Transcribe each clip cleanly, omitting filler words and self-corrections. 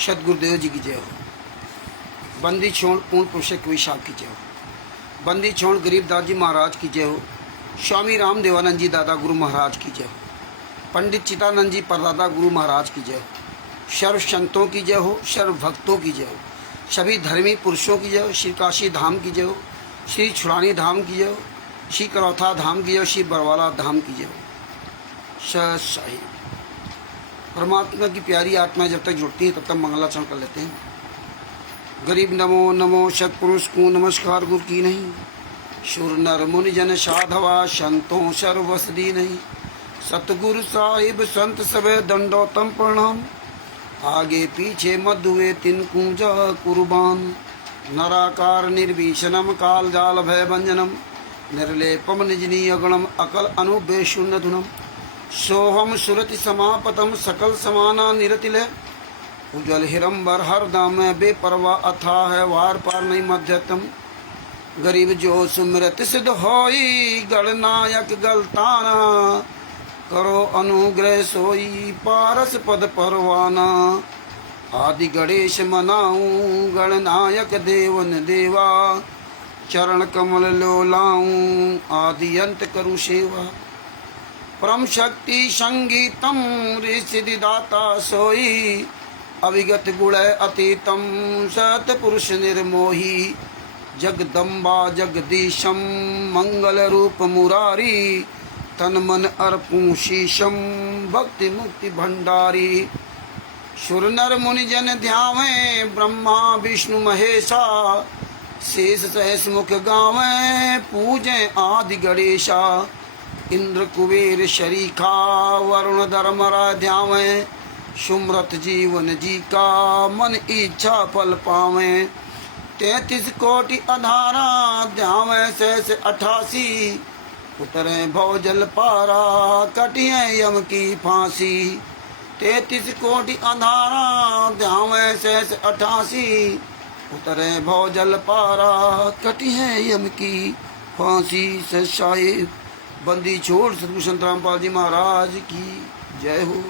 सतगुरुदेव जी की जय हो। बंदी छोड़ पूर्ण पुरुष कवि साहब की जय हो। बंदी छोड़ गरीबदास जी महाराज की जय हो। स्वामी राम देवानंद जी दादा गुरु महाराज की जय हो। पंडित चितानंद जी परदादा गुरु महाराज की जय हो। सर्व संतों की जय हो, सर्व भक्तों की जय हो, सभी धर्मी पुरुषों की जय हो। श्री काशी धाम की जय हो, श्री छुड़ानी धाम की जय हो, श्री करौथा धाम की जय हो, श्री बरवाला धाम की जय हो। सत साहिब परमात्मा की प्यारी आत्मा जब तक जुड़ती है तब तक मंगलाचरण कर लेते हैं। गरीब नमो नमो सतपुरुष को नमस्कार गुरु की नहीं। शुर नर मुनि जन साधवा संतों सर्वसदी नहीं। सतगुरु साहिब संत सबे दंडोतम प्रणाम। आगे पीछे मधुए तिन कुंजा कुर्बान। नराकार निर्भीषणम काल जाल भय भंजनम। निर्लेपम निजनी अगणम अकल अनुभे शून्य धुनम। सोहम सुरति समापतम सकल समाना निरतिले। उज्जवल हिरंबर हर दाम बेपरवा अथा है वार पार नहीं मध्यतम। गरीब जो सुमृत सिद्ध होई गणनायक गलताना। करो अनुग्रह सोई पारस पद परवाना। आदि गणेश मनाऊं गणनायक देवन देवा। चरण कमल लो लाऊं आदि अंत करु सेवा। परम शक्ति संगीतम ऋषि दाता सोई। अविगत गुण अतीतम सतपुरुष निर्मोही। जगदम्बा जगदीशम मंगल रूप मुरारी। तन मन अर्पूं शीशम भक्ति मुक्ति भंडारी। सुर नर मुनि जन ध्यावे ब्रह्मा विष्णु महेशा। शेष सहस मुख गावे पूजे आदि गणेशा। इंद्र कुबेर शरीखा वरुण धर्मरा ध्यावे। सुमृत जीवन जी का मन इच्छा फल पावे। 33 कोटि अधारा ध्यावे शेष 88। उतरे भव जल पारा कटिए यम की फांसी। 33 कोटि अधारा ध्यावे शेष 88। उतरे भव जल पारा कटिए यम की फांसी। साहिब बंदी छोड़ सतगुरु संत रामपाल जी महाराज की जय हो।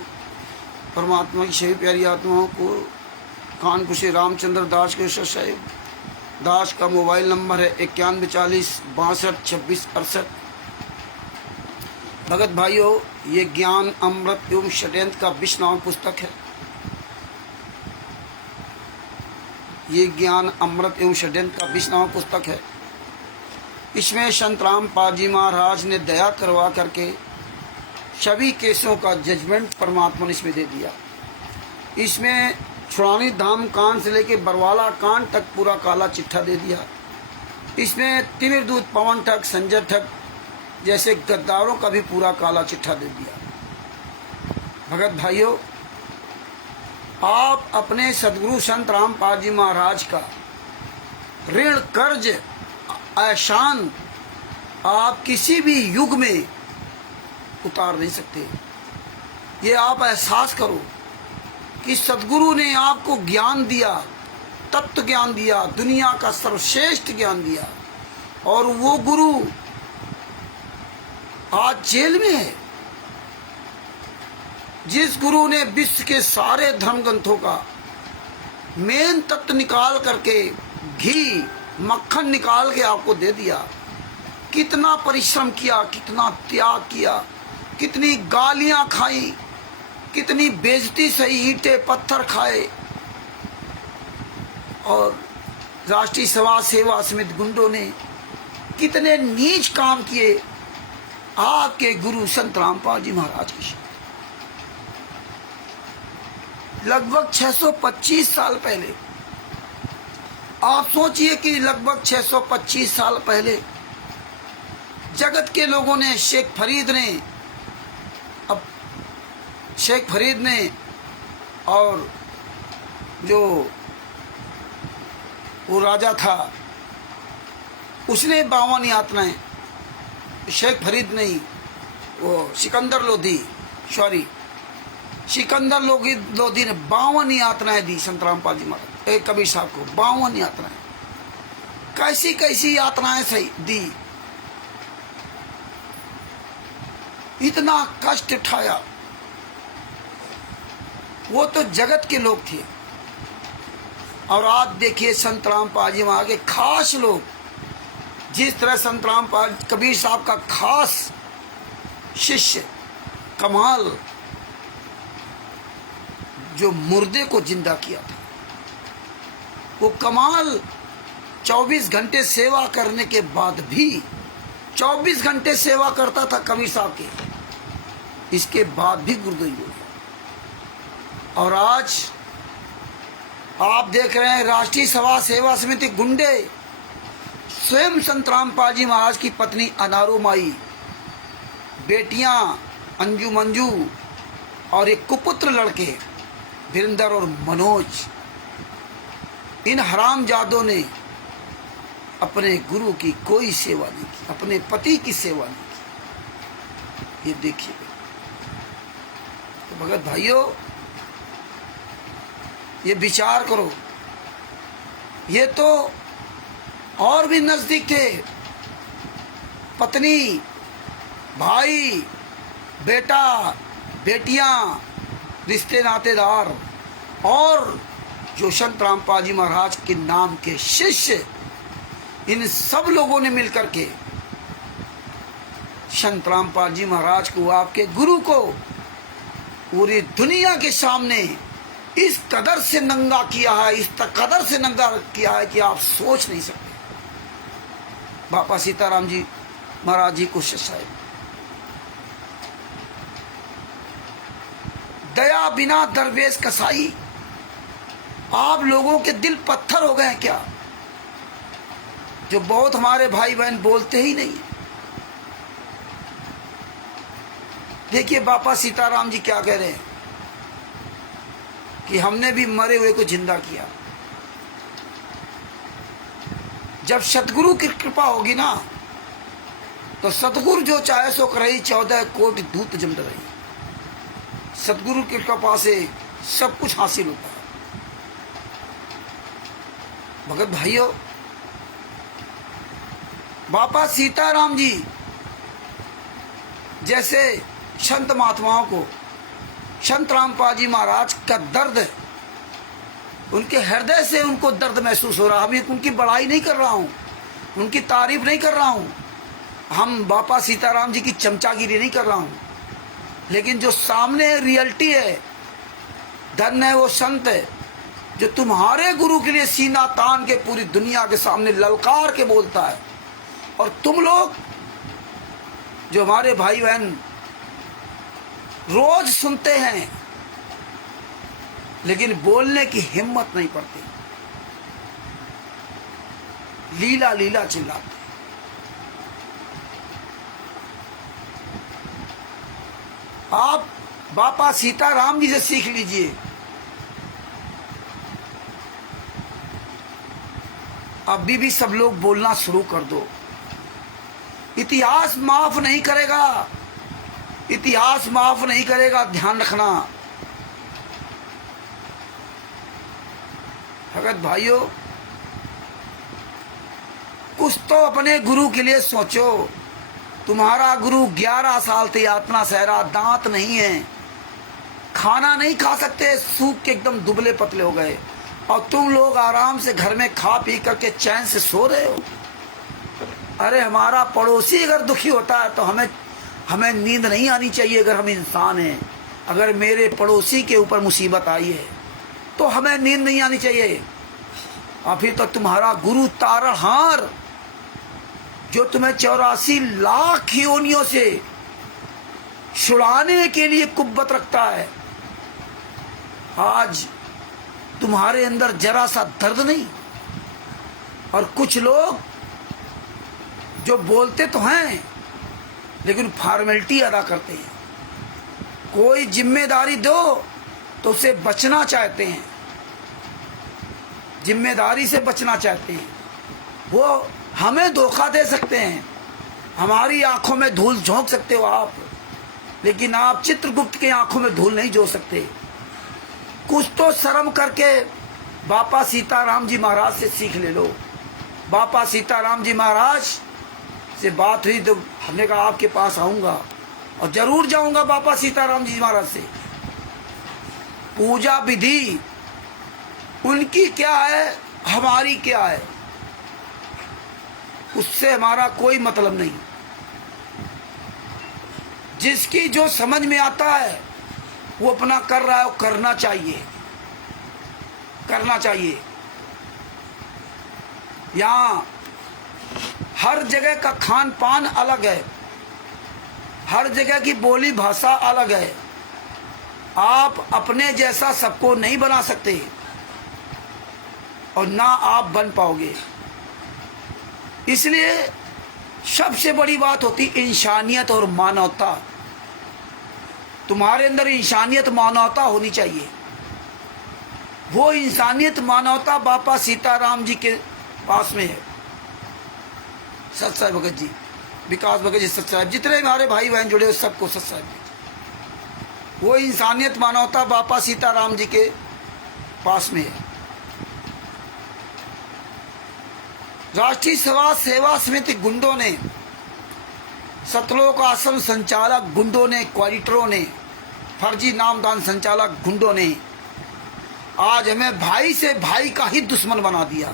परमात्मा की सभी प्यारी आत्माओं को कानपुर से रामचंद्र दास के साहिब दास का मोबाइल नंबर है 9140 62 26 68। भगत भाइयों, ये ज्ञान अमृत एवं षड्यंत्र का 20 नाम पुस्तक है। ये ज्ञान अमृत एवं षड्यंत्र का 20 नाम पुस्तक है। इसमें संत रामपाल जी महाराज ने दया करवा करके सभी केसों का जजमेंट परमात्मा ने इसमें दे दिया। इसमें छुड़ानी धाम कांड से लेके बरवाला कांड तक पूरा काला चिट्ठा दे दिया। इसमें तिमिरदूत पवन ठग संजय ठग जैसे गद्दारों का भी पूरा काला चिट्ठा दे दिया। भगत भाइयों, आप अपने सदगुरु संत रामपाल जी महाराज का ऋण कर्ज एहसान आप किसी भी युग में उतार नहीं सकते। ये आप एहसास करो कि सदगुरु ने आपको ज्ञान दिया, तत्व ज्ञान दिया, दुनिया का सर्वश्रेष्ठ ज्ञान दिया, और वो गुरु आज जेल में है। जिस गुरु ने विश्व के सारे धर्म ग्रंथों का मेन तत्व निकाल करके घी मक्खन निकाल के आपको दे दिया, कितना परिश्रम किया, कितना त्याग किया, कितनी गालियां खाई, कितनी बेइज्जती सही, ईंटे पत्थर खाए, और राष्ट्रीय समाज सेवा समिति गुंडों ने कितने नीच काम किए आपके गुरु संत रामपाल जी महाराज की। लगभग 625 साल पहले, आप सोचिए कि लगभग 625 साल पहले जगत के लोगों ने शेख फरीद ने और जो वो राजा था उसने 52 यातनाएं, शेख फरीद नहीं, वो सिकंदर लोधी ने 52 यातनाएं दी संत रामपाल जी महाराज कबीर साहब को। 52 यातनाएं, कैसी कैसी यातनाएं सही दी, इतना कष्ट उठाया। वो तो जगत के लोग थे, और आज देखिए संत रामपाल जी वहाँ के खास लोग, जिस तरह संत रामपाल कबीर साहब का खास शिष्य कमाल जो मुर्दे को जिंदा किया था, वो कमाल 24 घंटे सेवा करने के बाद भी 24 घंटे सेवा करता था कबीर साहब के, इसके बाद भी गुरुदेव हो गया। और आज आप देख रहे हैं राष्ट्रीय सभा सेवा समिति गुंडे स्वयं संत रामपाल जी महाराज की पत्नी अनारू माई, बेटियां अंजू मंजू और एक कुपुत्र लड़के वीरेंद्र और मनोज, इन हरामजादों ने अपने गुरु की कोई सेवा नहीं की, अपने पति की सेवा नहीं की। ये देखिए तो भगत भाइयों, ये विचार करो, ये तो और भी नजदीक थे, पत्नी, भाई, बेटा, बेटियां, रिश्ते नातेदार, और जो संत रामपाल जी महाराज के नाम के शिष्य, इन सब लोगों ने मिलकर के संत रामपाल जी महाराज को, आपके गुरु को पूरी दुनिया के सामने इस कदर से नंगा किया है, इस कदर से नंगा किया है कि आप सोच नहीं सकते। बाबा सीताराम जी महाराज जी को साहेब, दया बिना दरवेश कसाई, आप लोगों के दिल पत्थर हो गए क्या? जो बहुत हमारे भाई बहन बोलते ही नहीं। देखिए बाबा सीताराम जी क्या कह रहे हैं कि हमने भी मरे हुए को जिंदा किया। जब सतगुरु की कृपा होगी ना, तो सतगुरु जो चाहे सो करे, 14 कोटि दूत जमद रही। सतगुरु की कृपा से सब कुछ हासिल होता है। भगत भाइयों, बाबा सीताराम जी जैसे संत महात्माओं को संत रामपाल जी महाराज का दर्द, उनके हृदय से उनको दर्द महसूस हो रहा। मैं उनकी बड़ाई नहीं कर रहा हूँ, उनकी तारीफ नहीं कर रहा हूँ, हम बाबा सीताराम जी की चमचागिरी नहीं कर रहा हूँ, लेकिन जो सामने रियलिटी है, धन्य है वो संत है जो तुम्हारे गुरु के लिए सीना तान के पूरी दुनिया के सामने ललकार के बोलता है। और तुम लोग जो हमारे भाई बहन रोज सुनते हैं लेकिन बोलने की हिम्मत नहीं पड़ती, लीला लीला चिल्लाते। आप बाबा सीताराम जी से सीख लीजिए। अभी भी सब लोग बोलना शुरू कर दो। इतिहास माफ नहीं करेगा, इतिहास माफ नहीं करेगा, ध्यान रखना। भगत भाइयों, कुछ तो अपने गुरु के लिए सोचो। तुम्हारा गुरु 11 साल से यातना सहरा, दांत नहीं है, खाना नहीं खा सकते, सूख के एकदम दुबले पतले हो गए, और तुम लोग आराम से घर में खा पी करके चैन से सो रहे हो। अरे हमारा पड़ोसी अगर दुखी होता है तो हमें नींद नहीं आनी चाहिए। अगर हम इंसान हैं, अगर मेरे पड़ोसी के ऊपर मुसीबत आई है तो हमें नींद नहीं आनी चाहिए। और फिर तो तुम्हारा गुरु तारहार जो तुम्हें 84 लाख योनियों से छुड़ाने के लिए कुव्वत रखता है, आज तुम्हारे अंदर जरा सा दर्द नहीं। और कुछ लोग जो बोलते तो हैं लेकिन फॉर्मेलिटी अदा करते हैं। कोई जिम्मेदारी दो तो उससे बचना चाहते हैं, जिम्मेदारी से बचना चाहते हैं। वो हमें धोखा दे सकते हैं, हमारी आंखों में धूल झोंक सकते हो आप, लेकिन आप चित्रगुप्त की आंखों में धूल नहीं झोंक सकते। कुछ तो शर्म करके बाबा सीताराम जी महाराज से सीख ले लो। बाबा सीताराम जी महाराज से बात हुई तो हमने कहा आपके पास आऊंगा और जरूर जाऊंगा बाबा सीताराम जी महाराज से। पूजा विधि उनकी क्या है, हमारी क्या है, उससे हमारा कोई मतलब नहीं। जिसकी जो समझ में आता है वो अपना कर रहा है, वो करना चाहिए, करना चाहिए। यहाँ हर जगह का खान पान अलग है, हर जगह की बोली भाषा अलग है। आप अपने जैसा सबको नहीं बना सकते और ना आप बन पाओगे। इसलिए सबसे बड़ी बात होती इंसानियत और मानवता। तुम्हारे अंदर इंसानियत मानवता होनी चाहिए। वो इंसानियत मानवता बापा सीताराम जी के पास में है। सत साहिब भगत जी, विकास भगत जी, सत साहिब, जितने हमारे भाई बहन जुड़े हो सबको सत साहिब। वो इंसानियत मानवता बापा सीताराम जी के पास में है। राष्ट्रीय सेवा समिति गुंडों ने, सतलोक आश्रम संचालक गुंडों ने, क्वारिटरों ने, फर्जी नामदान संचालक गुंडों ने आज हमें भाई से भाई का ही दुश्मन बना दिया।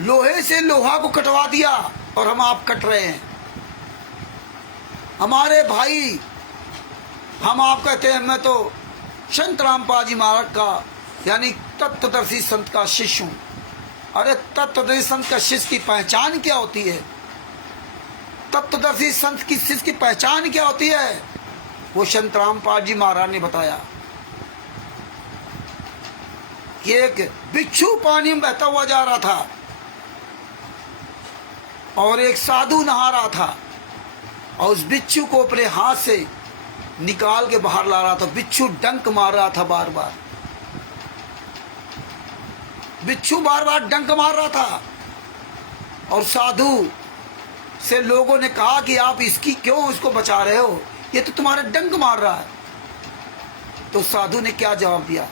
लोहे से लोहा को कटवा दिया और हम आप कट रहे हैं। हमारे भाई, हम आप कहते हैं मैं तो संत रामपाल जी महाराज का यानी तत्वदर्शी संत का शिष्य हूं। अरे तत्वदर्शी संत का शिष्य की पहचान क्या होती है? तत्वदर्शी संत की शिष्य की पहचान क्या होती है? वो संत रामपाल जी महाराज ने बताया कि एक बिच्छू पानी में बहता हुआ जा रहा था और एक साधु नहा रहा था और उस बिच्छू को अपने हाथ से निकाल के बाहर ला रहा था। बिच्छू डंक मार रहा था बार बार, बिच्छू बार बार डंक मार रहा था और साधु से लोगों ने कहा कि आप इसकी क्यों इसको बचा रहे हो, ये तो तुम्हारे डंक मार रहा है। तो साधु ने क्या जवाब दिया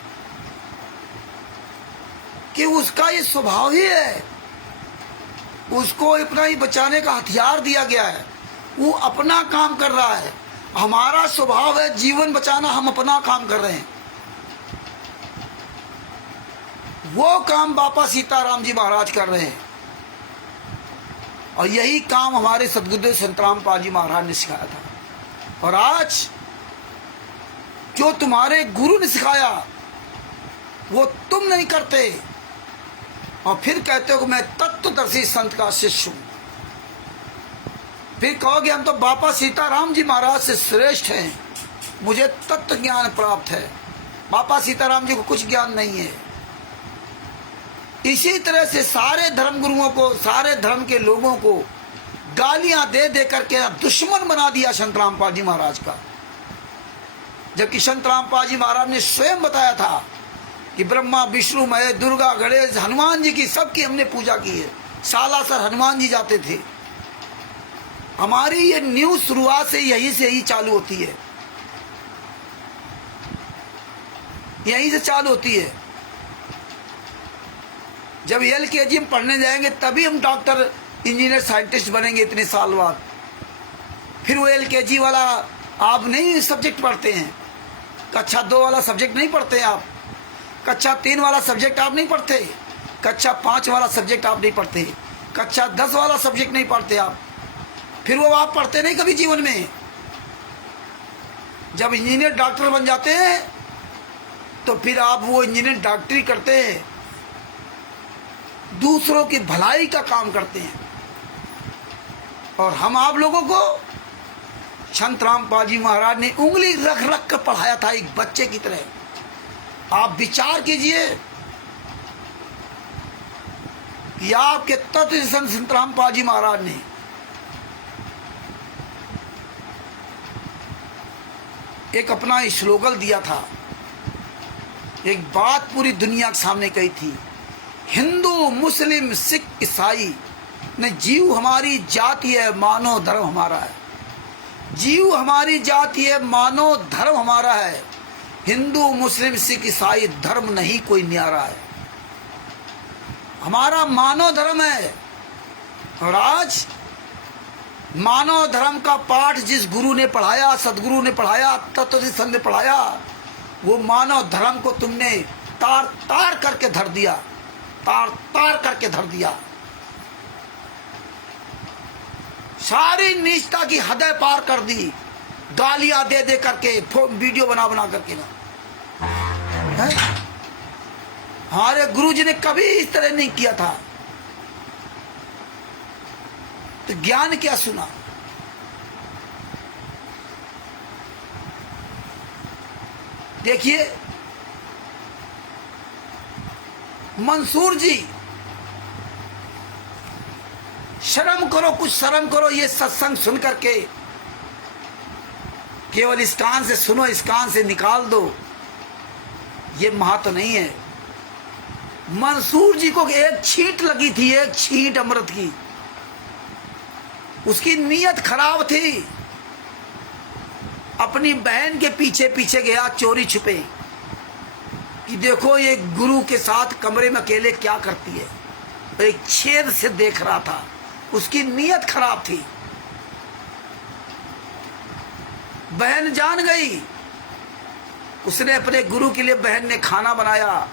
कि उसका ये स्वभाव ही है, उसको अपना ही बचाने का हथियार दिया गया है, वो अपना काम कर रहा है। हमारा स्वभाव है जीवन बचाना, हम अपना काम कर रहे हैं। वो काम बापा सीताराम जी महाराज कर रहे हैं और यही काम हमारे सदगुरुदेव संत रामपाल जी महाराज ने सिखाया था। और आज जो तुम्हारे गुरु ने सिखाया वो तुम नहीं करते और फिर कहते हो कि मैं तत्वदर्शी संत का शिष्य हूं। फिर कहोगे हम तो बापा सीताराम जी महाराज से श्रेष्ठ हैं, मुझे तत्व ज्ञान प्राप्त है। बापा सीताराम जी को कुछ ज्ञान नहीं है। इसी तरह से सारे धर्म गुरुओं को, सारे धर्म के लोगों को गालियां दे दे करके दुश्मन बना दिया संत रामपाल जी महाराज का। जबकि संत रामपाल जी महाराज ने स्वयं बताया था कि ब्रह्मा विष्णु महेश दुर्गा गणेश हनुमान जी की सबकी हमने पूजा की है। सालासर हनुमान जी जाते थे। हमारी ये न्यू शुरुआत से यहीं से ही चालू होती है, यहीं से चालू होती है। जब LKG में पढ़ने जाएंगे तभी हम डॉक्टर इंजीनियर साइंटिस्ट बनेंगे इतने साल बाद। फिर वो LKG वाला आप नहीं सब्जेक्ट पढ़ते हैं, कक्षा 2 वाला सब्जेक्ट नहीं पढ़ते हैं आप, कक्षा 3 वाला सब्जेक्ट आप नहीं पढ़ते, कक्षा 5 वाला सब्जेक्ट आप नहीं पढ़ते, कक्षा 10 वाला सब्जेक्ट नहीं पढ़ते आप। फिर वो आप पढ़ते नहीं कभी जीवन में। जब इंजीनियर डॉक्टर बन जाते हैं तो फिर आप वो इंजीनियर डॉक्टरी करते हैं, दूसरों की भलाई का काम करते हैं। और हम आप लोगों को संत रामपाल जी महाराज ने उंगली रख रख कर पढ़ाया था एक बच्चे की तरह। आप विचार कीजिए कि आपके तत्व संत रामपाल जी महाराज ने एक अपना स्लोगन दिया था, एक बात पूरी दुनिया के सामने कही थी, हिंदू मुस्लिम सिख ईसाई ने जीव हमारी जाति है, मानव धर्म हमारा है। जीव हमारी जाति है, मानव धर्म हमारा है। हिंदू मुस्लिम सिख ईसाई धर्म नहीं कोई न्यारा है, हमारा मानव धर्म है। और आज मानव धर्म का पाठ जिस गुरु ने पढ़ाया, सदगुरु ने पढ़ाया, तत्वदर्शी संत ने पढ़ाया, वो मानव धर्म को तुमने तार तार करके धर दिया, तार तार करके धर दिया। सारी नीचता की हदें पार कर दी, गालियां दे दे करके, वीडियो बना बना करके ना। हमारे गुरुजी ने कभी इस तरह नहीं किया था। तो ज्ञान क्या सुना? देखिए मंसूर जी, शर्म करो, कुछ शर्म करो। ये सत्संग सुन करके केवल इस कान से सुनो, इस कान से निकाल दो, ये महत्व नहीं है। मंसूर जी को एक छींट लगी थी, एक छींट अमृत की। उसकी नीयत खराब थी। अपनी बहन के पीछे पीछे गया चोरी छुपे कि देखो ये गुरु के साथ कमरे में अकेले क्या करती है। एक छेद से देख रहा था। उसकी नीयत खराब थी। बहन जान गई। उसने अपने गुरु के लिए, बहन ने खाना बनाया,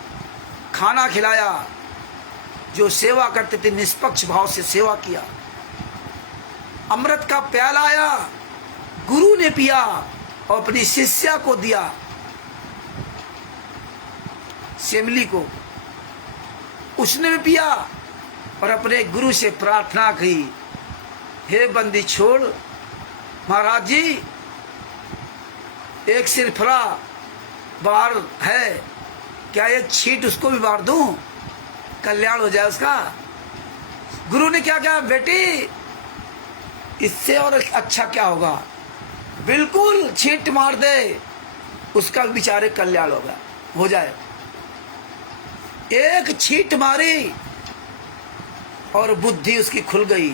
खाना खिलाया। जो सेवा करते थे निष्पक्ष भाव से सेवा किया। अमृत का प्याला आया, गुरु ने पिया और अपनी शिष्या को दिया, सेमली को। उसने भी पिया और अपने गुरु से प्रार्थना की, हे बंदी छोड़ महाराज जी, एक सिरफरा बाहर है, क्या एक छींट उसको भी बांट दूं, कल्याण हो जाए उसका। गुरु ने क्या कहा, बेटी इससे और अच्छा क्या होगा, बिल्कुल छींट मार दे, उसका बेचारे कल्याण होगा, हो जाए। एक छींट मारी और बुद्धि उसकी खुल गई।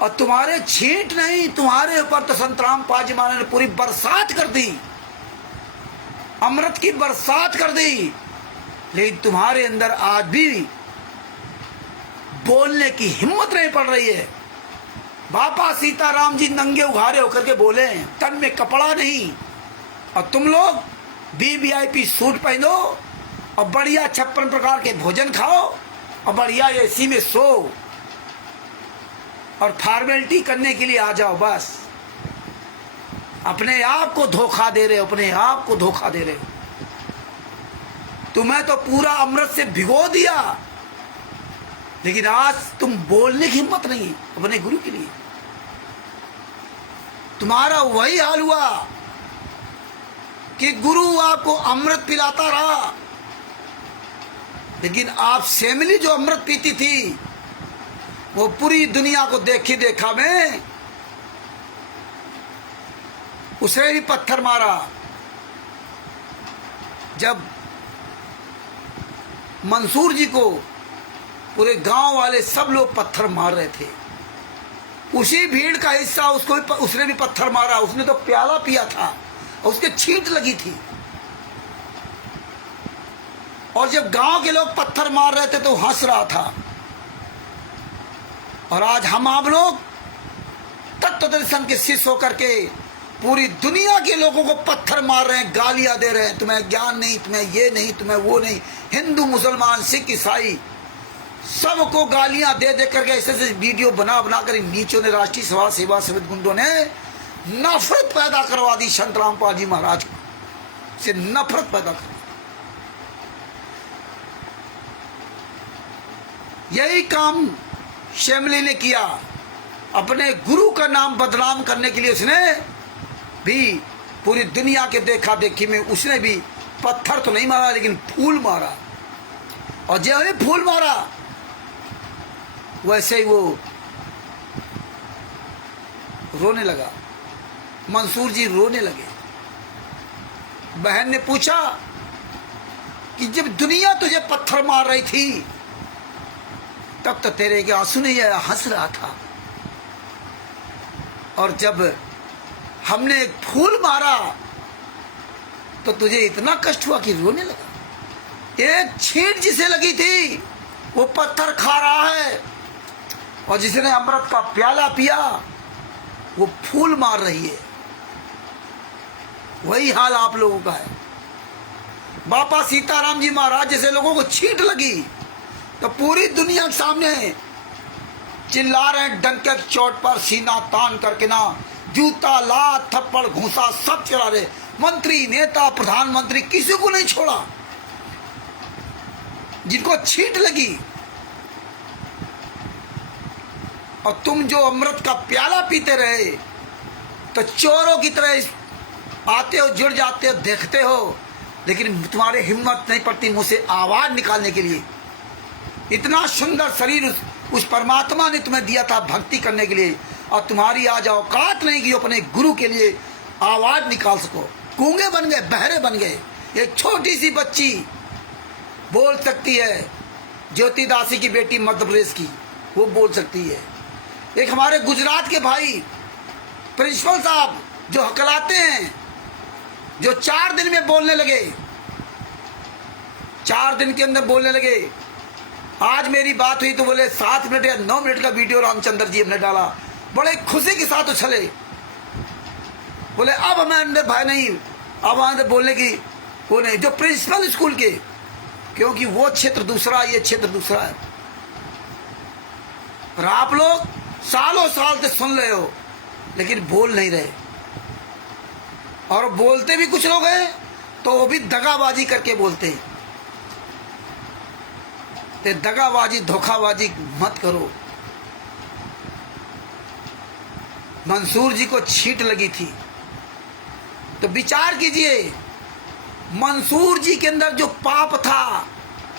और तुम्हारे छींट नहीं, तुम्हारे ऊपर तो संतराम पाजी महाराज ने पूरी बरसात कर दी, अमृत की बरसात कर दी। लेकिन तुम्हारे अंदर आज भी बोलने की हिम्मत नहीं पड़ रही है। बापा सीताराम जी नंगे उघारे होकर के बोले, तन में कपड़ा नहीं, और तुम लोग वीवीआईपी सूट पहनो और बढ़िया 56 प्रकार के भोजन खाओ और बढ़िया एसी में सो और फॉर्मेलिटी करने के लिए आ जाओ। बस अपने आप को धोखा दे रहे हो, अपने आप को धोखा दे रहे हो। तुम्हें तो पूरा अमृत से भिगो दिया, लेकिन आज तुम बोलने की हिम्मत नहीं अपने गुरु के लिए। तुम्हारा वही हाल हुआ कि गुरु आपको अमृत पिलाता रहा, लेकिन आप सेमली जो अमृत पीती थी वो पूरी दुनिया को देखी देखा में उसे भी पत्थर मारा। जब मंसूर जी को पूरे गांव वाले सब लोग पत्थर मार रहे थे, उसी भीड़ का हिस्सा उसको भी, उसने भी पत्थर मारा। उसने तो प्याला पिया था और उसके छींट लगी थी। और जब गांव के लोग पत्थर मार रहे थे तो हंस रहा था। और आज हम आप लोग तत्व दर्शन के शिष्य होकर के पूरी दुनिया के लोगों को पत्थर मार रहे हैं, गालियां दे रहे हैं, तुम्हें ज्ञान नहीं, तुम्हें ये नहीं, तुम्हें वो नहीं। हिंदू, मुसलमान, सिख, ईसाई सबको गालियां दे दे करके ऐसे ऐसे वीडियो बना बना कर नीचों ने, राष्ट्रीय सभा सेवा समिति गुंडों ने नफरत पैदा करवा दी। संत रामपाल जी महाराज से नफरत पैदा कर, यही काम शेमली ने किया। अपने गुरु का नाम बदनाम करने के लिए उसने भी पूरी दुनिया के देखा देखी में उसने भी पत्थर तो नहीं मारा, लेकिन फूल मारा। और जब ही फूल मारा वैसे ही वो रोने लगा। मंसूर जी रोने लगे। बहन ने पूछा कि जब दुनिया तुझे पत्थर मार रही थी तब तो तेरे के आंसू नहीं आया, हंस रहा था, और जब हमने एक फूल मारा तो तुझे इतना कष्ट हुआ कि रोने लगा। एक छींट जिसे लगी थी वो पत्थर खा रहा है, और जिसने अमृत का प्याला पिया वो फूल मार रही है। वही हाल आप लोगों का है। बापा सीताराम जी महाराज जैसे लोगों को छींट लगी तो पूरी दुनिया के सामने चिल्ला रहे हैं, डंके की चोट पर सीना तान करके ना, जूता लात थप्पड़ घूसा सब चला रहे, मंत्री नेता प्रधानमंत्री किसी को नहीं छोड़ा जिनको छींट लगी। और तुम जो अमृत का प्याला पीते रहे तो चोरों की तरह आते हो, जुड़ जाते हो, देखते हो, लेकिन तुम्हारे हिम्मत नहीं पड़ती मुंह से आवाज निकालने के लिए। इतना सुंदर शरीर उस परमात्मा ने तुम्हें दिया था भक्ति करने के लिए, और तुम्हारी आज औकात नहीं कि अपने गुरु के लिए आवाज निकाल सको। गूंगे बन गए, बहरे बन गए। एक छोटी सी बच्ची बोल सकती है, ज्योति दासी की बेटी मध्य प्रदेश की, वो बोल सकती है। एक हमारे गुजरात के भाई प्रिंसिपल साहब जो हकलाते हैं, जो 4 दिन में बोलने लगे, 4 दिन के अंदर बोलने लगे। आज मेरी बात हुई तो बोले 7 मिनट या 9 मिनट का वीडियो रामचंद्र जी हमने डाला, बड़े खुशी के साथ उछले, बोले अब हमें अंदर भाई नहीं, अब वहां बोलने की वो नहीं। जो प्रिंसिपल स्कूल के, क्योंकि वो क्षेत्र दूसरा, ये क्षेत्र दूसरा है। पर आप लोग सालों साल से सुन रहे हो लेकिन बोल नहीं रहे, और बोलते भी कुछ लोग हैं तो वो भी दगाबाजी करके बोलते हैं। ते दगाबाजी धोखाबाजी मत करो। मंसूर जी को छींट लगी थी तो विचार कीजिए, मंसूर जी के अंदर जो पाप था,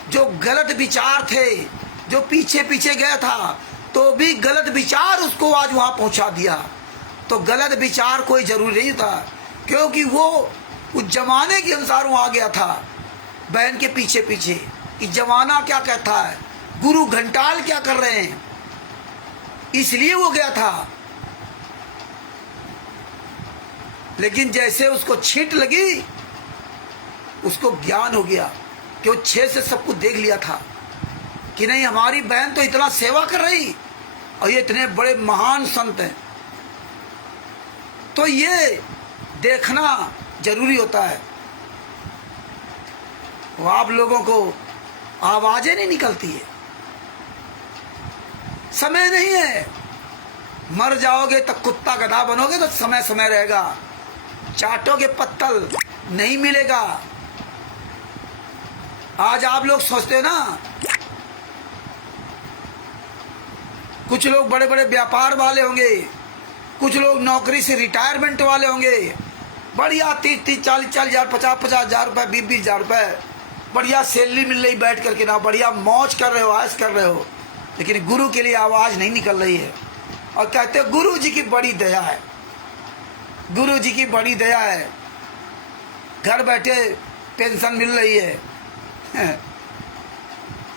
जो गलत विचार थे, जो पीछे पीछे गया था, तो भी गलत विचार उसको आज वहां पहुंचा दिया। तो गलत विचार कोई जरूरी नहीं था, क्योंकि वो उस जमाने के अनुसार वहां गया था, बहन के पीछे पीछे कि जमाना क्या कहता है, गुरु घंटाल क्या कर रहे हैं, इसलिए वो गया था। लेकिन जैसे उसको छींट लगी, उसको ज्ञान हो गया कि वो 6 से सब कुछ देख लिया था कि नहीं, हमारी बहन तो इतना सेवा कर रही और ये इतने बड़े महान संत हैं। तो ये देखना जरूरी होता है। वो आप लोगों को आवाजें नहीं निकलती है, समय नहीं है। मर जाओगे तो कुत्ता गधा बनोगे तो समय समय रहेगा, चाटोगे पत्तल नहीं मिलेगा। आज आप लोग सोचते हो ना, कुछ लोग बड़े बड़े व्यापार वाले होंगे, कुछ लोग नौकरी से रिटायरमेंट वाले होंगे, बढ़िया 30-30, 40-40 हजार, 50-50 हजार रुपये, 20-20 हजार रुपये बढ़िया सैलरी मिल रही, बैठ करके ना बढ़िया मौज कर रहे हो, ऐश कर रहे हो, लेकिन गुरु के लिए आवाज़ नहीं निकल रही है। और कहते हो गुरु जी की बड़ी दया है, गुरु जी की बड़ी दया है, घर बैठे पेंशन मिल रही है।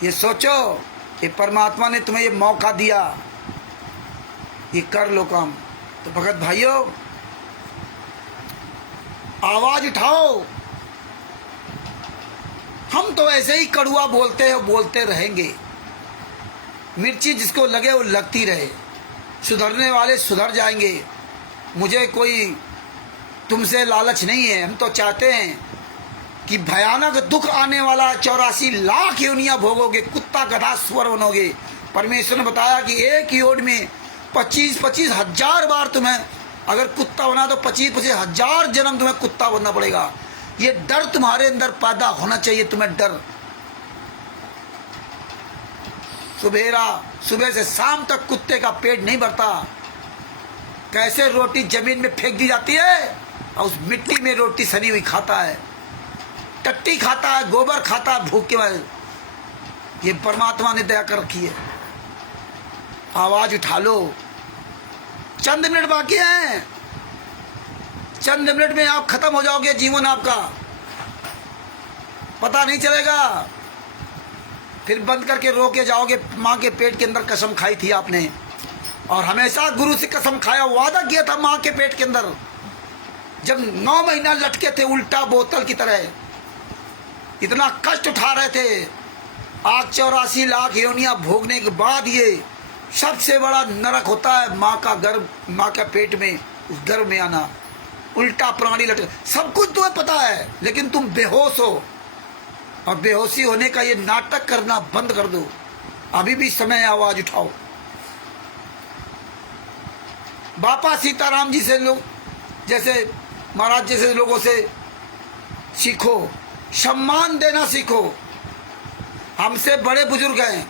ये सोचो कि परमात्मा ने तुम्हें ये मौका दिया, ये कर लो काम। तो भगत भाइयों, आवाज उठाओ। हम तो ऐसे ही कड़ुआ बोलते हैं, बोलते रहेंगे। मिर्ची जिसको लगे वो लगती रहे, सुधरने वाले सुधर जाएंगे। मुझे कोई तुमसे लालच नहीं है। हम तो चाहते हैं कि भयानक दुख आने वाला 84 लाख योनियां भोगोगे, कुत्ता गधा स्वर बनोगे। परमेश्वर ने बताया कि एक योनि में 25-25 हजार बार तुम्हें अगर कुत्ता बना तो 25-25 हजार जन्म तुम्हें कुत्ता बनना पड़ेगा। ये डर तुम्हारे अंदर पैदा होना चाहिए, तुम्हें डर। सुबह से शाम तक कुत्ते का पेट नहीं भरता। कैसे रोटी जमीन में फेंक दी जाती है और उस मिट्टी में रोटी सनी हुई खाता है, टट्टी खाता है, गोबर खाता है, भूख के मारे। ये परमात्मा ने दया कर रखी है। आवाज उठा लो। चंद मिनट बाकी हैं, चंद मिनट में आप खत्म हो जाओगे। जीवन आपका पता नहीं चलेगा। फिर बंद करके रो के जाओगे। माँ के पेट के अंदर कसम खाई थी आपने, और हमेशा गुरु से कसम खाया, वादा किया था माँ के पेट के अंदर, जब 9 महीना लटके थे उल्टा बोतल की तरह, इतना कष्ट उठा रहे थे। आज 84 लाख योनियां भोगने के बाद ये सबसे बड़ा नरक होता है, माँ का गर्भ, माँ के पेट में, उस गर्भ में आना, उल्टा प्राणी लटक। सब कुछ तुम्हें पता है लेकिन तुम बेहोश हो। और बेहोशी होने का ये नाटक करना बंद कर दो। अभी भी समय है, आवाज उठाओ। बापा सीताराम जी से लोग, जैसे महाराज जैसे लोगों से सीखो, सम्मान देना सीखो। हमसे बड़े बुजुर्ग हैं,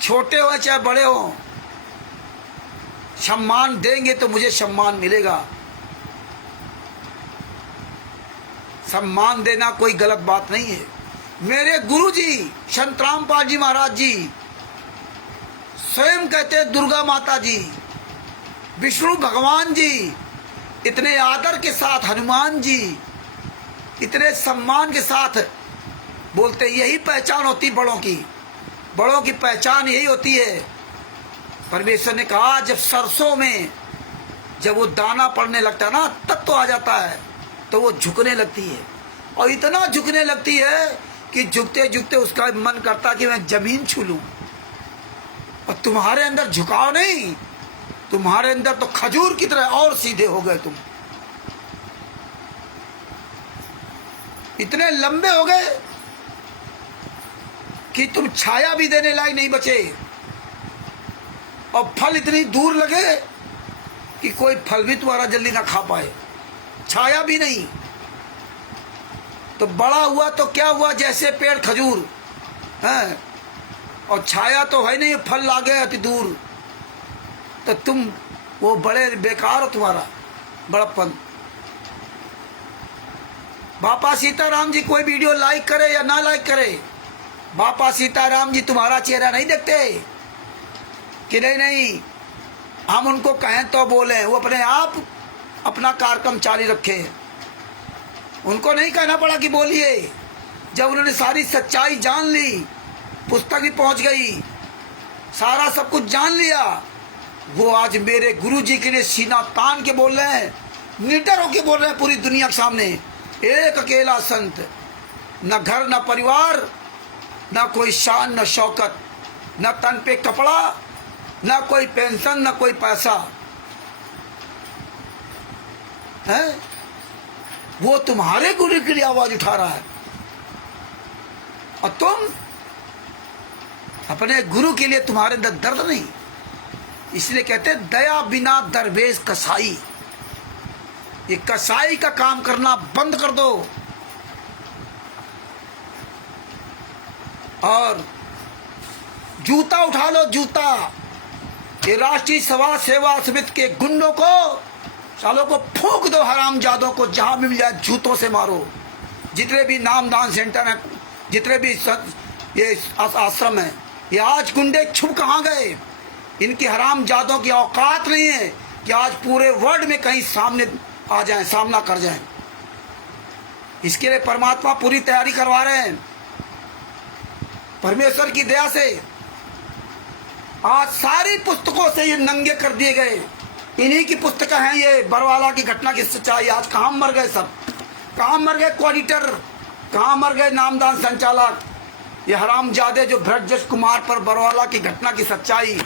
छोटे हो चाहे बड़े हो, सम्मान देंगे तो मुझे सम्मान मिलेगा। सम्मान देना कोई गलत बात नहीं है। मेरे गुरु जी संत रामपाल जी महाराज जी स्वयं कहते हैं, दुर्गा माता जी, विष्णु भगवान जी, इतने आदर के साथ हनुमान जी, इतने सम्मान के साथ बोलते। यही पहचान होती बड़ों की, बड़ों की पहचान यही होती है। परमेश्वर ने कहा जब सरसों में जब वो दाना पड़ने लगता है ना, तब तो आ जाता है, तो वो झुकने लगती है, और इतना झुकने लगती है कि झुकते झुकते उसका मन करता कि मैं जमीन छू लूं। और तुम्हारे अंदर झुकाव नहीं, तुम्हारे अंदर तो खजूर की तरह और सीधे हो गए तुम। इतने लंबे हो गए कि तुम छाया भी देने लायक नहीं बचे, और फल इतनी दूर लगे कि कोई फल भी तुम्हारा जल्दी ना खा पाए, छाया भी नहीं। तो बड़ा हुआ तो क्या हुआ, जैसे पेड़ खजूर है, और छाया तो है नहीं, फल लागे अति दूर। तो तुम वो बड़े बेकार हो, तुम्हारा बड़प्पन। बापा सीताराम जी कोई वीडियो लाइक करे या ना लाइक करे, बापा सीताराम जी तुम्हारा चेहरा नहीं देखते कि नहीं हम उनको कहें तो बोले, वो अपने आप अपना कार्यक्रम जारी रखे। उनको नहीं कहना पड़ा कि बोलिए। जब उन्होंने सारी सच्चाई जान ली, पुस्तक भी पहुंच गई, सारा सब कुछ जान लिया, वो आज मेरे गुरु जी के लिए सीना तान के बोल रहे हैं, निडर होके बोल रहे हैं पूरी दुनिया के सामने। एक अकेला संत, न घर न परिवार, न कोई शान न शौकत, न तन पे कपड़ा, न कोई पेंशन, न कोई पैसा है, वो तुम्हारे गुरु के लिए आवाज उठा रहा है। और तुम अपने गुरु के लिए, तुम्हारे अंदर दर्द नहीं। इसलिए कहते हैं दया बिना दरवेश कसाई। ये कसाई का काम करना बंद कर दो, और जूता उठा लो, जूता। ये राष्ट्रीय सभा सेवा समिति के गुंडों को, सालों को फूंक दो, हरामजादों को जहां मिल जाए जूतों से मारो। जितने भी नामदान सेंटर हैं, जितने भी ये आश्रम है, ये आज गुंडे छुप कहाँ गए? इनकी हरामजादों की औकात नहीं है कि आज पूरे वर्ल्ड में कहीं सामने आ जाएं, सामना कर जाएं। इसके लिए परमात्मा पूरी तैयारी करवा रहे हैं। परमेश्वर की दया से आज सारी पुस्तकों से ये नंगे कर दिए गए। इन्हीं की पुस्तकें हैं ये बरवाला की घटना की सच्चाई। आज कहाँ मर गए सब, कहाँ मर गए कोऑर्डिनेटर, कहाँ मर गए नामदान संचालक, ये हरामजादे जो ब्रजेश कुमार पर बरवाला की घटना की सच्चाई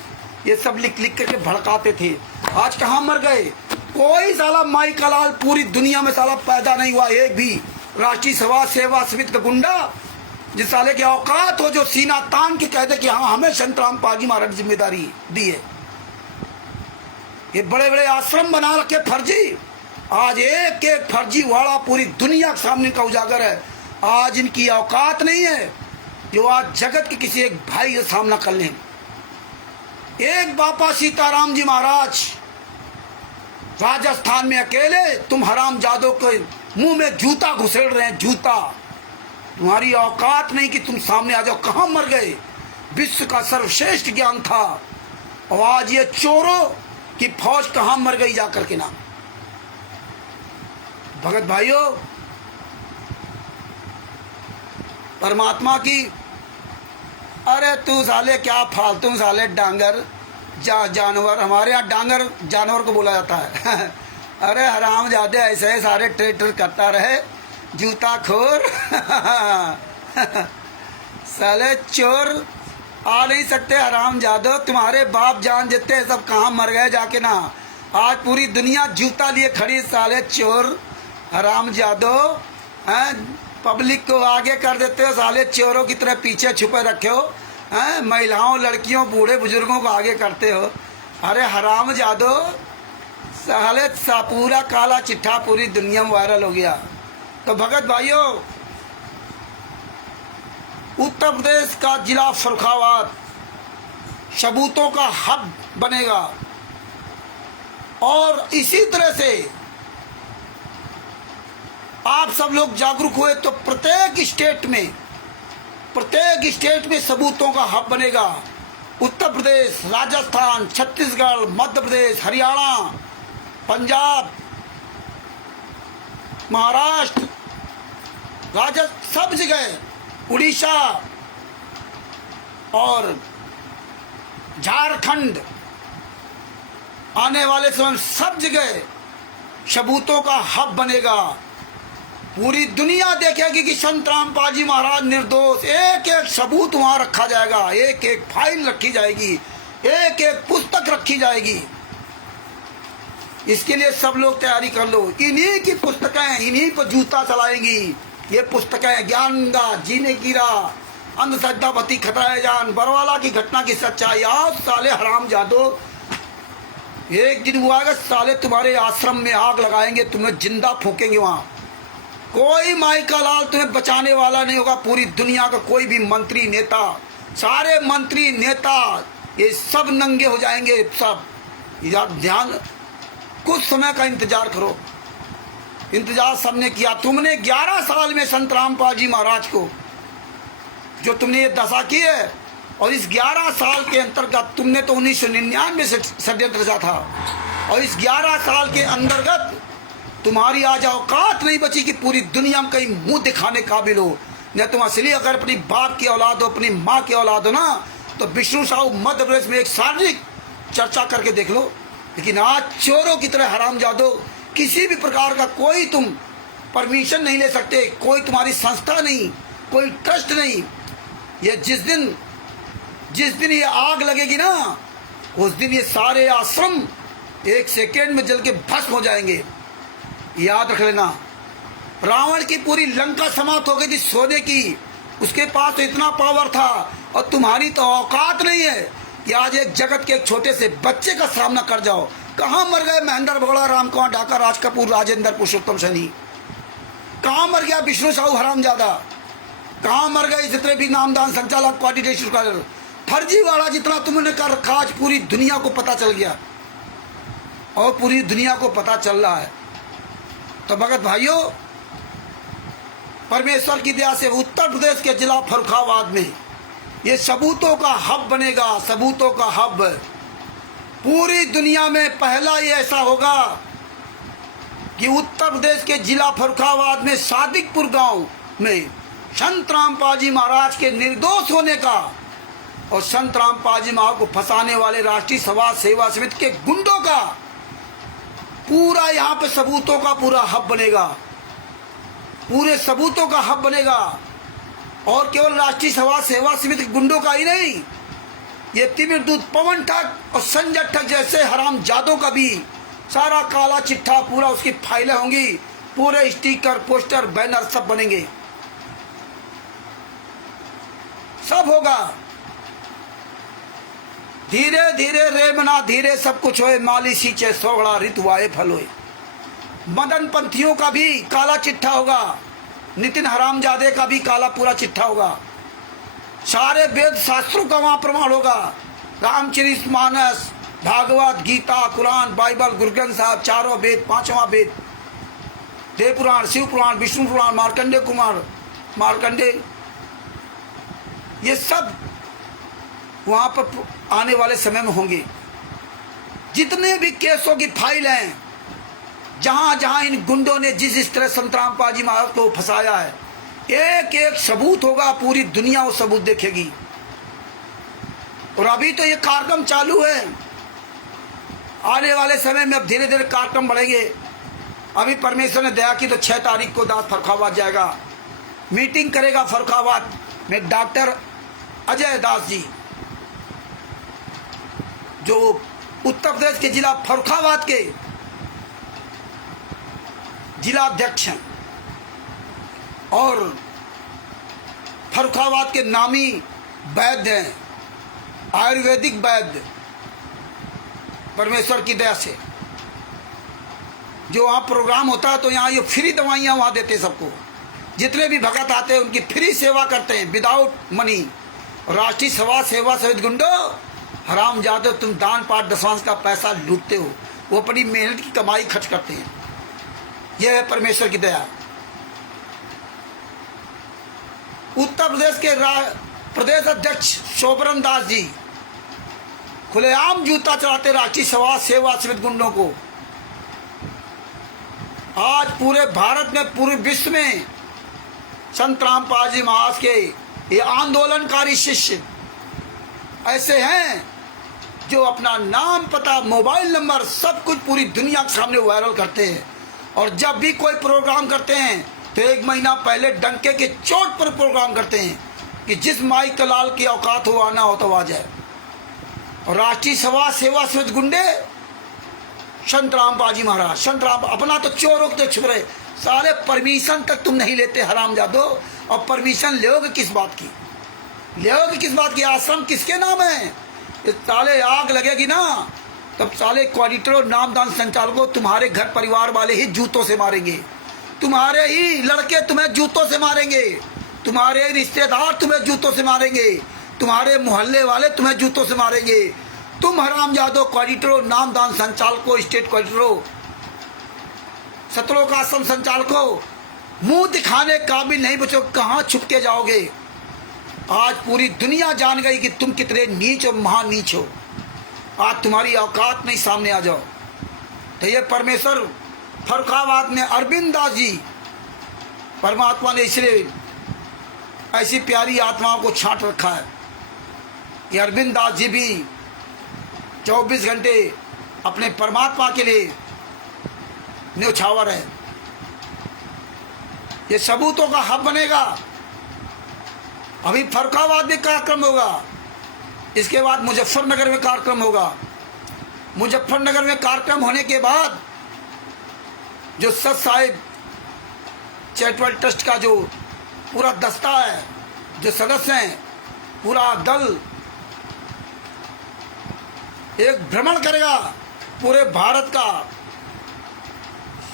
ये सब लिख लिख करके भड़काते थे, आज कहाँ मर गए? कोई साला माई का लाल पूरी दुनिया में साला पैदा नहीं हुआ, एक भी राष्ट्रीय सभा सेवा समिति का गुंडा जिस साले की औकात हो, जो सीना तान के कहते कि हाँ हमें संत रामपाल जी महाराज जिम्मेदारी दी है। ये बड़े बड़े आश्रम बना रखे फर्जी, आज एक एक फर्जी वाला पूरी दुनिया के सामने का उजागर है। आज इनकी औकात नहीं है जो आज जगत के किसी एक भाई का सामना कर लें। एक बापा सीताराम जी महाराज राजस्थान में अकेले, तुम हरामजादों के मुंह में जूता घुसेड़ रहे हैं, जूता। तुम्हारी औकात नहीं कि तुम सामने आ जाओ। कहाँ मर गए? विश्व का सर्वश्रेष्ठ ज्ञान था, और आज ये चोरों की फौज कहाँ मर गई जाकर के ना। भगत भाइयों, परमात्मा की, अरे तू साले क्या फालतू साले डांगर जानवर, हमारे यहाँ डांगर जानवर को बोला जाता है। अरे हराम जादे ऐसे सारे ट्रेटर करता रहे, जूता खोर। साले चोर आ नहीं सकते हराम जादो, तुम्हारे बाप जान जितने सब कहाँ मर गए जाके ना। आज पूरी दुनिया जूता लिए खड़ी, साले चोर हराम जादो हैं। पब्लिक को आगे कर देते हो, साले चोरों की तरह पीछे छुपे रखे हो हैं, महिलाओं लड़कियों बूढ़े बुजुर्गों को आगे करते हो। अरे हराम जादो, साले पूरा काला चिट्ठा पूरी दुनिया में वायरल हो गया। तो भगत भाइयों, उत्तर प्रदेश का जिला फर्रुखाबाद सबूतों का हब बनेगा और इसी तरह से आप सब लोग जागरूक हुए तो प्रत्येक स्टेट में सबूतों का हब बनेगा। उत्तर प्रदेश, राजस्थान, छत्तीसगढ़, मध्य प्रदेश, हरियाणा, पंजाब, महाराष्ट्र, सब जगह, उड़ीसा और झारखंड, आने वाले समय सब जगह सबूतों का हब बनेगा। पूरी दुनिया देखेगी कि संत रामपाल जी महाराज निर्दोष। एक एक सबूत वहां रखा जाएगा, एक एक फाइल रखी जाएगी, एक एक पुस्तक रखी जाएगी। इसके लिए सब लोग तैयारी कर लो। इन्हीं की पुस्तकें इन्हीं पर जूता चलाएंगी। ये पुस्तकें ज्ञानगंगा, जीने की राह, अंधश्रद्धापति, खतरा जान, बरवाला की घटना की सच्चाई। आप साले हराम जादो, एक दिन हुआ है साले तुम्हारे आश्रम में आग लगाएंगे, तुम्हें जिंदा फूकेंगे। वहां कोई माई का लाल तुम्हें बचाने वाला नहीं होगा। पूरी दुनिया का कोई भी मंत्री नेता, सारे मंत्री नेता ये सब नंगे हो जाएंगे। सब ध्यान, कुछ समय का इंतजार करो। इंतजार सबने किया। तुमने 11 साल में संत रामपाल जी महाराज को जो तुमने ये दशा की है, और इस 11 साल के अंतर्गत तुमने तो 1999 से षड्यंत्र रचा था, और इस 11 साल के अंतर्गत तुम्हारी आज औकात नहीं बची कि पूरी दुनिया में कहीं मुंह दिखाने काबिल हो। न तुम असली अगर अपनी बाप की औलाद हो, अपनी माँ की औलाद हो ना, तो विष्णु साहू मध्य प्रदेश में एक सार्वजनिक चर्चा करके देख लो। लेकिन आज चोरों की तरह हरामजादो, किसी भी प्रकार का कोई तुम परमिशन नहीं ले सकते, कोई तुम्हारी संस्था नहीं, कोई ट्रस्ट नहीं। ये जिस दिन ये आग लगेगी ना, उस दिन ये सारे आश्रम 1 सेकेंड में जल के भस्म हो जाएंगे। याद रख लेना। रावण की पूरी लंका समाप्त हो गई थी सोने की, उसके पास तो इतना पावर था, और तुम्हारी तो औकात नहीं है कि आज एक जगत के एक छोटे से बच्चे का सामना कर जाओ। कहाँ मर गए महेंद्र बगड़ा, राम कुमार ढाका, राज कपूर, राजेंद्र, पुरुषोत्तम सैनी? कहाँ मर गया विष्णु साहू हरामजादा? कहाँ मर गए जितने भी नामदान संचालक, क्वांटिटेटिव कर फर्जीवाड़ा जितना तुमने कर रखा, आज पूरी दुनिया को पता चल गया, और पूरी दुनिया को पता चल रहा है। तो भगत भाइयों, परमेश्वर की दया से उत्तर प्रदेश के जिला फर्रुखाबाद में ये सबूतों का हब बनेगा। सबूतों का हब पूरी दुनिया में पहला ये ऐसा होगा कि उत्तर प्रदेश के जिला फर्रुखाबाद में सादिकपुर गांव में संत रामपाल जी महाराज के निर्दोष होने का, और संत रामपाल जी महाराज को फंसाने वाले राष्ट्रीय समाज सेवा समिति के गुंडों का पूरा यहाँ पे सबूतों का पूरा हब बनेगा। पूरे सबूतों का हब बनेगा। और केवल राष्ट्रीय समाज सेवा समिति के गुंडों का ही नहीं, ये तिमिर दूत, पवन ठग और संजय ठग जैसे हराम जादों का भी सारा काला चिट्ठा, पूरा उसकी फाइलें होंगी, पूरे स्टिकर, पोस्टर, बैनर सब बनेंगे, सब होगा। धीरे धीरे रेमना धीरे सब कुछ होए, माली सींचे सोगड़ा ऋतु आए फल होए। मदन पंथियों का भी काला चिट्ठा होगा, नितिन हरामजादे का भी काला पूरा चिट्ठा होगा। सारे वेद शास्त्रों का वहां प्रमाण होगा। रामचरितमानस, भागवत, गीता, कुरान, बाइबल, गुरु ग्रंथ साहब, चारों वेद, 5वां वेद, देव पुराण, शिव पुराण, विष्णु पुराण, मार्कंडे, ये सब वहां पर आने वाले समय में होंगे। जितने भी केसों की फाइल हैं, जहां जहां इन गुंडों ने जिस तरह संत रामपाल जी महाराज को फंसाया है, एक एक सबूत होगा। पूरी दुनिया वो सबूत देखेगी। और अभी तो ये कार्यक्रम चालू है, आने वाले समय में अब धीरे धीरे कार्यक्रम बढ़ेंगे। अभी परमेश्वर ने दया की तो 6 तारीख को दास फर्रुखाबाद जाएगा, मीटिंग करेगा फर्रुखाबाद में डॉक्टर अजय दास जी, जो उत्तर प्रदेश के जिला फर्रुखाबाद के जिला अध्यक्ष हैं। और फर्रुखाबाद के नामी वैद्य हैं, आयुर्वेदिक वैद्य, परमेश्वर की दया से। जो वहाँ प्रोग्राम होता है तो यहाँ ये फ्री दवाइयाँ वहाँ देते हैं सबको। जितने भी भगत आते हैं उनकी फ्री सेवा करते हैं विदाउट मनी। राष्ट्रीय सेवा सहित गुंडो, हराम जादो, तुम दान पाठ दशवांश का पैसा लूटते हो, वो अपनी मेहनत की कमाई खर्च करते हैं। यह है परमेश्वर की दया। उत्तर प्रदेश के प्रदेश अध्यक्ष शोभरन दास जी खुलेआम जूता चलाते राष्ट्रीय सेवा सहित गुंडों को। आज पूरे भारत में, पूरे विश्व में संत रामपाल जी महाराज के ये आंदोलनकारी शिष्य ऐसे हैं जो अपना नाम, पता, मोबाइल नंबर सब कुछ पूरी दुनिया के सामने वायरल करते हैं। और जब भी कोई प्रोग्राम करते हैं तो 1 महीना पहले डंके के चोट पर प्रोग्राम करते हैं कि जिस माई कलाल की औकात हो आना हो तो आ जाए। और राष्ट्रीय सेवा सहित गुंडे संत रामपाल जी महाराज, संत राम अपना तो चोरों के छुप रहे, सारे परमिशन तक तुम नहीं लेते हरामजादो। और परमिशन लोगे किस बात की? लोगे किस बात की? आश्रम किसके नाम है? इस साले आग लगेगी ना तब साले क्वाडिटरों, नामदान संचालकों तुम्हारे घर परिवार वाले ही जूतों से मारेंगे, तुम्हारे ही लड़के तुम्हें जूतों से मारेंगे, तुम्हारे रिश्तेदार तुम्हें जूतों से मारेंगे, तुम्हारे मोहल्ले वाले तुम्हें जूतों से मारेंगे। तुम हरामजादो क्वाडिटरों, नामदान संचालकों, स्टेट क्वाडिटरों, सतलोक आश्रम संचालकों, मुंह दिखाने काबिल नहीं बचो, कहाँ छुप के जाओगे? आज पूरी दुनिया जान गई कि तुम कितने नीच और महान नीच हो। आज तुम्हारी औकात नहीं, सामने आ जाओ। तो ये परमेश्वर फर्रुखाबाद में अरविंद दास जी, परमात्मा ने इसलिए ऐसी प्यारी आत्माओं को छांट रखा है। ये अरविंद दास जी भी 24 घंटे अपने परमात्मा के लिए न्यौछावर है। ये सबूतों का हब बनेगा। अभी फर्रुखाबाद में कार्यक्रम होगा, इसके बाद मुजफ्फरनगर में कार्यक्रम होगा। मुजफ्फरनगर में कार्यक्रम होने के बाद जो सत साहिब चैरिटेबल ट्रस्ट का जो पूरा दस्ता है, जो सदस्य हैं, पूरा दल एक भ्रमण करेगा पूरे भारत का,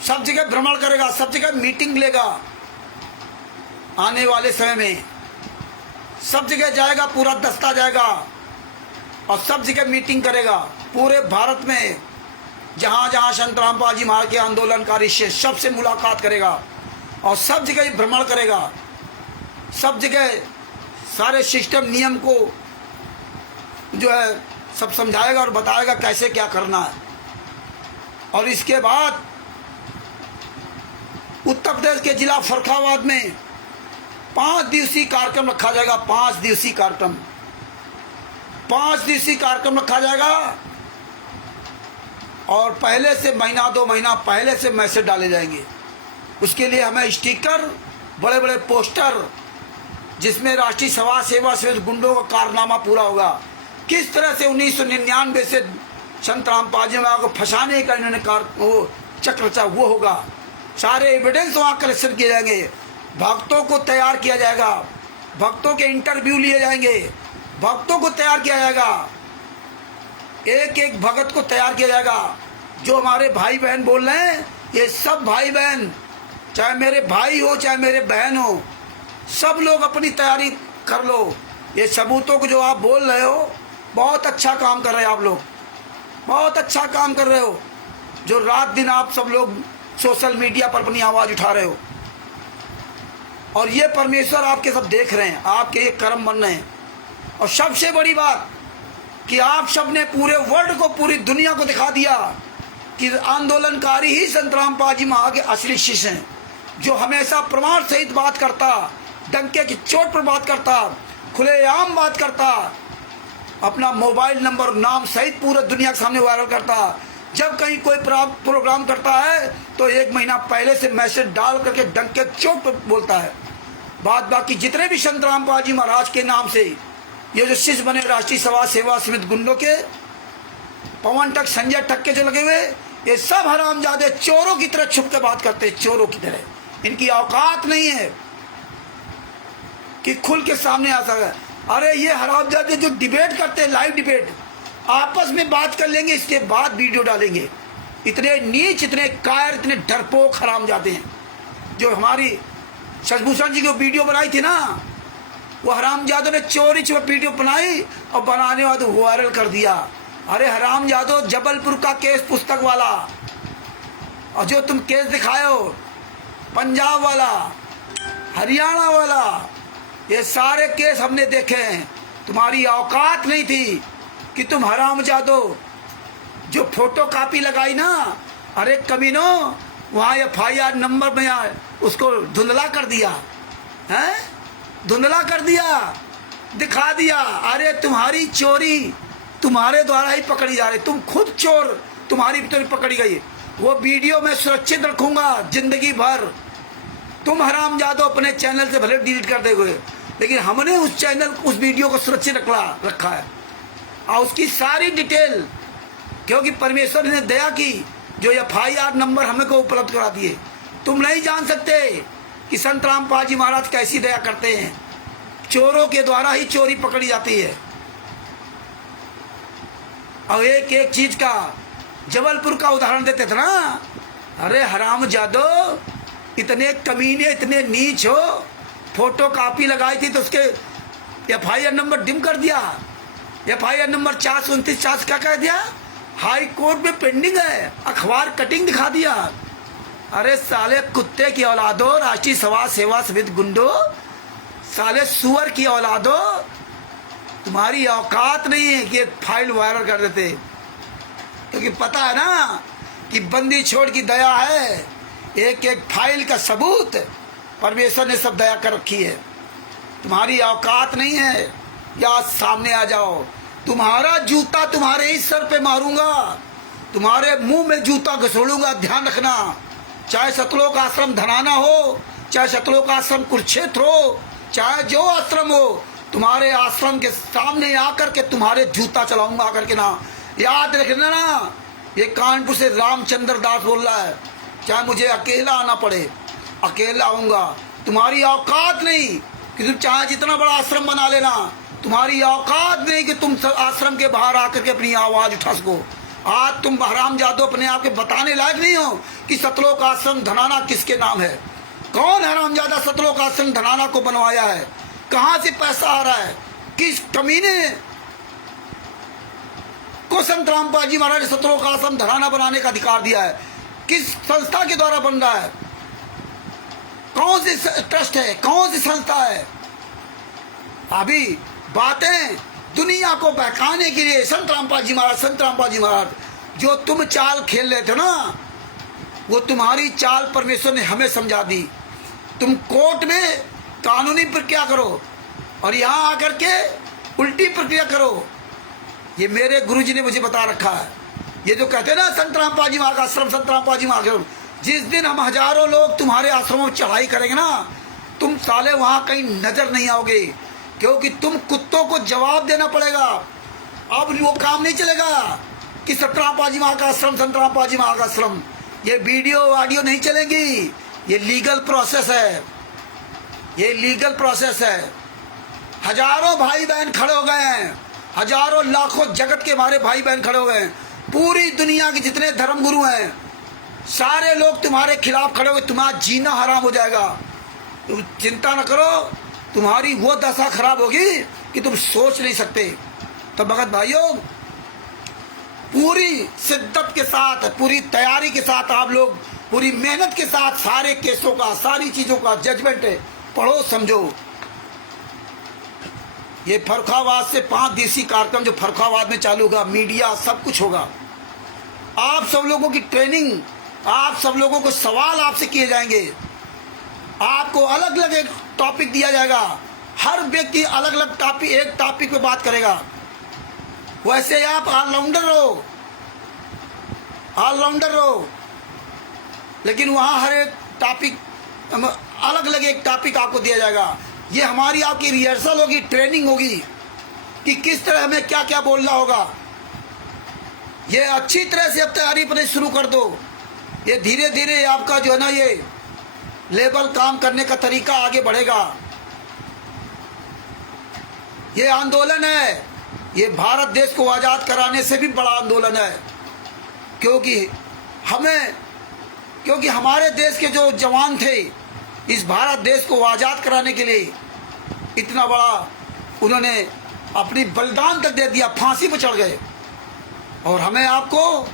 सब जगह भ्रमण करेगा, सब जगह मीटिंग लेगा। आने वाले समय में सब जगह जाएगा, पूरा दस्ता जाएगा और सब जगह मीटिंग करेगा। पूरे भारत में जहाँ जहाँ संत रामपाल जी महाराज के आंदोलनकारी से सबसे मुलाकात करेगा और सब जगह भ्रमण करेगा। सब जगह सारे सिस्टम, नियम को जो है सब समझाएगा और बताएगा कैसे क्या करना है। और इसके बाद उत्तर प्रदेश के जिला फर्रुखाबाद में 5 दिवसीय कार्यक्रम रखा जाएगा। 5 दिवसीय कार्यक्रम, 5 दिवसीय कार्यक्रम रखा जाएगा। और पहले से महीना 2 महीना पहले से मैसेज डाले जाएंगे। उसके लिए हमें स्टिकर, बड़े बड़े पोस्टर, जिसमें राष्ट्रीय सेवा सहित गुंडों का कारनामा पूरा होगा। किस तरह से 1999 से संत रामपाल जी महाराज को फंसाने का इन्होंने वो चक्र रचा, वो होगा। सारे एविडेंस वहाँ कलेक्शन किए जाएंगे। भक्तों को तैयार किया जाएगा, भक्तों के इंटरव्यू लिए जाएंगे, भक्तों को तैयार किया जाएगा, एक एक भगत को तैयार किया जाएगा। जो हमारे भाई बहन बोल रहे हैं, ये सब भाई बहन, चाहे मेरे भाई हो चाहे मेरे बहन हो, सब लोग अपनी तैयारी कर लो। ये सबूतों को जो आप बोल रहे हो, बहुत अच्छा काम कर रहे हो आप लोग, बहुत अच्छा काम कर रहे हो। जो रात दिन आप सब लोग सोशल मीडिया पर अपनी आवाज़ उठा रहे हो, और ये परमेश्वर आपके सब देख रहे हैं, आपके ये कर्म बन रहे हैं। और सबसे बड़ी बात कि आप सब ने पूरे वर्ल्ड को, पूरी दुनिया को दिखा दिया कि आंदोलनकारी ही संत रामपाल जी महाराज के असली शिष्य हैं। जो हमेशा प्रमाण सहित बात करता, डंके की चोट पर बात करता, खुलेआम बात करता, अपना मोबाइल नंबर, नाम सहित पूरे दुनिया के सामने वायरल करता। जब कहीं कोई प्रोग्राम करता है तो 1 महीना पहले से मैसेज डाल करके डंके चोट पर बोलता है। बाकी जितने भी संत रामपाल जी महाराज के नाम से ये जो शिष्य बने राष्ट्रीय सेवा समिति गुंडों के, पवन टक, संजय टक के जो लगे हुए, ये सब हरामजादे चोरों की तरह छुप के बात करते हैं, चोरों की तरह। इनकी औकात नहीं है। कि खुल के सामने आ सके। अरे ये हरामजादे जो डिबेट करते हैं, लाइव डिबेट, आपस में बात कर लेंगे, इसके बाद वीडियो डालेंगे। इतने नीच, इतने कायर, इतने डरपोक हरामजादे हैं। जो हमारी शशिभूषण जी की वीडियो बनाई थी ना, वो हरामजादों ने चोरी चोरी वीडियो बनाई और बनाने वाले वायरल कर दिया। अरे हरामजादो, जबलपुर का केस पुस्तक वाला, और जो तुम केस दिखाए हो पंजाब वाला, हरियाणा वाला, ये सारे केस हमने देखे हैं। तुम्हारी औकात नहीं थी कि तुम हरामजादो जो फोटो कॉपी लगाई ना, अरे कमीनों, वहाँ FIR नंबर में उसको धुंधला कर दिया है, धुंधला कर दिया, दिखा दिया। अरे तुम्हारी चोरी तुम्हारे द्वारा ही पकड़ी जा रही, तुम खुद चोर, तुम्हारी चोरी पकड़ी गई। वो वीडियो मैं सुरक्षित रखूंगा जिंदगी भर। तुम हरामजादो अपने चैनल से भले डिलीट कर दोगे, लेकिन हमने उस चैनल, उस वीडियो को सुरक्षित रखा है, और उसकी सारी डिटेल, क्योंकि परमेश्वर ने दया की, जो FIR नंबर हमें को उपलब्ध करा दिए। तुम नहीं जान सकते कि संत रामपाल जी महाराज कैसी दया करते हैं। चोरों के द्वारा ही चोरी पकड़ी जाती है। और एक एक चीज का, जबलपुर का उदाहरण देते थे ना। अरे हरामजादो, इतने कमीने, इतने नीच हो, फोटो कॉपी लगाई थी तो उसके FIR नंबर डिम कर दिया। FIR नंबर 429 क्या कह दिया, हाई कोर्ट में पेंडिंग है, अखबार कटिंग दिखा दिया। अरे साले कुत्ते की औलादो, राष्ट्रीय समाज सेवा समिति गुंडो, साले सुअर की औलादो, तुम्हारी औकात नहीं है कि फाइल वायरल कर देते, क्योंकि पता है ना कि बंदी छोड़ की दया है। एक एक फाइल का सबूत परमेश्वर ने सब दया कर रखी है। तुम्हारी औकात नहीं है, या सामने आ जाओ, तुम्हारा जूता तुम्हारे ही सर पे मारूंगा, तुम्हारे मुंह में जूता घसोड़ूंगा। ध्यान रखना, चाहे सतलोक आश्रम धनाना हो, चाहे सतलोक आश्रम कुरुक्षेत्र हो, चाहे जो आश्रम हो, तुम्हारे आश्रम के सामने आकर के तुम्हारे जूता चलाऊंगा आकर के ना। याद रखना ना, ये कानपुर से रामचंद्र दास बोल रहा है, चाहे मुझे अकेला आना पड़े, अकेला आऊंगा। तुम्हारी औकात नहीं कि तुम चाहे जितना बड़ा आश्रम बना लेना, तुम्हारी औकात नहीं कि तुम आश्रम के बाहर आकर के अपनी आवाज उठा सको। आज तुम हरामजादो अपने आप के बताने लायक नहीं हो कि सतलोक आश्रम धनाना किसके नाम है। कौन हरामजादा सतलोक आश्रम धनाना को बनवाया है, कहां से पैसा आ रहा है, किस कमीने को संत रामपाल जी महाराज ने सतलोक आश्रम धनाना बनाने का अधिकार दिया है, किस संस्था के द्वारा बन रहा है, कौन सी ट्रस्ट है, कौन सी संस्था है। अभी बातें दुनिया को बहकाने के लिए संत रामपाल जी महाराज, संत रामपाल जी महाराज, जो तुम चाल खेल रहे थे ना, वो तुम्हारी चाल परमेश्वर ने हमें समझा दी। तुम कोर्ट में कानूनी प्रक्रिया करो और यहाँ आकर के उल्टी प्रक्रिया करो। ये मेरे गुरुजी ने मुझे बता रखा है। ये जो कहते हैं ना संत रामपाल जी महाराज आश्रम, संत रामपाल जी महाराज, जिस दिन हम हजारों लोग तुम्हारे आश्रमों में चढ़ाई करेंगे ना, तुम साले वहाँ कहीं नजर नहीं आओगे, क्योंकि तुम कुत्तों को जवाब देना पड़ेगा। अब वो काम नहीं चलेगा कि संत रामपाल जी महाराज का आश्रम, संत रामपाल जी महाराज का आश्रम, ये वीडियो ऑडियो नहीं चलेंगी। ये लीगल प्रोसेस है, ये लीगल प्रोसेस है। हजारों भाई बहन खड़े हो गए हैं, हजारों लाखों जगत के हमारे भाई बहन खड़े हो गए हैं। पूरी दुनिया के जितने धर्म गुरु हैं, सारे लोग तुम्हारे खिलाफ खड़े हो गए। तुम्हारा जीना हराम हो जाएगा। तुम चिंता न करो, तुम्हारी वो दशा खराब होगी कि तुम सोच नहीं सकते। तो भगत भाइयों, पूरी शिद्दत के साथ, पूरी तैयारी के साथ आप लोग पूरी मेहनत के साथ सारे केसों का, सारी चीजों का जजमेंट पढ़ो, समझो। ये फर्रुखाबाद से 5 दिवसीय कार्यक्रम जो फर्रुखाबाद में चालू होगा, मीडिया सब कुछ होगा। आप सब लोगों की ट्रेनिंग, आप सब लोगों को सवाल आपसे किए जाएंगे। आपको अलग अलग एक टॉपिक दिया जाएगा। हर व्यक्ति अलग अलग टॉपिक, एक टॉपिक पे बात करेगा। वैसे आप ऑलराउंडर रहो, ऑलराउंडर रहो, लेकिन वहाँ हर एक टॉपिक अलग अलग एक टॉपिक आपको दिया जाएगा। ये हमारी आपकी रिहर्सल होगी, ट्रेनिंग होगी कि किस तरह हमें क्या क्या बोलना होगा। ये अच्छी तरह से अब तैयारी पर शुरू कर दो। ये धीरे धीरे आपका जो है ना, ये लेवल काम करने का तरीका आगे बढ़ेगा। ये आंदोलन है, ये भारत देश को आज़ाद कराने से भी बड़ा आंदोलन है, क्योंकि हमारे देश के जो जवान थे इस भारत देश को आज़ाद कराने के लिए इतना बड़ा उन्होंने अपनी बलिदान तक दे दिया, फांसी पर चढ़ गए। और हमें आपको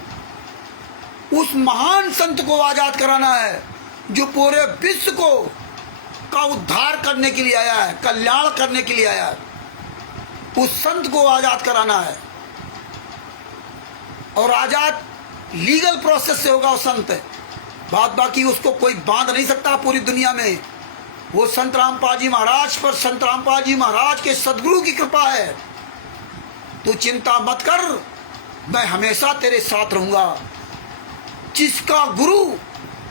उस महान संत को आज़ाद कराना है जो पूरे विश्व को का उद्धार करने के लिए आया है, कल्याण करने के लिए आया है। उस संत को आज़ाद कराना है और आज़ाद लीगल प्रोसेस से होगा वो संत। बात बाकी उसको कोई बांध नहीं सकता पूरी दुनिया में। वो संत रामपाल जी महाराज पर संत रामपाल जी महाराज के सदगुरु की कृपा है। तू चिंता मत कर, मैं हमेशा तेरे साथ रहूंगा। जिसका गुरु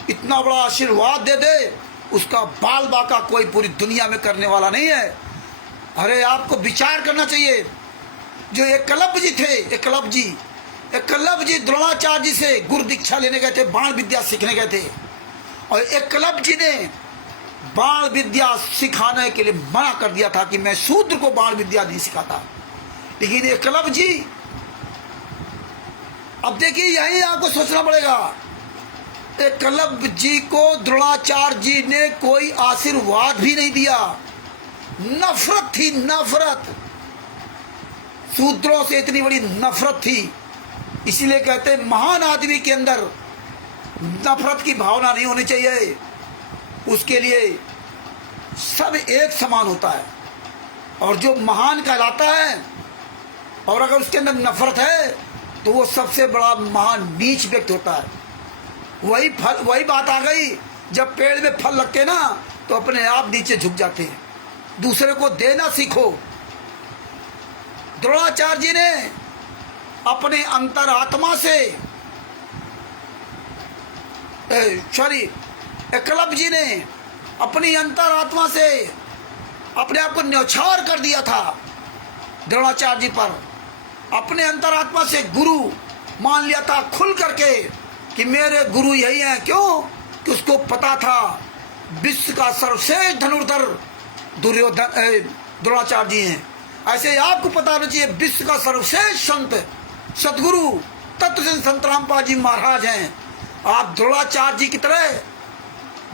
इतना बड़ा आशीर्वाद दे दे उसका बाल बाका कोई पूरी दुनिया में करने वाला नहीं है। अरे आपको विचार करना चाहिए। जो एकलव्य जी थे, एकलव्य जी द्रोणाचार्य जी से गुरु दीक्षा लेने गए थे, बाण विद्या सीखने गए थे। और एकलव्य जी ने बाण विद्या सिखाने के लिए मना कर दिया था कि मैं शूद्र को बाण विद्या नहीं सिखाता। लेकिन एकलव्य जी, अब देखिए यही आपको सोचना पड़ेगा, एकलव्य जी को द्रोणाचार्य जी ने कोई आशीर्वाद भी नहीं दिया। नफरत थी, नफरत, शूद्रों से इतनी बड़ी नफरत थी। इसीलिए कहते हैं महान आदमी के अंदर नफरत की भावना नहीं होनी चाहिए। उसके लिए सब एक समान होता है। और जो महान कहलाता है और अगर उसके अंदर नफरत है तो वो सबसे बड़ा महान नीच व्यक्ति होता है। वही बात आ गई, जब पेड़ में फल लगते ना तो अपने आप नीचे झुक जाते हैं। दूसरे को देना सीखो। द्रोणाचार्य जी ने अपने अंतरात्मा से एकलव्य जी ने अपनी अंतरात्मा से अपने आप को न्यौछावर कर दिया था द्रोणाचार्य जी पर। अपने अंतरात्मा से गुरु मान लिया था खुल करके कि मेरे गुरु यही हैं। क्यों? कि उसको पता था विश्व का सर्वश्रेष्ठ धनुर्धर द्रोणाचार्य जी हैं। ऐसे आपको पता होना चाहिए विश्व का सर्वश्रेष्ठ संत सदगुरु तत्व संत रामपाल जी महाराज हैं। आप द्रोणाचार्य जी की तरह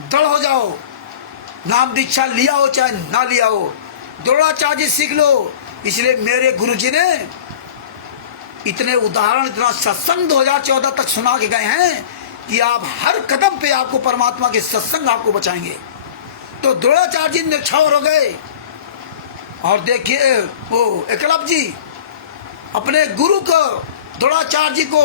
दृढ़ हो जाओ। नाम दीक्षा लिया हो चाहे ना लिया हो, द्रोणाचार्य जी सीख लो। इसलिए मेरे गुरु जी ने इतने उदाहरण, इतना सत्संग 2014 तक सुना के गए हैं कि आप हर कदम पे आपको परमात्मा के सत्संग आपको बचाएंगे। तो द्रोणाचार्य जी निछावर हो गए। और देखिए वो एकलव्य जी अपने गुरु को, द्रोणाचार्य जी को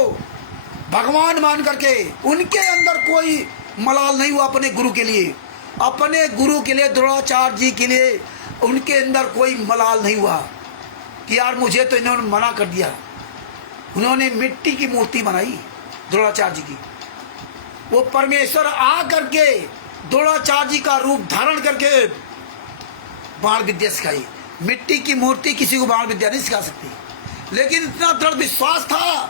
भगवान मान करके, उनके अंदर कोई मलाल नहीं हुआ अपने गुरु के लिए। अपने गुरु के लिए, द्रोणाचार्य जी के लिए उनके अंदर कोई मलाल नहीं हुआ कि यार मुझे तो इन्होंने मना कर दिया। उन्होंने मिट्टी की मूर्ति बनाई द्रोणाचार्य जी की। वो परमेश्वर आ करके द्रोणाचार्य जी का रूप धारण करके बाण विद्या सिखाई। मिट्टी की मूर्ति किसी को बाण विद्या नहीं सिखा सकती। लेकिन इतना दृढ़ विश्वास था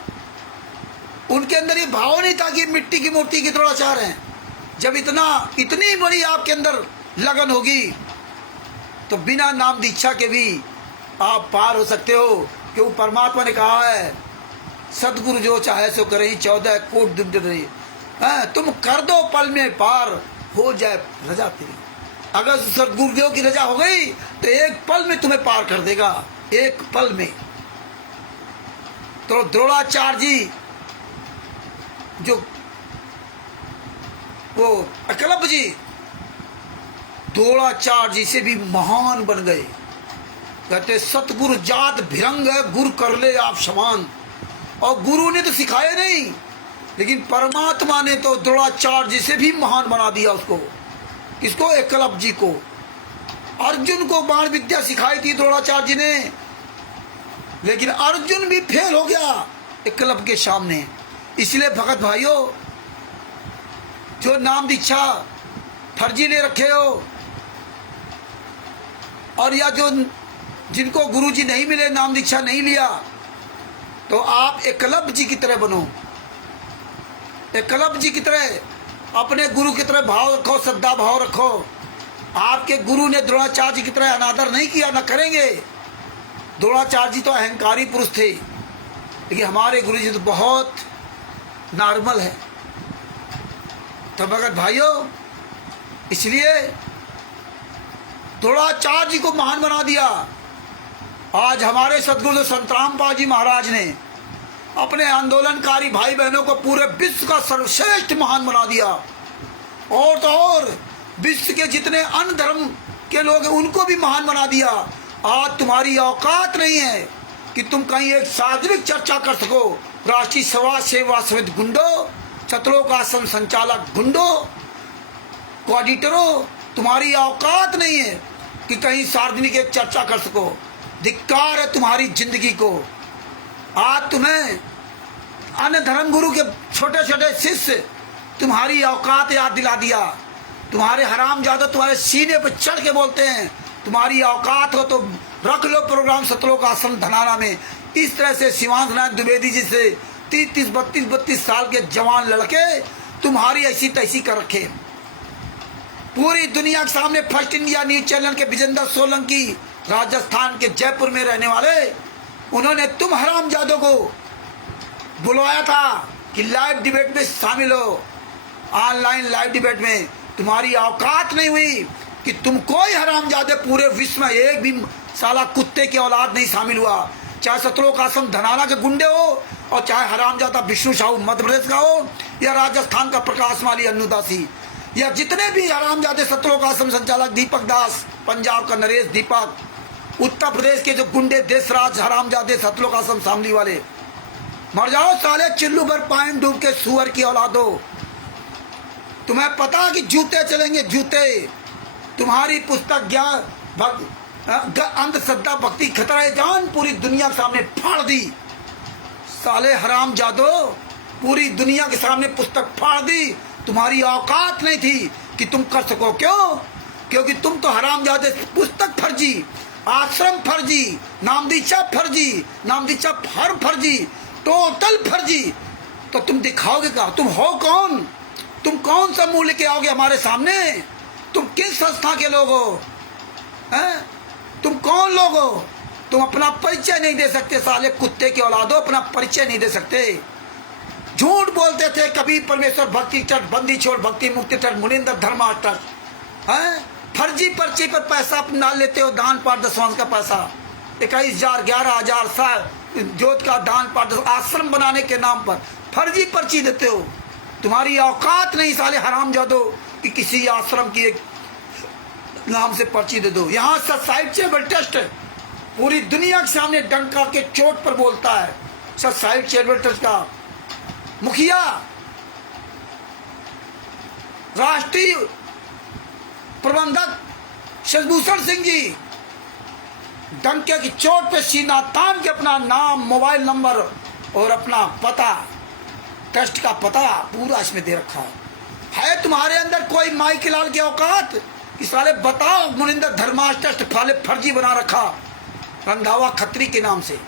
उनके अंदर, ये भाव नहीं था कि मिट्टी की मूर्ति की द्रोणाचार्य हैं। जब इतनी बड़ी आपके अंदर लगन होगी तो बिना नाम दीक्षा के भी आप पार हो सकते हो। क्यों? परमात्मा ने कहा है सदगुरु जो चाहे सो करे, 14 कोट दुख रही। तुम कर दो पल में पार, हो जाए रजा तेरी। अगर सदगुरुदेव की रजा हो गई तो एक पल में तुम्हें पार कर देगा, एक पल में। तो द्रोणाचार्य जी जो वो एकलव्य जी द्रोणाचार्य जी से भी महान बन गए। कहते सतगुरु जात भिरंग है, गुरु कर ले आप समान। और गुरु ने तो सिखाया नहीं, लेकिन परमात्मा ने तो द्रोणाचार्य जी से भी महान बना दिया उसको। किसको? एकलव्य जी को। अर्जुन को बाण विद्या सिखाई थी द्रोणाचार्य जी ने, लेकिन अर्जुन भी फेल हो गया एकलव्य के सामने। इसलिए भगत भाइयों, जो नाम दीक्षा फर्जी ले रखे हो और या जो जिनको गुरुजी नहीं मिले, नाम दीक्षा नहीं लिया, तो आप एकलव्य जी की तरह बनो। एकलव्य जी की तरह अपने गुरु की तरह भाव रखो, श्रद्धा भाव रखो। आपके गुरु ने द्रोणाचार्य जी की तरह अनादर नहीं किया, न करेंगे। द्रोणाचार्य जी तो अहंकारी पुरुष थे, लेकिन हमारे गुरु जी तो बहुत नॉर्मल है। तो भगत भाइयों, इसलिए द्रोणाचार्य जी को महान बना दिया। आज हमारे सदगुरु संत रामपाल जी महाराज ने अपने आंदोलनकारी भाई बहनों को पूरे विश्व का सर्वश्रेष्ठ महान बना दिया। और तो और विश्व के जितने अन्य धर्म के लोग हैं उनको भी महान बना दिया। आज तुम्हारी औकात नहीं है कि तुम कहीं एक सार्वजनिक चर्चा कर सको। राष्ट्रीय समाज सेवा समिति गुंडो, सतलोक आश्रम संचालक गुंडो, कोऑर्डिनेटरों, तुम्हारी औकात नहीं है कि कहीं सार्वजनिक एक चर्चा कर सको। धिक्कार है तुम्हारी जिंदगी को। आज तुम्हें अन्य धर्म गुरु के छोटे छोटे शिष्य तुम्हारी औकात याद दिला दिया। तुम्हारे हरामजादा तुम्हारे सीने पर चढ़ के बोलते हैं तुम्हारी औकात हो तो रख लो प्रोग्राम सतलोक आश्रम धनाना में। इस तरह से शिवांश नारायण द्विवेदी जी से 30, 32 साल के जवान लड़के तुम्हारी ऐसी तैसी कर रखे। पूरी दुनिया के सामने फर्स्ट इंडिया न्यूज चैनल के विजेंद्र सोलंकी, राजस्थान के जयपुर में रहने वाले, उन्होंने तुम हरामजादों को बुलवाया था कि लाइव डिबेट में शामिल हो। ऑनलाइन लाइव डिबेट में तुम्हारी औकात नहीं हुई कि तुम कोई हरामजादे पूरे विश्व में एक भी साला कुत्ते की औलाद नहीं शामिल हुआ। चाहे सतलोक आश्रम धनाना के गुंडे हो और चाहे हरामजादा विष्णु साहू मध्य प्रदेश का हो या राजस्थान का प्रकाश माली अन्नुदासी या जितने भी हरामजादे सतलोक आश्रम संचालक दीपक दास, पंजाब का नरेश दीपक, उत्तर प्रदेश के जो गुंडे देशराज हरामजादे सतलोक आश्रम शामली वाले, मर जाओ साले चिल्लू भर पानी डूब के सुअर की औलादो। तुम्हें पता कि जूते चलेंगे जूते। तुम्हारी पुस्तक ज्ञान अंधश्रद्धा भक्ति खतरा जान पूरी दुनिया के सामने फाड़ दी। साले हरामजादो, पूरी दुनिया के सामने पुस्तक फाड़ दी। तुम्हारी औकात नहीं थी कि तुम कर सको। क्यों? क्योंकि तुम तो हरामजादे पुस्तक फर्जी, आश्रम फर्जी, नामदीक्षा फर्जी, नामदीक्षा फर्जी, टोटल फर्जी। तो तुम दिखाओगे क्या? तुम हो कौन? तुम कौन सा मुंह लेके आओगे हमारे सामने? तुम किस संस्था के लोग हो? हैं? तुम कौन लोग हो? तुम अपना परिचय नहीं दे सकते। साले कुत्ते की औलादो, अपना परिचय नहीं दे सकते। झूठ बोलते थे कबीर परमेश्वर भक्ति ट्रस्ट, बंदी छोड़ भक्ति मुक्ति ट्रस्ट, मुनिंदर धर्मा ट्रस्ट। हैं? फर्जी पर्ची पर पैसा डाल लेते हो, दान पाठ दसवांश का पैसा 21,000 11,000 साल जोत का दान पाठ आश्रम बनाने के नाम पर फर्जी पर्ची देते हो। तुम्हारी औकात नहीं साले हरामजादो कि किसी आश्रम की एक नाम से पर्ची दे दो। यहाँ सत्साइड चैरिटेबल ट्रस्ट पूरी दुनिया के सामने डंका के चोट पर बोलता है। सत्साइड चैरिटेबल ट्रस्ट का मुखिया राष्ट्रीय प्रबंधक शशिभूषण सिंह जी डंके की चोट पे सीना तान के अपना नाम, मोबाइल नंबर और अपना पता, ट्रस्ट का पता पूरा इसमें दे रखा है। तुम्हारे अंदर कोई माई के लाल की औकात कि साले बताओ मुनिंदर धर्मा ट्रस्ट फाले फर्जी बना रखा रंधावा खत्री के नाम से।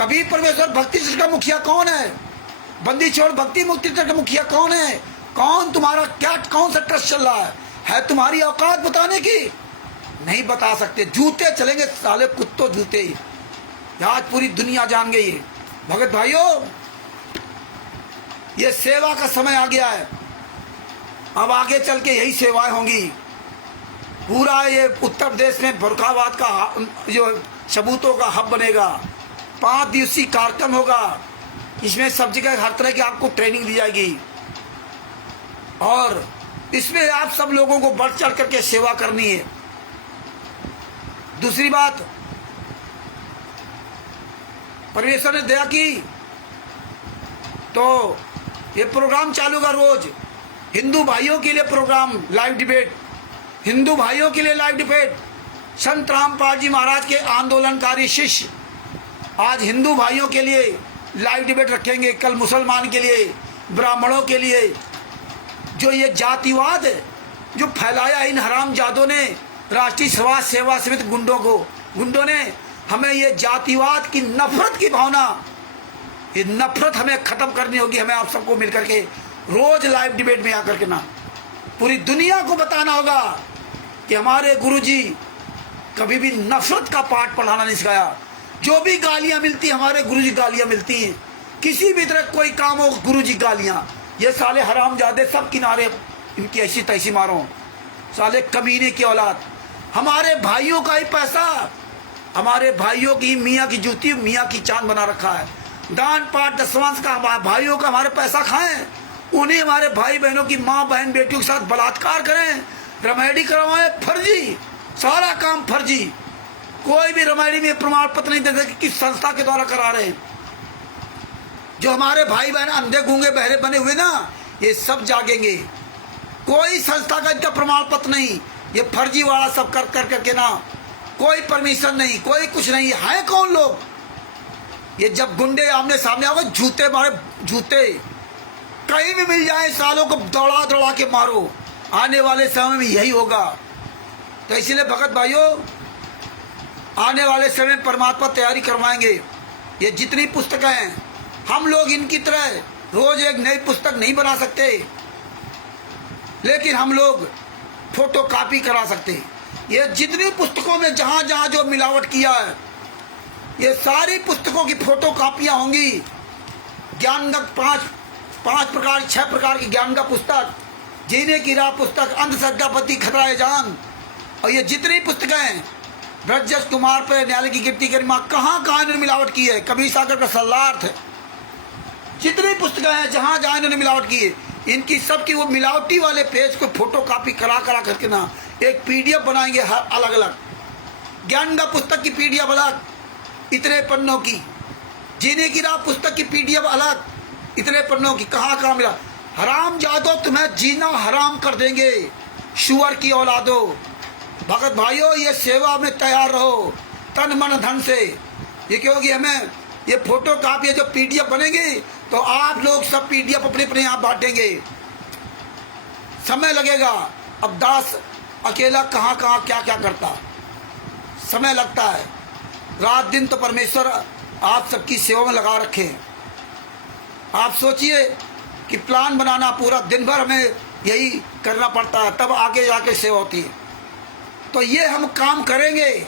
कबीर परमेश्वर भक्ति ट्रस्ट का मुखिया कौन है? बंदी छोड़ भक्ति मुक्ति ट्रस्ट का मुखिया कौन है? कौन तुम्हारा क्या कौन सा ट्रस्ट चल रहा है तुम्हारी औकात बताने की? नहीं बता सकते। जूते चलेंगे साले कुत्तों जूते। आज पूरी दुनिया जान गई है। भगत भाइयों, ये सेवा का समय आ गया है। अब आगे चल के यही सेवाएं होंगी। पूरा ये उत्तर प्रदेश में फर्रुखाबाद का जो सबूतों का हब बनेगा। 5 दिवसीय कार्यक्रम होगा। इसमें सब जगह हर तरह की आपको ट्रेनिंग दी जाएगी और इसमें आप सब लोगों को बढ़ चढ़ करके सेवा करनी है। दूसरी बात, परमेश्वर ने दया की तो ये प्रोग्राम चालू का रोज हिंदू भाइयों के लिए प्रोग्राम लाइव डिबेट, हिंदू भाइयों के लिए लाइव डिबेट। संत रामपाल जी महाराज के आंदोलनकारी शिष्य आज हिंदू भाइयों के लिए लाइव डिबेट रखेंगे। कल मुसलमान के लिए, ब्राह्मणों के लिए। जो ये जातिवाद जो फैलाया इन हरामजादों ने, राष्ट्रीय समाज सेवा समिति गुंडों ने हमें ये जातिवाद की नफरत की भावना, ये नफरत हमें खत्म करनी होगी। हमें आप सबको मिलकर के रोज लाइव डिबेट में आकर के ना पूरी दुनिया को बताना होगा कि हमारे गुरुजी कभी भी नफरत का पाठ पढ़ाना नहीं सिखाया। जो भी गालियां मिलती हमारे गुरुजी गालियां मिलती हैं, किसी भी तरह कोई काम हो गुरुजी गालियां। ये साले हरामजादे सब किनारे, इनकी ऐसी तैसी मारो, साले कमीने की औलाद। हमारे भाइयों का ही पैसा, हमारे भाइयों की मियाँ की जूती मियाँ की चांद बना रखा है। दान पाठ दसवांश का भाइयों का हमारे पैसा खाएं, उन्हें हमारे भाई बहनों की माँ बहन बेटियों के साथ बलात्कार करें, रमेडी करवाएं, फर्जी, सारा काम फर्जी। कोई भी रमेडी में प्रमाण पत्र नहीं देते कि किस संस्था के द्वारा करा रहे हैं। जो हमारे भाई बहन अंधे गूंगे बहरे बने हुए ना, ये सब जागेंगे। कोई संस्था का इनका प्रमाण पत्र नहीं, ये फर्जी वाला सब कर कर करके ना, कोई परमिशन नहीं, कोई कुछ नहीं है। कौन लोग ये? जब गुंडे आमने सामने आओगे, जूते मारे, जूते कहीं भी मिल जाए, सालों को दौड़ा दौड़ा के मारो। आने वाले समय में यही होगा। तो इसलिए भगत भाइयों, आने वाले समय में परमात्मा तैयारी करवाएंगे। ये जितनी पुस्तकें हैं, हम लोग इनकी तरह रोज एक नई पुस्तक नहीं बना सकते, लेकिन हम लोग फोटो कॉपी करा सकते हैं। ये जितनी पुस्तकों में जहाँ जहाँ जो मिलावट किया है, ये सारी पुस्तकों की फोटो कापियाँ होंगी। ज्ञान का पांच प्रकार 6 प्रकार की ज्ञान का पुस्तक, जीने की राह पुस्तक, अंधश्रद्धापति खतरा जान, और ये जितनी पुस्तकें हैं, ब्रजस कुमार पर न्यायालय की गिरती गरिमा, कहाँ कहाँ इन्होंने मिलावट की है। कबीर सागर का सल्लार्थ है, जितनी पुस्तकें हैं जहाँ जहाँ इन्होंने मिलावट की है, इनकी सबकी वो मिलावटी वाले पेज को फोटो कॉपी करा करा करके ना एक पीडीएफ बनाएंगे, हर अलग अलग ज्ञान का पुस्तक की पीडीएफ अलग, इतने पन्नों की, जीने की राह पुस्तक की पीडीएफ अलग, इतने पन्नों की। कहाँ कहाँ मिला? हराम जादो, तुम्हें जीना हराम कर देंगे, शुअर की औलादो। भगत भाइयों, ये सेवा में तैयार रहो तन मन धन से। ये क्योंकि हमें ये फोटो कॉपी जो पीडीएफ बनेगी, तो आप लोग सब पीडीएफ अपने अपने यहाँ बांटेंगे। समय लगेगा। अब दास अकेला कहाँ कहाँ क्या क्या करता, समय लगता है। रात दिन तो परमेश्वर आप सबकी सेवा में लगा रखे हैं। आप सोचिए कि प्लान बनाना, पूरा दिन भर हमें यही करना पड़ता है, तब आगे जाके सेवा होती है। तो ये हम काम करेंगे।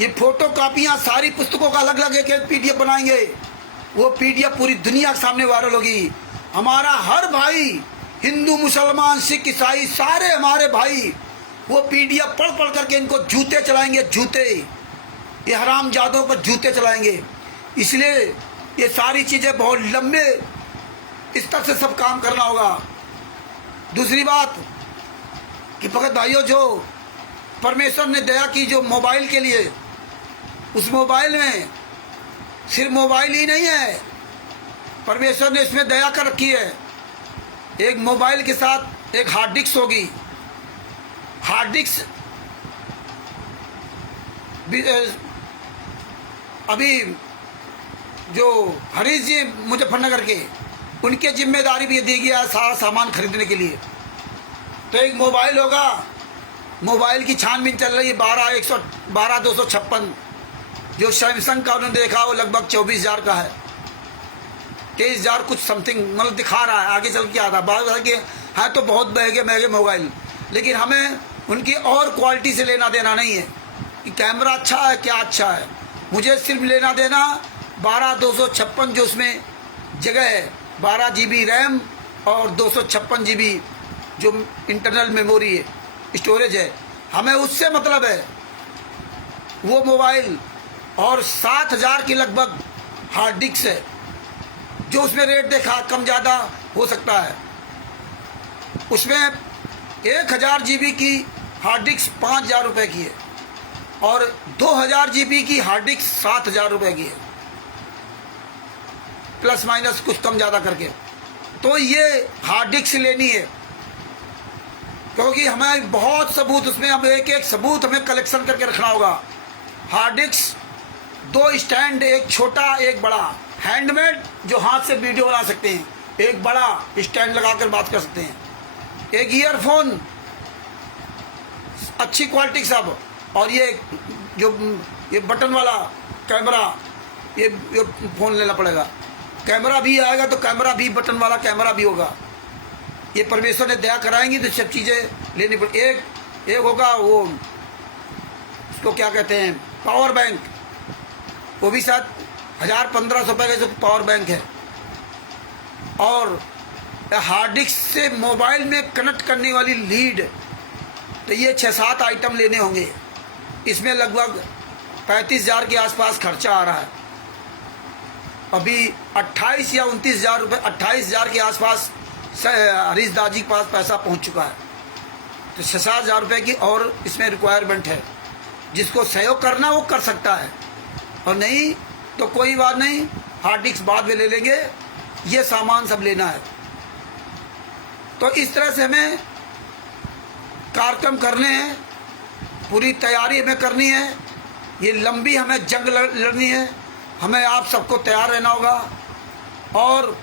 ये फोटो कापियाँ सारी पुस्तकों का अलग अलग एक पीडीएफ बनाएंगे। वो पीडीएफ पूरी दुनिया के सामने वायरल होगी। हमारा हर भाई, हिंदू मुसलमान सिख ईसाई, सारे हमारे भाई वो पीडीएफ पढ़ पढ़ करके इनको जूते चलाएंगे, जूते, ये हराम जादों पर जूते चलाएंगे। इसलिए ये सारी चीज़ें बहुत लंबे स्तर से सब काम करना होगा। दूसरी बात कि भगत भाइयों, जो परमेश्वर ने दया की जो मोबाइल के लिए, उस मोबाइल में सिर्फ मोबाइल ही नहीं है, परमेश्वर ने इसमें दया कर रखी है। एक मोबाइल के साथ एक हार्ड डिस्क होगी। हार्ड डिस्क अभी जो हरीश जी मुजफ्फरनगर के, उनके जिम्मेदारी भी दी गया है सारा सामान खरीदने के लिए। तो एक मोबाइल होगा, मोबाइल की छानबीन चल रही है 12,256। जो सैमसंग का उन्होंने देखा वो लगभग 24,000 का है, 23,000 कुछ समथिंग मतलब दिखा रहा है। आगे चल के आता है कि है तो बहुत महंगे महंगे मोबाइल, लेकिन हमें उनकी और क्वालिटी से लेना देना नहीं है कि कैमरा अच्छा है क्या अच्छा है। मुझे सिर्फ लेना देना 12,256 जो उसमें जगह है, 12 GB रैम और 256 GB जो इंटरनल मेमोरी है, स्टोरेज है, हमें उससे मतलब है वो मोबाइल। और 7,000 की लगभग हार्ड डिस्क है, जो उसमें रेट देखा कम ज़्यादा हो सकता है। उसमें 1,000 GB की हार्ड डिस्क 5,000 रुपये की है, और 2,000 GB की हार्ड डिस्क 7,000 रुपये की है, प्लस माइनस कुछ कम ज़्यादा करके। तो ये हार्ड डिस्क लेनी है, क्योंकि हमें बहुत सबूत, उसमें हम एक एक सबूत हमें कलेक्शन करके रखना होगा। हार्ड डिस्क 2 स्टैंड, एक छोटा एक बड़ा, हैंडमेड जो हाथ से वीडियो बना सकते हैं, एक बड़ा स्टैंड लगाकर बात कर सकते हैं, एक ईयरफोन अच्छी क्वालिटी सब, और ये जो ये बटन वाला कैमरा, ये फ़ोन लेना पड़ेगा। कैमरा भी आएगा तो कैमरा भी बटन वाला कैमरा भी होगा। ये परमेश्वर ने दया कराएंगी तो सब चीज़ें लेनी पड़ेगी। एक होगा वो, उसको क्या कहते हैं, पावर बैंक, वो भी शायद 1000-1500 रुपये का जो पावर बैंक है। और हार्ड डिस्क से मोबाइल में कनेक्ट करने वाली लीड, तो ये 6-7 आइटम लेने होंगे। इसमें लगभग 35,000 के आसपास खर्चा आ रहा है। अभी 28 या 29,000 रुपये, 28,000 के आसपास हरीश दास जी के पास पैसा पहुंच चुका है। तो 6-7 रुपये की और इसमें रिक्वायरमेंट है। जिसको सहयोग करना वो कर सकता है, और नहीं तो कोई बात नहीं, हार्ड डिस्क बाद में ले लेंगे। ये सामान सब लेना है। तो इस तरह से हमें कार्यक्रम करने हैं, पूरी तैयारी हमें करनी है। ये लंबी हमें जंग लड़नी है। हमें आप सबको तैयार रहना होगा। और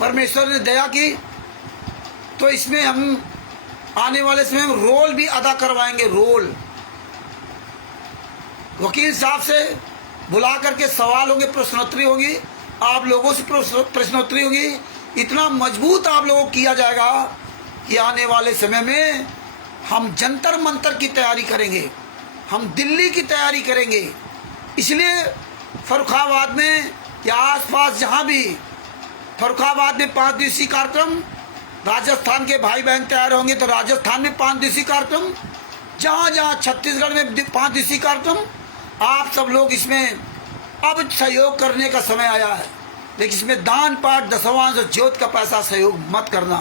परमेश्वर ने दया की तो इसमें हम आने वाले समय में रोल भी अदा करवाएंगे। रोल वकील साहब से बुला करके सवाल होंगे, प्रश्नोत्तरी होगी, आप लोगों से प्रश्नोत्तरी होगी। इतना मजबूत आप लोगों को किया जाएगा कि आने वाले समय में हम जंतर मंतर की तैयारी करेंगे, हम दिल्ली की तैयारी करेंगे। इसलिए फर्रुखाबाद में या आसपास जहाँ भी, फर्रुखाबाद में 5 दिवसीय कार्यक्रम, राजस्थान के भाई बहन तैयार होंगे तो राजस्थान में 5 दिवसीय कार्यक्रम, जहाँ जहाँ छत्तीसगढ़ में 5 दिवसीय कार्यक्रम। आप सब लोग इसमें अब सहयोग करने का समय आया है। लेकिन इसमें दान पाठ, दशमांश और ज्योत का पैसा सहयोग मत करना।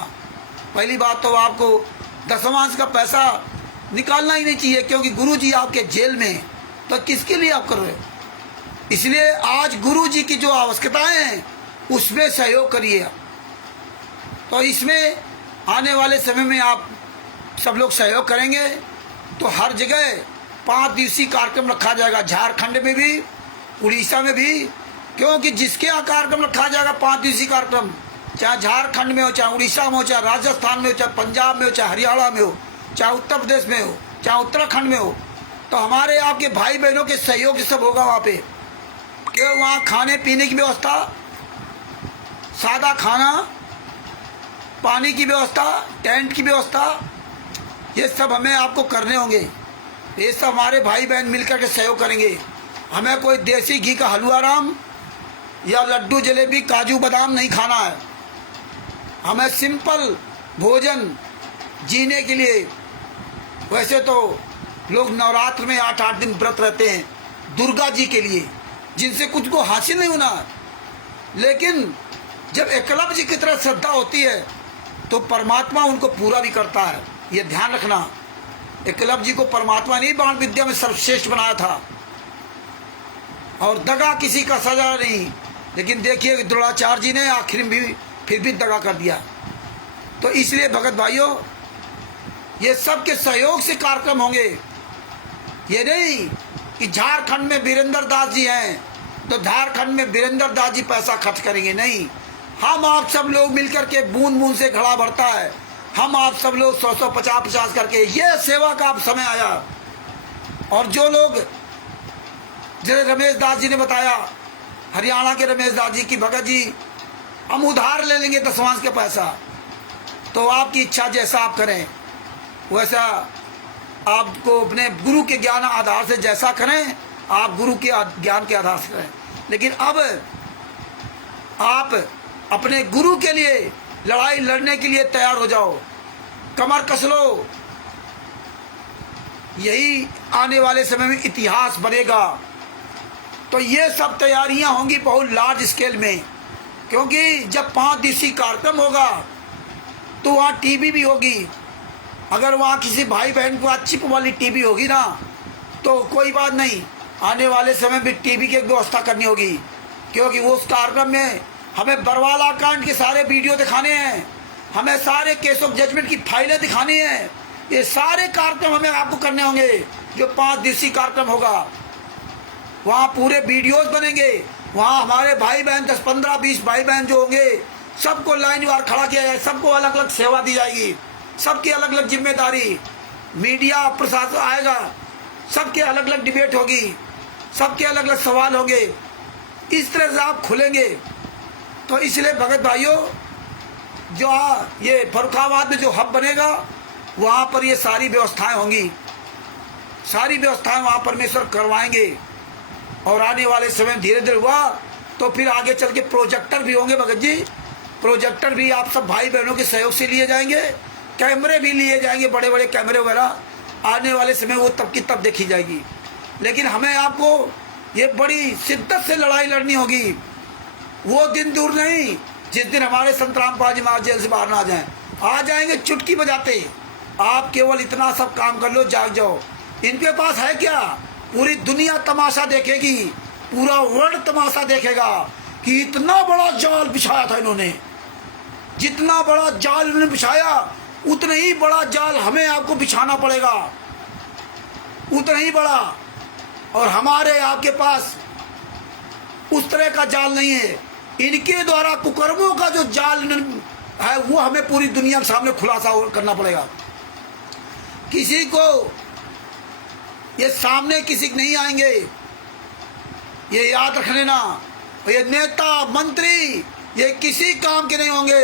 पहली बात तो आपको दशमांश का पैसा निकालना ही नहीं चाहिए, क्योंकि गुरु जी आपके जेल में, तो किसके लिए आप कर रहे हो। इसलिए आज गुरु जी की जो आवश्यकताएं हैं उसमें सहयोग करिए। तो इसमें आने वाले समय में आप सब लोग सहयोग करेंगे तो हर जगह 5 दिवसीय कार्यक्रम रखा जाएगा, झारखंड में भी, उड़ीसा में भी। क्योंकि जिसके यहाँ कार्यक्रम रखा जाएगा 5 दिवसीय कार्यक्रम, चाहे झारखंड में हो, चाहे उड़ीसा में हो, चाहे राजस्थान में हो, चाहे पंजाब में हो, चाहे हरियाणा में हो, चाहे उत्तर प्रदेश में हो, चाहे उत्तराखंड में हो, तो हमारे आपके भाई बहनों के सहयोग से सब होगा वहाँ पे। क्यों वहाँ खाने पीने की व्यवस्था, सादा खाना, पानी की व्यवस्था, टेंट की व्यवस्था, ये सब हमें आपको करने होंगे। ये सब हमारे भाई बहन मिलकर के सहयोग करेंगे। हमें कोई देसी घी का हलवा राम या लड्डू जलेबी काजू बादाम नहीं खाना है। हमें सिंपल भोजन जीने के लिए, वैसे तो लोग नवरात्र में 8-8 दिन व्रत रहते हैं दुर्गा जी के लिए, जिनसे कुछ को हासिल नहीं होना। लेकिन जब एकलव्य जी की तरह श्रद्धा होती है तो परमात्मा उनको पूरा भी करता है। ये ध्यान रखना। एकलव्य जी को परमात्मा ने बाण विद्या में सर्वश्रेष्ठ बनाया था, और दगा किसी का सजा नहीं। लेकिन देखिए द्रोणाचार्य जी ने आखिर में भी फिर भी दगा कर दिया। तो इसलिए भगत भाइयों, ये सब के सहयोग से कार्यक्रम होंगे। ये नहीं कि झारखंड में वीरेंद्र दास जी हैं तो झारखंड में वीरेंद्र दास जी पैसा खर्च करेंगे, नहीं। हम आप सब लोग मिलकर के बूंद बूंद से घड़ा भरता है। हम आप सब लोग 100-100, 50-50 करके, ये सेवा का अब समय आया। और जो लोग, जैसे रमेश दास जी ने बताया, हरियाणा के रमेश दास जी की, भगत जी हम उधार ले लेंगे दशमांश का पैसा, तो आपकी इच्छा जैसा आप करें वैसा, आपको अपने गुरु के ज्ञान आधार से जैसा करें, आप गुरु के ज्ञान के आधार से करें। लेकिन अब आप अपने गुरु के लिए लड़ाई लड़ने के लिए तैयार हो जाओ, कमर कस लो। यही आने वाले समय में इतिहास बनेगा। तो ये सब तैयारियां होंगी बहुत लार्ज स्केल में, क्योंकि जब 5 दिवसीय कार्यक्रम होगा तो वहाँ टीवी भी होगी। अगर वहाँ किसी भाई बहन को अच्छी वाली टीवी होगी ना, तो कोई बात नहीं, आने वाले समय में टीवी की व्यवस्था करनी होगी। क्योंकि उस कार्यक्रम में हमें बरवाला कांड के सारे वीडियो दिखाने हैं, हमें सारे केस ऑफ जजमेंट की फाइलें दिखानी हैं। ये सारे कार्यक्रम हमें आपको करने होंगे। जो 5 दिवसीय कार्यक्रम होगा वहाँ पूरे वीडियोस बनेंगे। वहाँ हमारे भाई बहन 10, 15, 20 भाई बहन जो होंगे, सबको लाइनवार खड़ा किया जाए, सबको अलग अलग सेवा दी जाएगी, सबकी अलग अलग जिम्मेदारी। मीडिया प्रशासन आएगा, सबके अलग अलग डिबेट होगी, सबके अलग अलग सवाल होंगे। इस तरह से आप खुलेंगे। तो इसलिए भगत भाइयों, जो ये फर्रुखाबाद में जो हब बनेगा, वहाँ पर ये सारी व्यवस्थाएं होंगी, सारी व्यवस्थाएं वहाँ परमेश्वर करवाएंगे। और आने वाले समय धीरे धीरे हुआ तो फिर आगे चल के प्रोजेक्टर भी होंगे भगत जी। प्रोजेक्टर भी आप सब भाई बहनों के सहयोग से लिए जाएंगे, कैमरे भी लिए जाएंगे, बड़े बड़े कैमरे वगैरह आने वाले समय वो तब की तब देखी जाएगी। लेकिन हमें आपको ये बड़ी शिद्दत से लड़ाई लड़नी होगी। वो दिन दूर नहीं जिस दिन हमारे संत रामपाल जी महाराज जेल से बाहर ना आ जाएंगे चुटकी बजाते। आप केवल इतना सब काम कर लो, जाग जाओ। इनके पास है क्या? पूरी दुनिया तमाशा देखेगी, पूरा वर्ल्ड तमाशा देखेगा कि इतना बड़ा जाल बिछाया था इन्होंने। जितना बड़ा जाल इन्होंने बिछाया उतना ही बड़ा जाल हमें आपको बिछाना पड़ेगा, उतना ही बड़ा। और हमारे आपके पास उस तरह का जाल नहीं है। इनके द्वारा कुकर्मों का जो जाल है वो हमें पूरी दुनिया के सामने खुलासा करना पड़ेगा। किसी को ये सामने किसी के नहीं आएंगे, ये याद रख लेना। ये नेता मंत्री ये किसी काम के नहीं होंगे।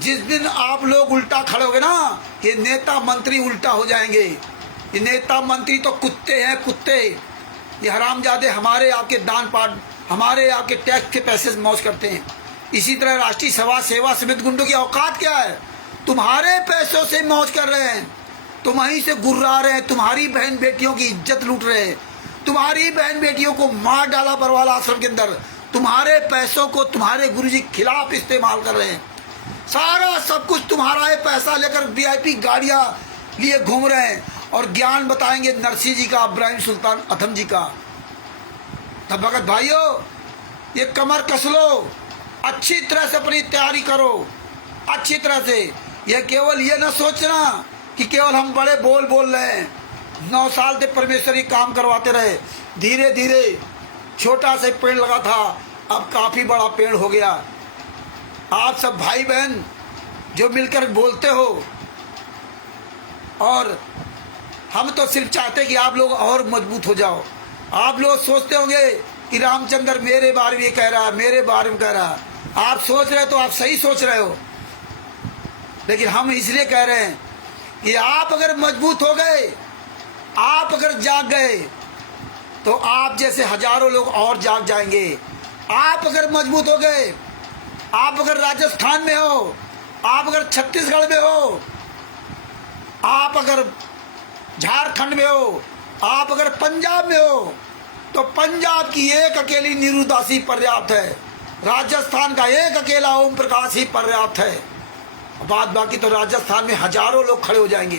जिस दिन आप लोग उल्टा खड़े होगे ना, ये नेता मंत्री उल्टा हो जाएंगे। ये नेता मंत्री तो कुत्ते हैं, कुत्ते। ये हरामजादे हमारे आपके दान पाठ, हमारे आपके टैक्स के पैसे से मौज करते हैं। इसी तरह राष्ट्रीय सभा सेवा समिति गुंडों की औकात क्या है? तुम्हारे पैसों से मौज कर रहे हैं, तुम वहीं से गुर्रा रहे हैं, तुम्हारी बहन बेटियों की इज्जत लूट रहे हैं, तुम्हारी बहन बेटियों को मार डाला बरवाला आश्रम के अंदर, तुम्हारे पैसों को तुम्हारे गुरुजी के खिलाफ इस्तेमाल कर रहे हैं। सारा सब कुछ तुम्हारा है, पैसा लेकर VIP गाड़ियां लिए घूम रहे हैं और ज्ञान बताएंगे नरसिंह जी का, इब्राहिम सुल्तान अथम जी का। तब भगत भाइयों ये कमर कस लो, अच्छी तरह से अपनी तैयारी करो, अच्छी तरह से। ये केवल ये ना सोचना कि केवल हम बड़े बोल रहे हैं। 9 साल से परमेश्वर ये काम करवाते रहे। धीरे धीरे छोटा सा पेड़ लगा था, अब काफी बड़ा पेड़ हो गया। आप सब भाई बहन जो मिलकर बोलते हो, और हम तो सिर्फ चाहते कि आप लोग और मजबूत हो जाओ। आप लोग सोचते होंगे कि रामचंद्र मेरे बारे में ये कह रहा है, मेरे बारे में कह रहा है। आप सोच रहे तो आप सही सोच रहे हो, लेकिन हम इसलिए कह रहे हैं कि आप अगर मजबूत हो गए, आप अगर जाग गए, तो आप जैसे हजारों लोग और जाग जाएंगे। आप अगर मजबूत हो गए, आप अगर राजस्थान में हो, आप अगर छत्तीसगढ़ में हो, आप अगर झारखंड में हो, आप अगर पंजाब में हो, तो पंजाब की एक अकेली नीरू दास ही पर्याप्त है, राजस्थान का एक अकेला ओम प्रकाश ही पर्याप्त है। बात बाकी तो राजस्थान में हजारों लोग खड़े हो जाएंगे।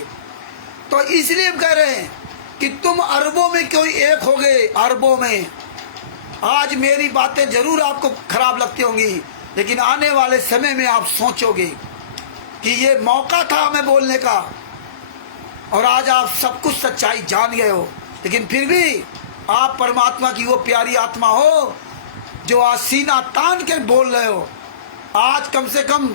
तो इसलिए हम कह रहे हैं कि तुम अरबों में कोई एक हो गए, अरबों में। आज मेरी बातें जरूर आपको खराब लगती होंगी, लेकिन आने वाले समय में आप सोचोगे कि ये मौका था हमें बोलने का, और आज आप सब कुछ सच्चाई जान गए हो। लेकिन फिर भी आप परमात्मा की वो प्यारी आत्मा हो जो आज सीना तान के बोल रहे हो। आज कम से कम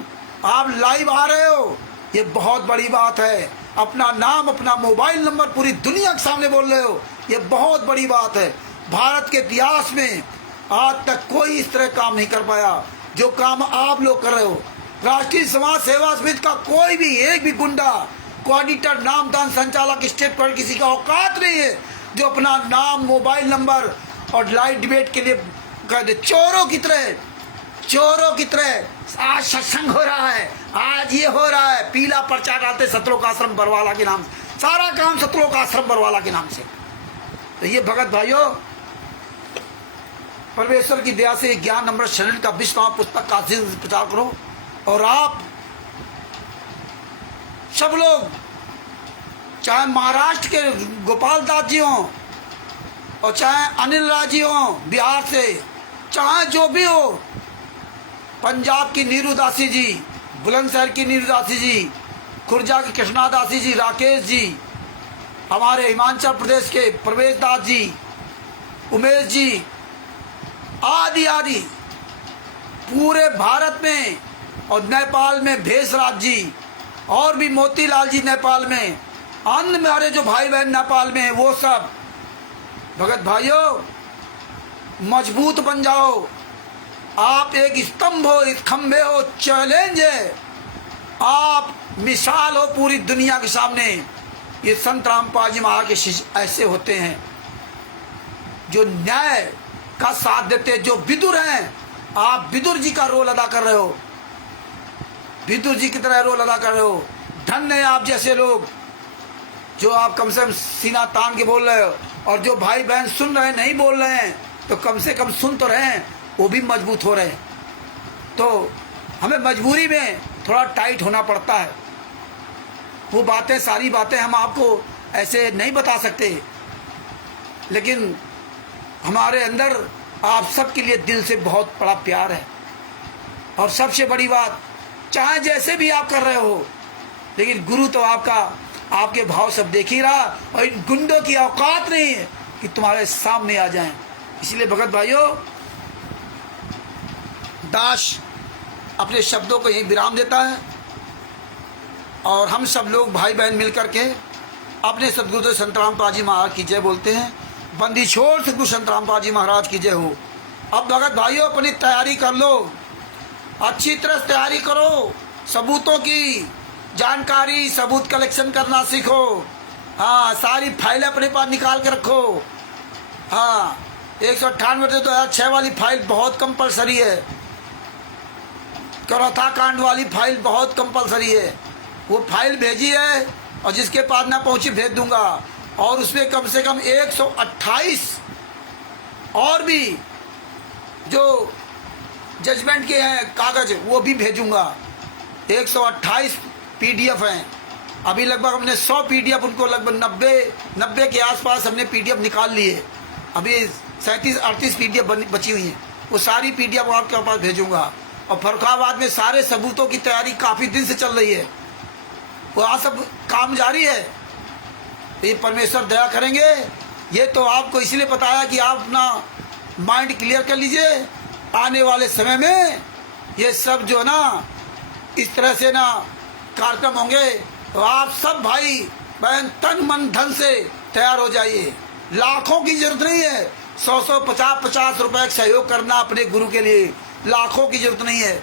आप लाइव आ रहे हो, ये बहुत बड़ी बात है। अपना नाम, अपना मोबाइल नंबर पूरी दुनिया के सामने बोल रहे हो, ये बहुत बड़ी बात है। भारत के इतिहास में आज तक कोई इस तरह काम नहीं कर पाया जो काम आप लोग कर रहे हो। राष्ट्रीय समाज सेवा समिति का कोई भी एक भी गुंडा, कोऑर्डिनेटर, नामदान संचालक, स्टेट पर किसी का औकात नहीं है जो अपना नाम, मोबाइल नंबर और लाइव डिबेट के लिए कह दे। चोरों की तरह, चोरों की तरह आज सत्संग हो रहा है, आज ये हो रहा है, पीला पर्चा डालते सतलोक आश्रम बरवाला के नाम से, सारा काम सतलोक आश्रम बरवाला के नाम से। तो ये भगत भाइयों, परमेश्वर की दया से ज्ञान अमृत शरण का 20वां पुस्तक का प्रचार करो। और आप सब लोग, चाहे महाराष्ट्र के गोपाल दास जी हों और चाहे अनिल राज जी हों बिहार से, चाहे जो भी हो, पंजाब की नीरू दासी जी, बुलंदशहर की नीरू दासी जी, खुर्जा की कृष्णा दासी जी, राकेश जी, हमारे हिमाचल प्रदेश के प्रवेश दास जी, उमेश जी, आदि आदि, पूरे भारत में, और नेपाल में भेषराज जी, और भी मोतीलाल जी नेपाल में, अन्य हमारे जो भाई बहन नेपाल में हैं, वो सब भगत भाइयों मजबूत बन जाओ। आप एक स्तंभ हो, एक खंभे हो, चैलेंज है, आप मिसाल हो पूरी दुनिया के सामने। ये संत रामपाल जी महाराज के शिष्य ऐसे होते हैं जो न्याय का साथ देते जो विदुर हैं, आप विदुर जी का रोल अदा कर रहे हो, विदुर जी की तरह रोल अदा कर रहे हो। धन्य है आप जैसे लोग जो आप कम से कम सीना तान के बोल रहे हो, और जो भाई बहन सुन रहे हैं नहीं बोल रहे हैं तो कम से कम सुन तो रहे हैं, वो भी मजबूत हो रहे हैं। तो हमें मजबूरी में थोड़ा टाइट होना पड़ता है। वो बातें, सारी बातें हम आपको ऐसे नहीं बता सकते, लेकिन हमारे अंदर आप सबके लिए दिल से बहुत बड़ा प्यार है। और सबसे बड़ी बात, चाहे जैसे भी आप कर रहे हो, लेकिन गुरु तो आपके भाव सब देख ही रहा, और इन गुंडों की औकात नहीं है कि तुम्हारे सामने आ जाएं। इसलिए भगत भाइयों, दास अपने शब्दों को यही विराम देता है, और हम सब लोग भाई बहन मिलकर के अपने सदगुरु संत रामपाल जी महाराज की जय बोलते हैं। बंदी छोड़ सदगुरु संत रामपाल जी महाराज की जय हो। अब भगत भाइयों, अपनी तैयारी कर लो, अच्छी तरह से तैयारी करो, सबूतों की जानकारी, सबूत कलेक्शन करना सीखो। हाँ, सारी फाइलें अपने पास निकाल के रखो। हाँ, 198/2006 वाली फाइल बहुत कंपलसरी है, करौथा कांड वाली फाइल बहुत कंपलसरी है। वो फाइल भेजी है, और जिसके पास ना पहुंची भेज दूंगा, और उसमें कम से कम 128 और भी जो जजमेंट के हैं कागज, वो भी भेजूंगा। 128 PDF हैं। अभी लगभग हमने 100 PDF, उनको लगभग 90 के आसपास हमने PDF निकाल लिए। अभी 37-38 PDF बची हुई हैं। वो सारी PDF आपके पास भेजूंगा। और फर्रुखाबाद में सारे सबूतों की तैयारी काफ़ी दिन से चल रही है, वहाँ सब काम जारी है। ये परमेश्वर दया करेंगे। ये तो आपको इसलिए बताया कि आप अपना माइंड क्लियर कर लीजिए। आने वाले समय में ये सब जो ना इस तरह से ना कार्यक्रम होंगे, तो आप सब भाई बहन तन मन धन से तैयार हो जाइए। लाखों की जरूरत नहीं है, 100 50 रुपए का सहयोग करना अपने गुरु के लिए, लाखों की जरूरत नहीं है।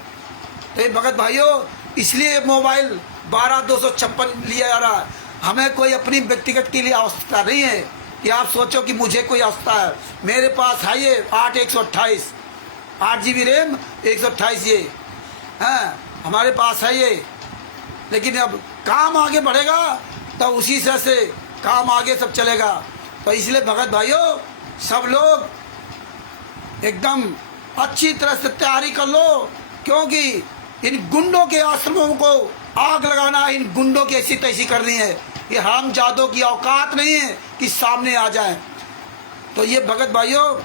तो ये भगत भाइयों, इसलिए मोबाइल 12256 लिया जा रहा है। हमें कोई अपनी व्यक्तिगत के लिए आवश्यकता नहीं है कि आप सोचो कि मुझे कोई आवश्यकता है। मेरे पास है ये 8/128 8 GB रैम 128 ये हाँ हमारे पास है ये। लेकिन अब काम आगे बढ़ेगा तो उसी तरह से काम आगे सब चलेगा। तो इसलिए भगत भाइयों, सब लोग एकदम अच्छी तरह से तैयारी कर लो, क्योंकि इन गुंडों के आश्रमों को आग लगाना, इन गुंडों की ऐसी तैसी करनी है। ये हरामजादों की औकात नहीं है कि सामने आ जाए। तो ये भगत भाइयों,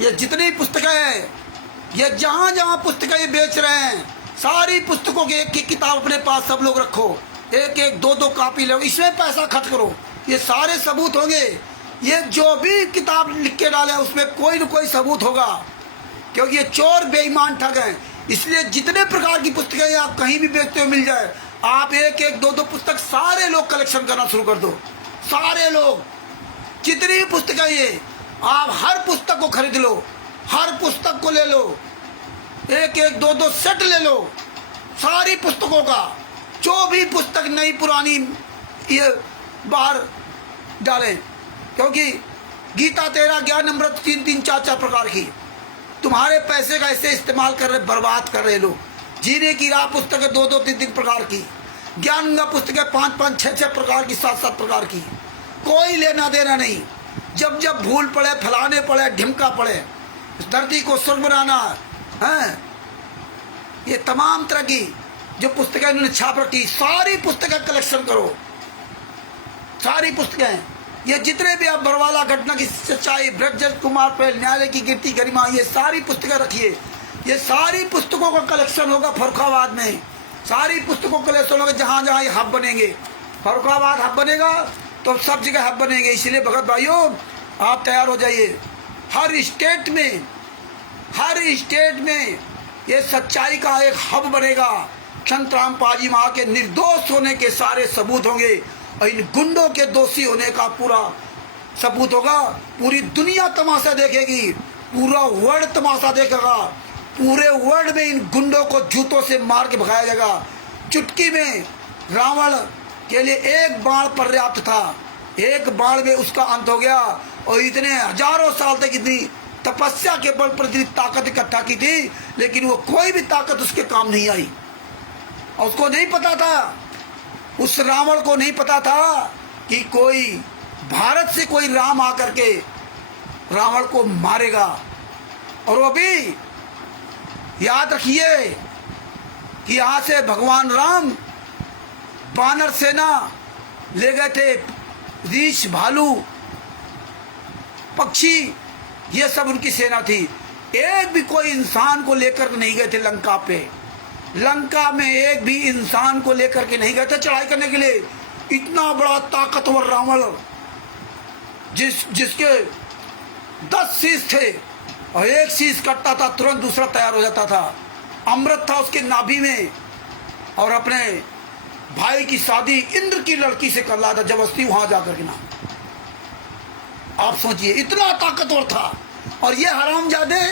ये जितनी पुस्तकें हैं, ये जहाँ जहाँ पुस्तकें ये बेच रहे हैं, सारी पुस्तकों की एक किताब अपने पास सब लोग रखो, एक एक दो कापी लो, इसमें पैसा खर्च करो, ये सारे सबूत होंगे। ये जो भी किताब लिख के डाले उसमें कोई न कोई सबूत होगा, क्योंकि ये चोर बेईमान ठग हैं। इसलिए जितने प्रकार की पुस्तकें आप कहीं भी बेचते हो मिल जाए, आप एक एक दो पुस्तक सारे लोग कलेक्शन करना शुरू कर दो। सारे लोग जितनी भी पुस्तकें ये, आप हर पुस्तक को खरीद लो, हर पुस्तक को ले लो, एक एक दो सेट ले लो सारी पुस्तकों का। जो भी पुस्तक नई पुरानी ये बाहर डालें, क्योंकि गीता 13 ज्ञान अमृत 3 4 प्रकार की तुम्हारे पैसे का ऐसे इस्तेमाल कर रहे, बर्बाद कर रहे लोग। जीने की राह पुस्तकें 2 3 प्रकार की, ज्ञान गंगा पुस्तकें 5 6 प्रकार की, 7 प्रकार की, कोई लेना देना नहीं। जब जब भूल पड़े, फलाने पड़े, ढिमका पड़े, धरती को स्वर्ग बनाना है, ये तमाम तरह की जो पुस्तकें इन्होंने छाप रखी, सारी पुस्तकें कलेक्शन करो, सारी पुस्तकें। ये जितने भी आप बरवाला घटना की सच्चाई, ब्रजराज कुमार पर न्यायालय की कीर्ति गरिमा, ये सारी पुस्तकें रखिए। ये सारी पुस्तकों का कलेक्शन होगा फर्रुखाबाद में, सारी पुस्तकों का कलेक्शन होगा। जहाँ जहाँ ये हब बनेंगे, फर्रुखाबाद हब बनेगा तो सब जगह हब बनेंगे। इसलिए भगत भाइयों, आप तैयार हो जाइए। हर स्टेट में ये सच्चाई का एक हब बनेगा। संत रामपाल जी वहाँ के निर्दोष होने के सारे सबूत होंगे, और इन गुंडों के दोषी होने का पूरा सबूत होगा। पूरी दुनिया तमाशा देखेगी, पूरा वर्ल्ड तमाशा देखेगा। पूरे वर्ल्ड में इन गुंडों को जूतों से मार के भगाया जाएगा। चुटकी में रावण के लिए एक बाण पर्याप्त था, एक बाण में उसका अंत हो गया। और इतने हजारों साल तक इतनी तपस्या के बल पर इतनी ताकत इकट्ठा की थी, लेकिन वो कोई भी ताकत उसके काम नहीं आई। और उसको नहीं पता था, उस रावण को नहीं पता था कि कोई भारत से कोई राम आकर के रावण को मारेगा। और वो भी याद रखिए कि यहां से भगवान राम वानर सेना ले गए थे, रीछ, भालू, पक्षी, ये सब उनकी सेना थी। एक भी कोई इंसान को लेकर नहीं गए थे लंका पे। लंका में एक भी इंसान को लेकर के नहीं गए थे चढ़ाई करने के लिए। इतना बड़ा ताकतवर रावण, जिसके 10 शीश थे और एक शीश कटता था तुरंत दूसरा तैयार हो जाता था। अमृत था उसके नाभि में, और अपने भाई की शादी इंद्र की लड़की से कर रहा था जबरदस्ती वहां जाकर के ना। आप सोचिए, इतना ताकतवर था। और ये हरामजादे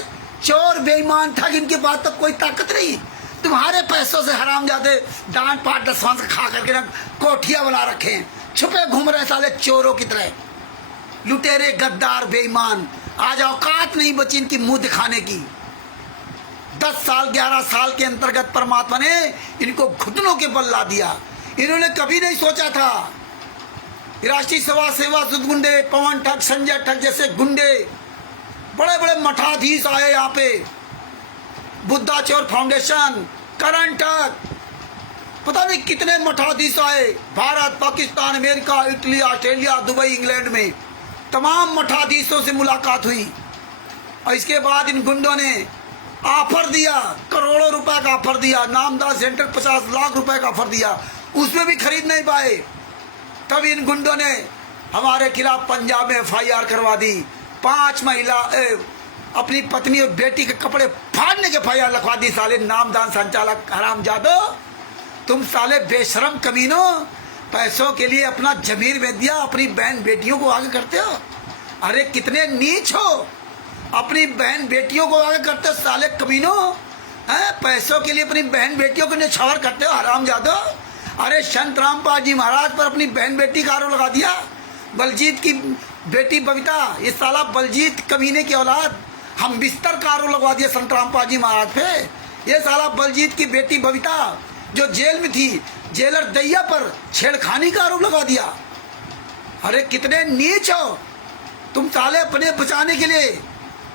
चोर बेईमान था, जिनके पास तक कोई ताकत नहीं। तुम्हारे पैसों से हरामजादे डांट पाट दसवांस खा करके ना कोठियां बना रखे हैं, छुपे घूम रहे साले चोरों की तरह, लुटेरे, गद्दार, बेईमान। आज औकात नहीं बची इनकी मुंह दिखाने की। 10 साल 11 साल के अंतर्गत परमात्मा ने इनको घुटनों के बल ला दिया। इन्होंने कभी नहीं सोचा था राष्ट्रीय सेवा गुंडे, पवन ठग, संजय ठग जैसे गुंडे, बड़े बड़े मठाधीश आए यहाँ पे, बुद्धा चोर फाउंडेशन, करण ठग, पता नहीं कितने मठाधीश आए। Bharat, Pakistan, America, Italy, Australia, Dubai, England में तमाम मठाधीशों से मुलाकात हुई। और इसके बाद इन गुंडों ने ऑफर दिया, करोड़ों रुपए का ऑफर दिया। नामदास सेंटर 50 लाख रुपए का ऑफर दिया, उसमें भी खरीद नहीं पाए। तब इन गुंडों ने हमारे खिलाफ पंजाब में FIR करवा दी। 5 महिला अपनी पत्नी और बेटी के कपड़े फाड़ने के FIR लिखवा दी। साले नामदान संचालक हरामजादो, तुम साले बेशरम कमीनो, पैसों के लिए अपना जमीर बेच दिया, अपनी बहन बेटियों को आगे करते हो। अरे कितने नीच हो, अपनी बहन बेटियों को आगे करते हो साले कमीनो, हैं? पैसों के लिए अपनी बहन बेटियों को निछावर करते हो हरामजादो। अरे संत रामपाल जी महाराज पर अपनी बहन बेटी का आरोप लगा दिया। बलजीत की बेटी बबीता, ये साला बलजीत कमीने की औलाद, हम बिस्तर का आरोप लगवा दिया संत रामपाल जी महाराज पे। ये साला बलजीत की बेटी बबीता जो जेल में थी, जेलर दैया पर छेड़खानी का आरोप लगा दिया। अरे कितने नीच हो तुम साले, अपने बचाने के लिए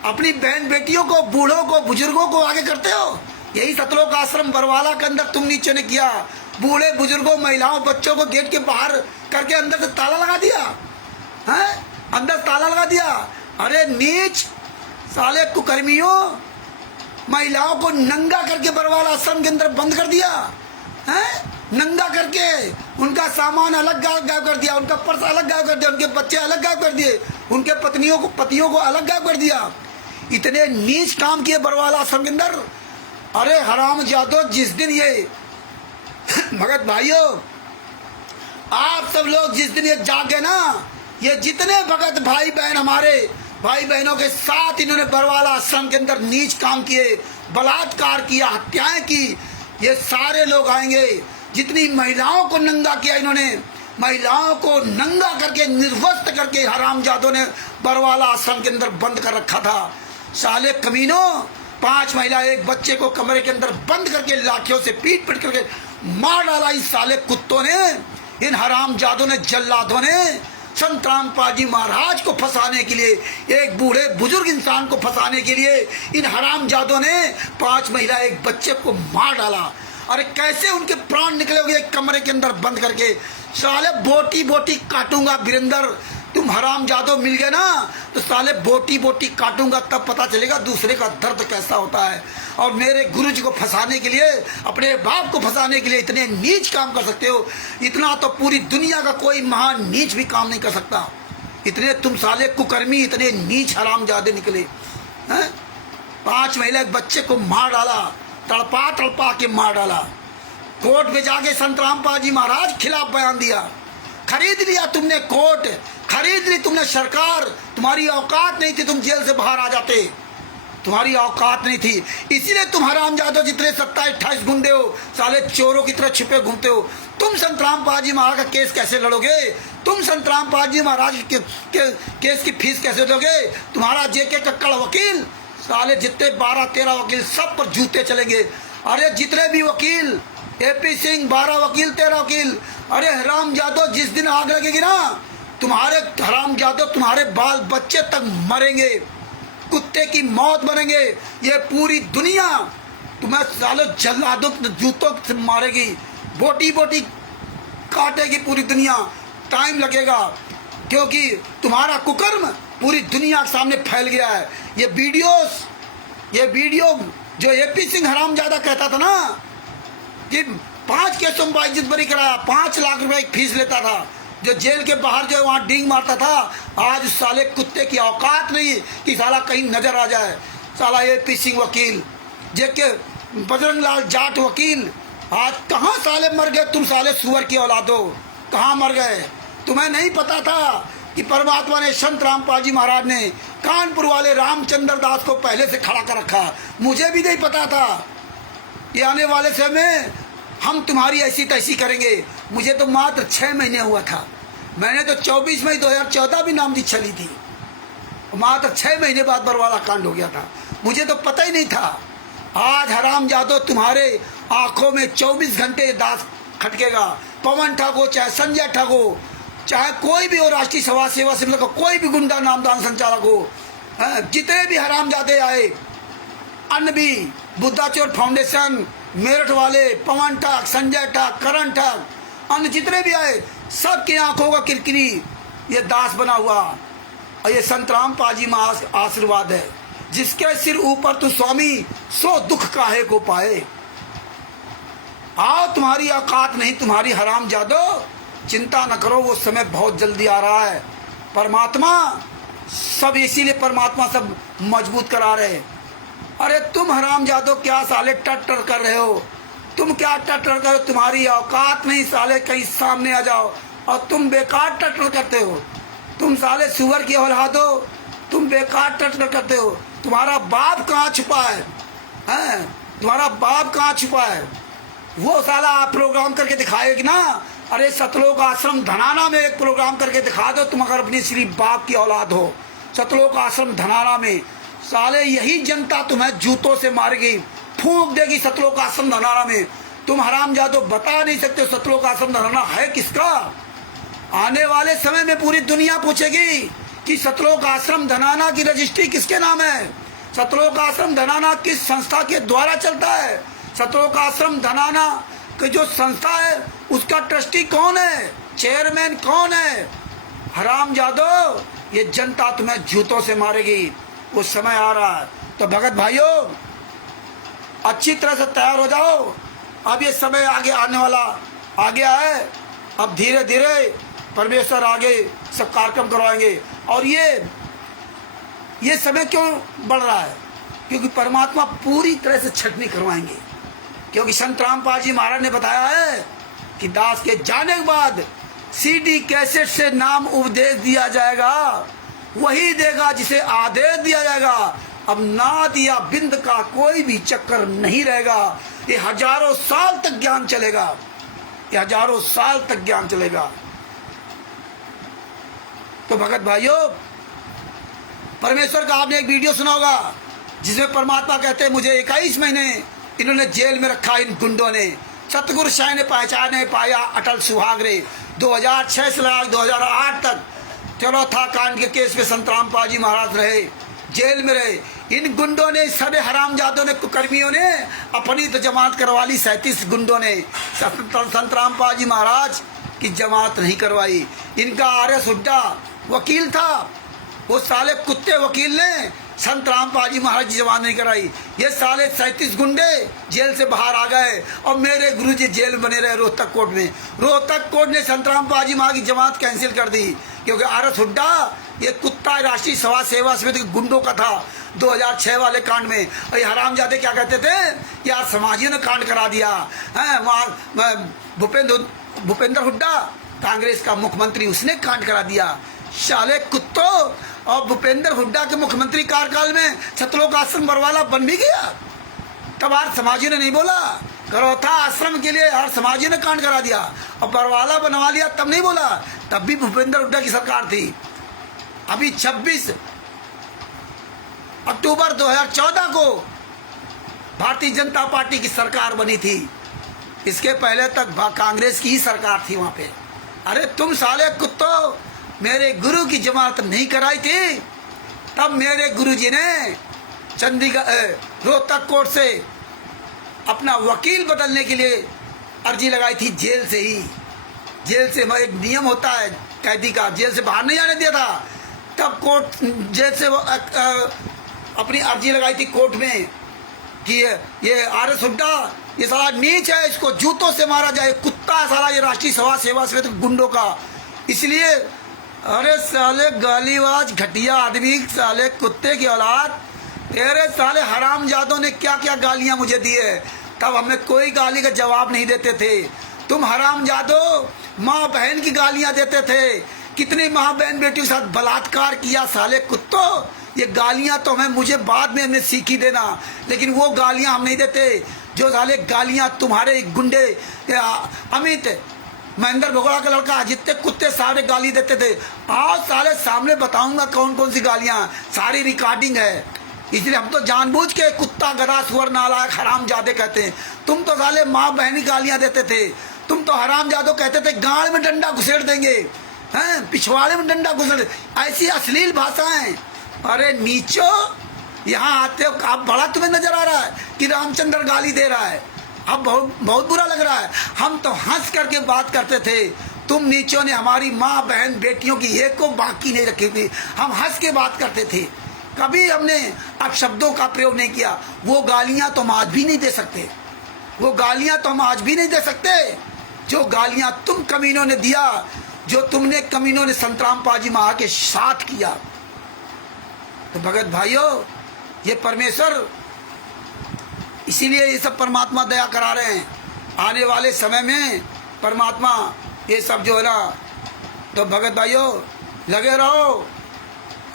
अपनी बहन बेटियों को, बूढ़ों को, बुजुर्गों को आगे करते हो। यही सतलोक आश्रम बरवाला के अंदर तुम नीचों ने किया। बूढ़े बुजुर्गों, महिलाओं, बच्चों को गेट के बाहर करके अंदर से ताला लगा दिया, हैं? अंदर ताला लगा दिया। अरे नीच साले कुकर्मियों, महिलाओं को नंगा करके बरवाला आश्रम के अंदर बंद कर दिया, हैं? नंगा करके उनका सामान अलग गायब कर दिया, उनका पर्स अलग गायब कर दिया, उनके बच्चे अलग गायब कर दिए, उनके पतियों को अलग गायब कर दिया। इतने नीच काम किए बरवाला आश्रम के अंदर। अरे हरामजादो, जिस दिन ये भगत भाइयों, आप सब लोग जिस दिन ये जागे ना, ये जितने भगत भाई बहन, हमारे भाई बहनों के साथ इन्होंने बरवाला आश्रम के अंदर नीच काम किए, बलात्कार किया, हत्याएं की, ये सारे लोग आएंगे। जितनी महिलाओं को नंगा किया इन्होंने, महिलाओं को नंगा करके, निर्वस्त्र करके हरामजादों ने बरवाला आश्रम के अंदर बंद कर रखा था। साले कमीनों, 5 महिला, एक बच्चे को कमरे के अंदर बंद करके लाठियों से पीट करके मार डाला। इस साले कुत्तों ने, इन हरामजादों ने, जल्लादों ने संत रामपाल जी महाराज को फंसाने के लिए, एक बूढ़े बुजुर्ग इंसान को फंसाने के लिए इन हरामजादों ने 5 महिला, एक बच्चे को मार डाला। अरे कैसे उनके प्राण निकले हुए एक कमरे के अंदर बंद करके। साले बोटी बोटी काटूंगा वीरेंद्र, तुम हरामजादो मिल गए ना तो साले बोटी बोटी काटूंगा, तब पता चलेगा दूसरे का दर्द कैसा होता है। और मेरे गुरुजी को फंसाने के लिए, अपने बाप को फंसाने के लिए इतने नीच काम कर सकते हो, इतना तो पूरी दुनिया का कोई महान नीच भी काम नहीं कर सकता। इतने तुम साले कुकर्मी, इतने नीच हरामजादे निकले हैं। 5 महिला, एक बच्चे को मार डाला, तड़पा तड़पा के मार डाला। कोर्ट में जाके संत रामपाल जी महाराज खिलाफ बयान दिया। खरीद लिया तुमने कोर्ट, खरीद ली तुमने सरकार, तुम्हारी औकात नहीं थी, तुम जेल से बाहर आ जाते। तुम्हारी औकात नहीं थी, इसीलिए तुम हरामजादो जितने 27-28 गुंडे हो साले चोरों की तरह छिपे घूमते हो। तुम संतराम पाजी महाराज का केस कैसे लड़ोगे? तुम संतराम पाजी महाराज केस की फीस कैसे दोगे? तुम्हारा जेके कक्कड़ वकील साले जितने 12-13 वकील सब पर जूते चलेंगे। अरे जितने भी वकील, एपी सिंह 12 वकील 13 वकील, अरे हरामजादो जिस दिन आग लगेगी ना तुम्हारे हरामजादो तुम्हारे बाल बच्चे तक मरेंगे, कुत्ते की मौत बनेंगे। ये पूरी दुनिया तुम्हें सालों जल्लादों जूतों से मारेगी, बोटी बोटी काटेगी पूरी दुनिया। टाइम लगेगा क्योंकि तुम्हारा कुकर्म पूरी दुनिया के सामने फैल गया है। ये वीडियो जो एपी सिंह हरामजादा कहता था ना कि 5 केसों में बाइज्जत बरी कराया, 5 लाख रुपए की फीस लेता था, जो जेल के बाहर जो वहाँ डींग मारता था, आज साले कुत्ते की औकात नहीं कि साला कहीं नजर आ जाए। साला एपी सिंह वकील, जेके बजरंग लाल जाट वकील, आज कहाँ साले मर गए तुम साले सुअर की औलादो, कहाँ मर गए? तुम्हें नहीं पता था कि परमात्मा ने संत रामपाल जी महाराज ने कानपुर वाले रामचंद्र दास को पहले से खड़ा कर रखा। मुझे भी नहीं पता था। ये आने वाले समय में हम तुम्हारी ऐसी तैसी करेंगे। मुझे तो मात्र 6 महीने हुआ था, मैंने तो 24 मई 2014 भी नामजद चली थी, मात्र 6 महीने बाद बरवाला कांड हो गया था, मुझे तो पता ही नहीं था। आज हरामजादो तुम्हारे आंखों में 24 घंटे दास खटकेगा। पवन ठाकुर चाहे संजय ठाकुर चाहे कोई भी हो, राष्ट्रीय समाज सेवा से मतलब कोई भी गुंडा नामदान संचालक हो, जितने भी हरामजादे आए, अन्य भी बुद्धाचोर फाउंडेशन मेरठ वाले, पवन ठाक, संजय ठाक, करण ठाक, अन्य जितने भी आए, सबकी आंखों का किरकिरी ये दास बना हुआ। और ये संतराम पाजी मास आशीर्वाद है, जिसके सिर ऊपर तो स्वामी सो दुख काहे को पाए। आओ तुम्हारी औकात नहीं तुम्हारी हरामजादो, चिंता न करो, वो समय बहुत जल्दी आ रहा है। परमात्मा सब, इसीलिए परमात्मा सब मजबूत करा रहे। अरे तुम हरामजादो क्या साले टट्टर कर रहे हो? तुम क्या टट्टर कर रहे हो? तुम्हारी औकात नहीं साले, कहीं सामने आ जाओ। और तुम बेकार टट्टर करते हो, तुम साले सुअर की औलादो, तुम बेकार टट्टर करते हो। तुम्हारा बाप कहाँ छुपा है? तुम्हारा बाप कहाँ छुपा है? वो साला आप प्रोग्राम करके दिखाएगी ना। अरे सतलोक आश्रम धनाना में एक प्रोग्राम करके दिखा दो, तुम अगर अपनी श्री बाप की औलाद हो। सतलोक आश्रम धनाना में साले यही जनता तुम्हें जूतों से मारेगी, फूंक देगी सतलोक आश्रम धनाना में। तुम हरामजादो बता नहीं सकते सतलोक आश्रम धनाना है किसका। आने वाले समय में पूरी दुनिया पूछेगी कि सतलोक आश्रम धनाना की रजिस्ट्री किसके नाम है, सतलोक आश्रम धनाना किस संस्था के द्वारा चलता है, सतलोक आश्रम धनाना की जो संस्था है उसका ट्रस्टी कौन है, चेयरमैन कौन है। हरामजादो ये जनता तुम्हें जूतों से मारेगी, वो समय आ रहा है। तो भगत भाइयों अच्छी तरह से तैयार हो जाओ, अब ये समय आगे आने वाला आ गया है। अब धीरे धीरे परमेश्वर आगे सब कार्यक्रम करवाएंगे। और ये समय क्यों बढ़ रहा है? क्योंकि परमात्मा पूरी तरह से छटनी करवाएंगे। क्योंकि संत रामपाल जी महाराज ने बताया है कि दास के जाने के बाद सीडी कैसेट से नाम उपदेश दिया जाएगा, वही देगा जिसे आदेश दिया जाएगा। अब नाद या बिंद का कोई भी चक्कर नहीं रहेगा। ये हजारों साल तक ज्ञान चलेगा, ये हजारों साल तक ज्ञान चलेगा। तो भगत भाइयों परमेश्वर का आपने एक वीडियो सुना होगा जिसमें परमात्मा कहते हैं मुझे 21 महीने इन्होंने जेल में रखा। इन गुंडों ने सतगुरु शाह ने पहचाने पाया अटल सुहागरे। 2006 से लगा 2008 तक चौथा कांड के केस में संत रामपाल जी महाराज रहे, जेल में रहे। इन गुंडों ने, सभी हरामजादों ने, कुकर्मियों ने अपनी तो जमात करवा ली। 37 गुंडों ने संत रामपाल जी महाराज की जमात नहीं करवाई। इनका RS हुड्डा वकील था, वो साले कुत्ते वकील ने संत रामपाल जी महाराज की जमात नहीं कराई। ये साले 37 गुंडे जेल से बाहर आ गए और मेरे गुरुजी जेल में बने रहे रोहतक कोर्ट में। रोहतक कोर्ट ने संत रामपाल जी महाराज की जमात कैंसिल कर दी क्योंकि RS हुड्डा ये कुत्ता राष्ट्रीय समाज सेवा समिति के गुंडों का था 2006 वाले कांड में। और ये हरामजादे क्या कहते थे, यार समाजियों ने कांड करा दिया है। वहाँ भूपेंद्र हुड्डा कांग्रेस का मुख्यमंत्री, उसने कांड करा दिया। साले कुत्तों और भूपेंद्र हुड्डा के मुख्यमंत्री कार्यकाल में छतलोक आश्रम बरवाला बन भी गया, तब आर्य समाजी ने नहीं बोला। करौथा आश्रम के लिए आर्य समाजी ने कांड करा दिया और बरवाला बनवा लिया, तब नहीं बोला, तब भी भूपेंद्र हुड्डा की सरकार थी। अभी 26 अक्टूबर 2014 को भारतीय जनता पार्टी की सरकार बनी थी, इसके पहले तक कांग्रेस की ही सरकार थी वहां पे। अरे तुम साले कुत्तो, मेरे गुरु की जमानत नहीं कराई थी, तब मेरे गुरुजी ने चंडीगढ़ रोहतक कोर्ट से अपना वकील बदलने के लिए अर्जी लगाई थी, जेल से ही। जेल से एक नियम होता है कैदी का, जेल से बाहर नहीं आने दिया था, तब कोर्ट जेल से अपनी अर्जी लगाई थी कोर्ट में कि ये आर्य हुड्डा ये साला नीच है, इसको जूतों से मारा जाए, कुत्ता है साला, ये राष्ट्रीय सेवा से गुंडों का। इसलिए अरे साले गालीबाज घटिया आदमी, साले कुत्ते की औलाद, तेरे साले हरामजादों ने क्या क्या गालियां मुझे दी है, तब हमें कोई गाली का जवाब नहीं देते थे। तुम हरामजादों माँ बहन की गालियां देते थे, कितनी माँ बहन बेटियों के साथ बलात्कार किया साले कुत्तों। ये गालियां तो हमें मुझे बाद में हमने सीखी देना, लेकिन वो गालियां हम नहीं देते जो साले गालियां तुम्हारे गुंडे अमित महेंद्र भगोड़ा का लड़का जितने कुत्ते सारे गाली देते थे। आज साले सामने बताऊंगा कौन कौन सी गालियां, सारी रिकॉर्डिंग है। इसलिए हम तो जानबूझ के कुत्ता गधा सुअर नालायक हरामजादे कहते हैं। तुम तो साले माँ बहनी गालियां देते थे, तुम तो हरामजादो कहते थे गाड़ में डंडा घुसेड़ देंगे, हैं पिछवाड़े में डंडा घुसेड़, ऐसी अश्लील भाषाएं। अरे नीचो, यहाँ आते हो आप बड़ा तुम्हें नजर आ रहा है कि रामचंद्र गाली दे रहा है, अब बहुत बुरा लग रहा है। हम तो हंस करके बात करते थे, तुम नीचों ने हमारी माँ बहन बेटियों की एक को बाकी नहीं रखी थी, हम हंस के बात करते थे, कभी हमने अपशब्दों का प्रयोग नहीं किया। वो गालियां तो हम आज भी नहीं दे सकते, वो गालियां तो हम आज भी नहीं दे सकते जो गालियां तुम कमीनों ने दिया, जो तुमने कमीनों ने संतराम पाजी महा के साथ किया। तो भगत भाइयों, ये परमेश्वर इसीलिए ये सब परमात्मा दया करा रहे हैं। आने वाले समय में परमात्मा ये सब जो है ना, तो भगत भाइयों लगे रहो।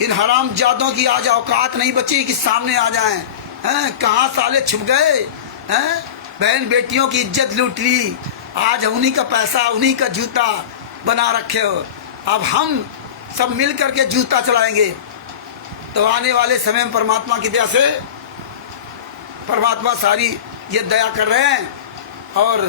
इन हराम जादों की आज औकात नहीं बची कि सामने आ जाएं, हैं कहाँ साले छुप गए, हैं बहन बेटियों की इज्जत लूट ली, आज उन्हीं का पैसा उन्हीं का जूता बना रखे हो। अब हम सब मिल करके जूता चलाएंगे। तो आने वाले समय में परमात्मा की दया से परमात्मा सारी ये दया कर रहे हैं। और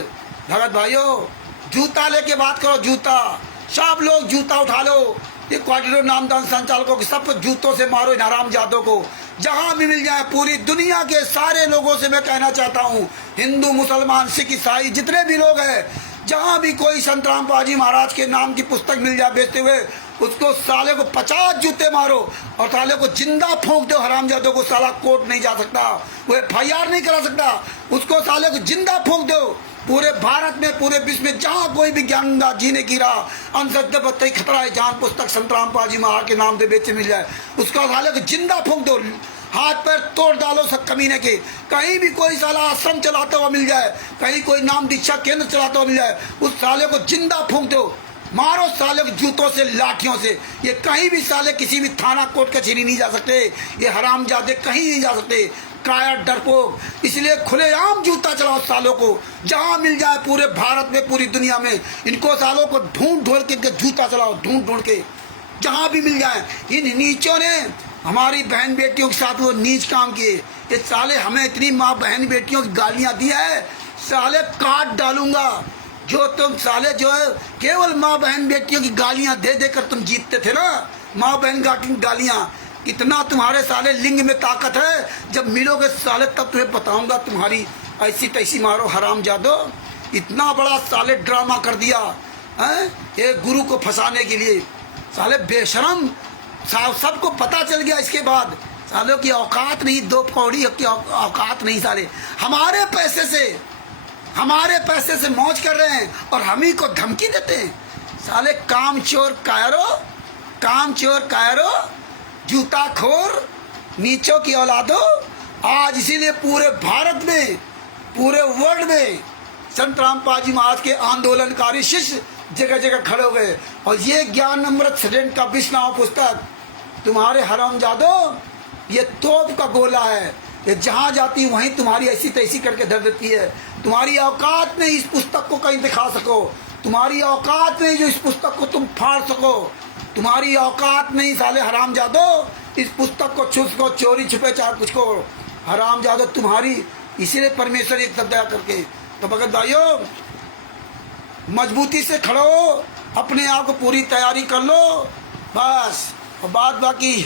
भगत भाइयों, जूता लेके बात करो, जूता सब लोग जूता उठा लो, ये क्वार्टिरो नामदान संचालकों के सब जूतों से मारो इन हरामजादों को, जहां भी मिल जाए। पूरी दुनिया के सारे लोगों से मैं कहना चाहता हूं, हिंदू मुसलमान सिख ईसाई जितने भी लोग हैं, जहां भी कोई संतराम पाजी महाराज के नाम की पुस्तक मिल जाए बेचते हुए, उसको साले को 50 जूते मारो और साले को जिंदा फूंक दो। हरामजादों को साला कोर्ट नहीं जा सकता, वो FIR नहीं करा सकता, उसको साले को जिंदा फूंक दो। पूरे भारत में पूरे विश्व में जहाँ कोई भी ज्ञान जीने की राह अनसद्य बत्ती खतरा है, जहाँ पुस्तक संतराम पाजी महाराज के नाम पे बेचे मिल जाए, उसको साले को जिंदा फूंक दो, हाथ पैर तोड़ डालो सब कमीने के। कहीं भी कोई साला आश्रम चलाता हुआ मिल जाए, कहीं कोई नाम दीक्षा केंद्र चलाता हुआ मिल जाए, उस साले को जिंदा फूंक दो, मारो साले को जूतों से लाठियों से। ये कहीं भी साले किसी भी थाना कोर्ट कचहरी नहीं जा सकते, ये हरामजादे कहीं नहीं जा सकते, काया डरपोक। इसलिए खुलेआम जूता चलाओ सालों को, जहां मिल जाए पूरे भारत में पूरी दुनिया में, इनको सालों को ढूंढ ढूंढ के इनके जूता चलाओ, ढूंढ ढूंढ के जहां भी मिल जाए। इन नीचों ने हमारी बहन बेटियों के साथ वो नीच काम किए। ये साले हमें इतनी माँ बहन बेटियों की गालियां दी है, साले काट डालूंगा। जो तुम साले जो है केवल माँ बहन बेटियों की गालियां दे देकर तुम जीतते थे ना, माँ बहन गालियां, कितना तुम्हारे साले लिंग में ताकत है। जब मिलोगे साले तब तुम्हें बताऊंगा तुम्हारी ऐसी तैसी मारो हरामजादो। इतना बड़ा साले ड्रामा कर दिया है एक गुरु को फंसाने के लिए, साले बेशरम। सबको पता चल गया इसके बाद, सालों की औकात नहीं, दो कौड़ी की औकात नहीं। साले हमारे पैसे से मौज कर रहे हैं और हम ही को धमकी देते हैं। साले कामचोर कायरो, जूता खोर, नीचों की औलादो। आज इसीलिए पूरे भारत में, पूरे वर्ल्ड में संतराम पाजी महाराज के आंदोलनकारी शिष्य जगह जगह खड़े हो गए। और ये ज्ञान अमृत स्टूडेंट का 20वां पुस्तक तुम्हारे हरामजादो, ये तोप का गोला है, ये जहाँ जाती वहीं तुम्हारी ऐसी तैसी करके धर देती है। तुम्हारी औकात नहीं इस पुस्तक को कहीं दिखा सको, तुम्हारी औकात नहीं जो इस पुस्तक को तुम फाड़ सको, तुम्हारी औकात नहीं साले हरामजादो इस पुस्तक को छू सको, चोरी छुपे चाहे कुछ को। हरामजादो तुम्हारी, इसीलिए परमेश्वर एक दया करके। तो भगत भाइयों, मजबूती से खड़ो, अपने आप को पूरी तैयारी कर लो बस। और बात बाकी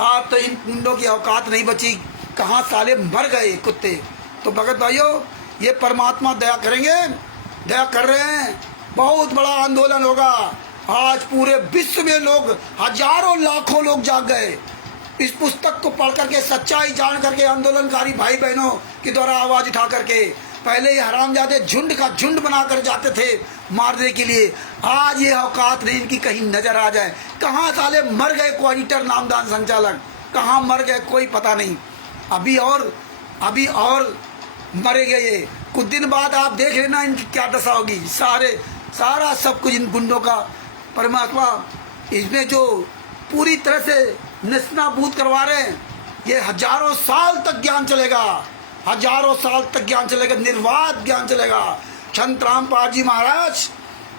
आप तो इन कुंडों की औकात नहीं बची, कहाँ साले मर गए कुत्ते। तो भगत भाइयों, ये परमात्मा दया करेंगे, दया कर रहे हैं, बहुत बड़ा आंदोलन होगा। आज पूरे विश्व में लोग, हजारों लाखों लोग जाग गए इस पुस्तक को पढ़ करके, सच्चाई जान करके, आंदोलनकारी भाई बहनों के द्वारा आवाज उठा करके। पहले ये हरामजादे झुंड का झुंड बनाकर जाते थे मारने के लिए, आज ये औकात नहीं इनकी कहीं नजर आ जाए। कहाँ साले मर गए कोऑर्डिनेटर नामदान संचालक, कहाँ मर गए कोई पता नहीं। अभी और मरेंगे ये। कुछ दिन बाद आप देख लेना इनकी क्या दशा होगी। सारा सब कुछ इन गुंडों का परमात्मा इसमें जो पूरी तरह से नस्तानाबूद करवा रहे हैं, ये हजारों साल तक ज्ञान चलेगा, हजारों साल तक ज्ञान चलेगा, निर्वाध ज्ञान चलेगा। संत रामपाल जी महाराज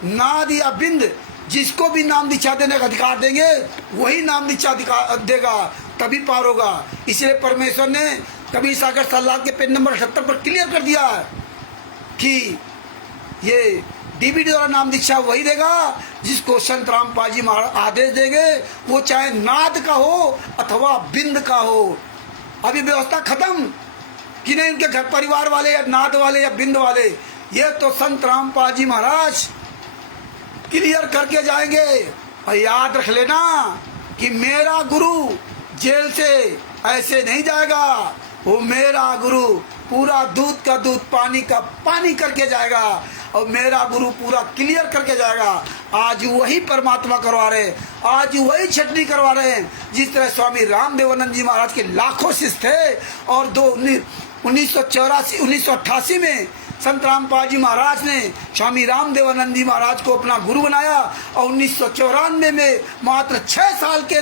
नाद या बिंद, जिसको भी नाम दीक्षा देने का अधिकार देंगे वही नाम दीक्षा देगा, तभी पार होगा। इसलिए परमेश्वर ने कबीर सागर सलाह के पेज नंबर 78 पर क्लियर कर दिया है कि ये डीबीडी द्वारा नाम दीक्षा वही देगा जिसको संत रामपाल जी महाराज आदेश देंगे, वो चाहे नाद का हो अथवा बिंद का हो। अभी व्यवस्था खत्म कि नहीं, इनके घर परिवार वाले या नाद वाले या बिंद वाले, ये तो संत रामपाल जी महाराज क्लियर करके जाएंगे। और याद रख लेना कि मेरा गुरु जेल से ऐसे नहीं जाएगा, वो मेरा गुरु पूरा दूध का दूध पानी का पानी करके जाएगा, और मेरा गुरु पूरा क्लियर करके जाएगा। आज वही परमात्मा करवा रहे हैं, आज वही छटनी करवा रहे हैं। जिस तरह स्वामी रामदेवानंद जी महाराज के लाखों शिष्य थे, और 1988 में संत रामपाल जी महाराज ने स्वामी रामदेवानंद जी महाराज को अपना गुरु बनाया, और 1994 में मात्र 6 साल के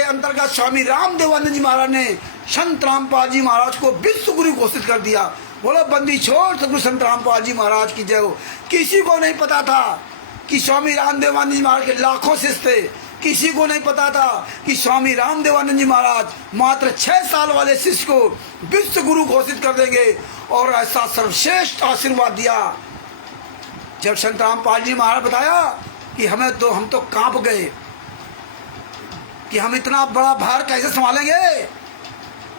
अंतर्गत स्वामी रामदेवानंद जी महाराज ने संत रामपाल जी महाराज को विश्व गुरु घोषित कर दिया। बोलो बंदी छोड़ सतगुरु संत रामपाल जी महाराज की जय हो। किसी को नहीं पता था कि स्वामी रामदेवानंद जी महाराज के लाखों शिष्य थे, किसी को नहीं पता था कि स्वामी रामदेवानंद जी महाराज मात्र 6 साल वाले शिष्य को विश्व गुरु घोषित कर देंगे, और ऐसा सर्वश्रेष्ठ आशीर्वाद दिया। जब संत रामपाल जी महाराज बताया कि हम तो कांप गए कि हम इतना बड़ा भार कैसे संभालेंगे,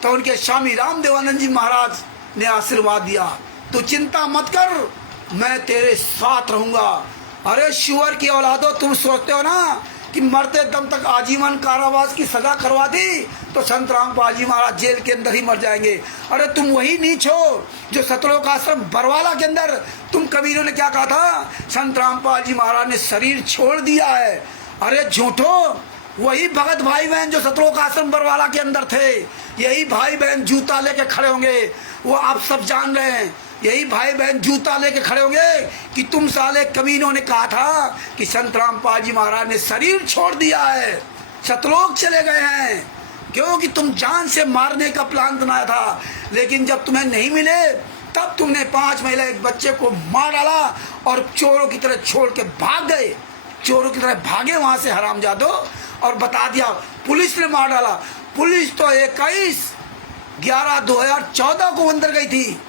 तो उनके स्वामी रामदेवानंद जी महाराज ने आशीर्वाद दिया, तू चिंता मत कर, मैं तेरे साथ रहूंगा। अरे शुअर की औलादो, तुम सोचते हो ना कि मरते दम तक आजीवन कारावास की सजा करवा दी तो संत रामपाल जी महाराज जेल के अंदर ही मर जाएंगे। अरे तुम वही नीच हो जो सतलोक आश्रम बरवाला के अंदर, तुम कबीरों ने क्या कहा था, संत रामपाल जी महाराज ने शरीर छोड़ दिया है। अरे झूठो, वही भगत भाई बहन जो सतलोक आश्रम बरवाला के अंदर थे, यही भाई बहन जूता लेके खड़े होंगे, वो आप सब जान रहे हैं। यही भाई बहन जूता लेके खड़े होंगे कि तुम साले कमीनों ने कहा था कि संत रामपाल जी महाराज ने शरीर छोड़ दिया है, सतलोक चले गए हैं, क्योंकि तुम जान से मारने का प्लान बनाया था। लेकिन जब तुम्हें नहीं मिले तब तुमने 5 महिला एक बच्चे को मार डाला और चोरों की तरह छोड़ के भाग गए, चोरों की तरह भागे वहां से हरामजादो, और बता दिया पुलिस ने मार डाला। पुलिस तो 21/11/2014 को अंदर गई थी,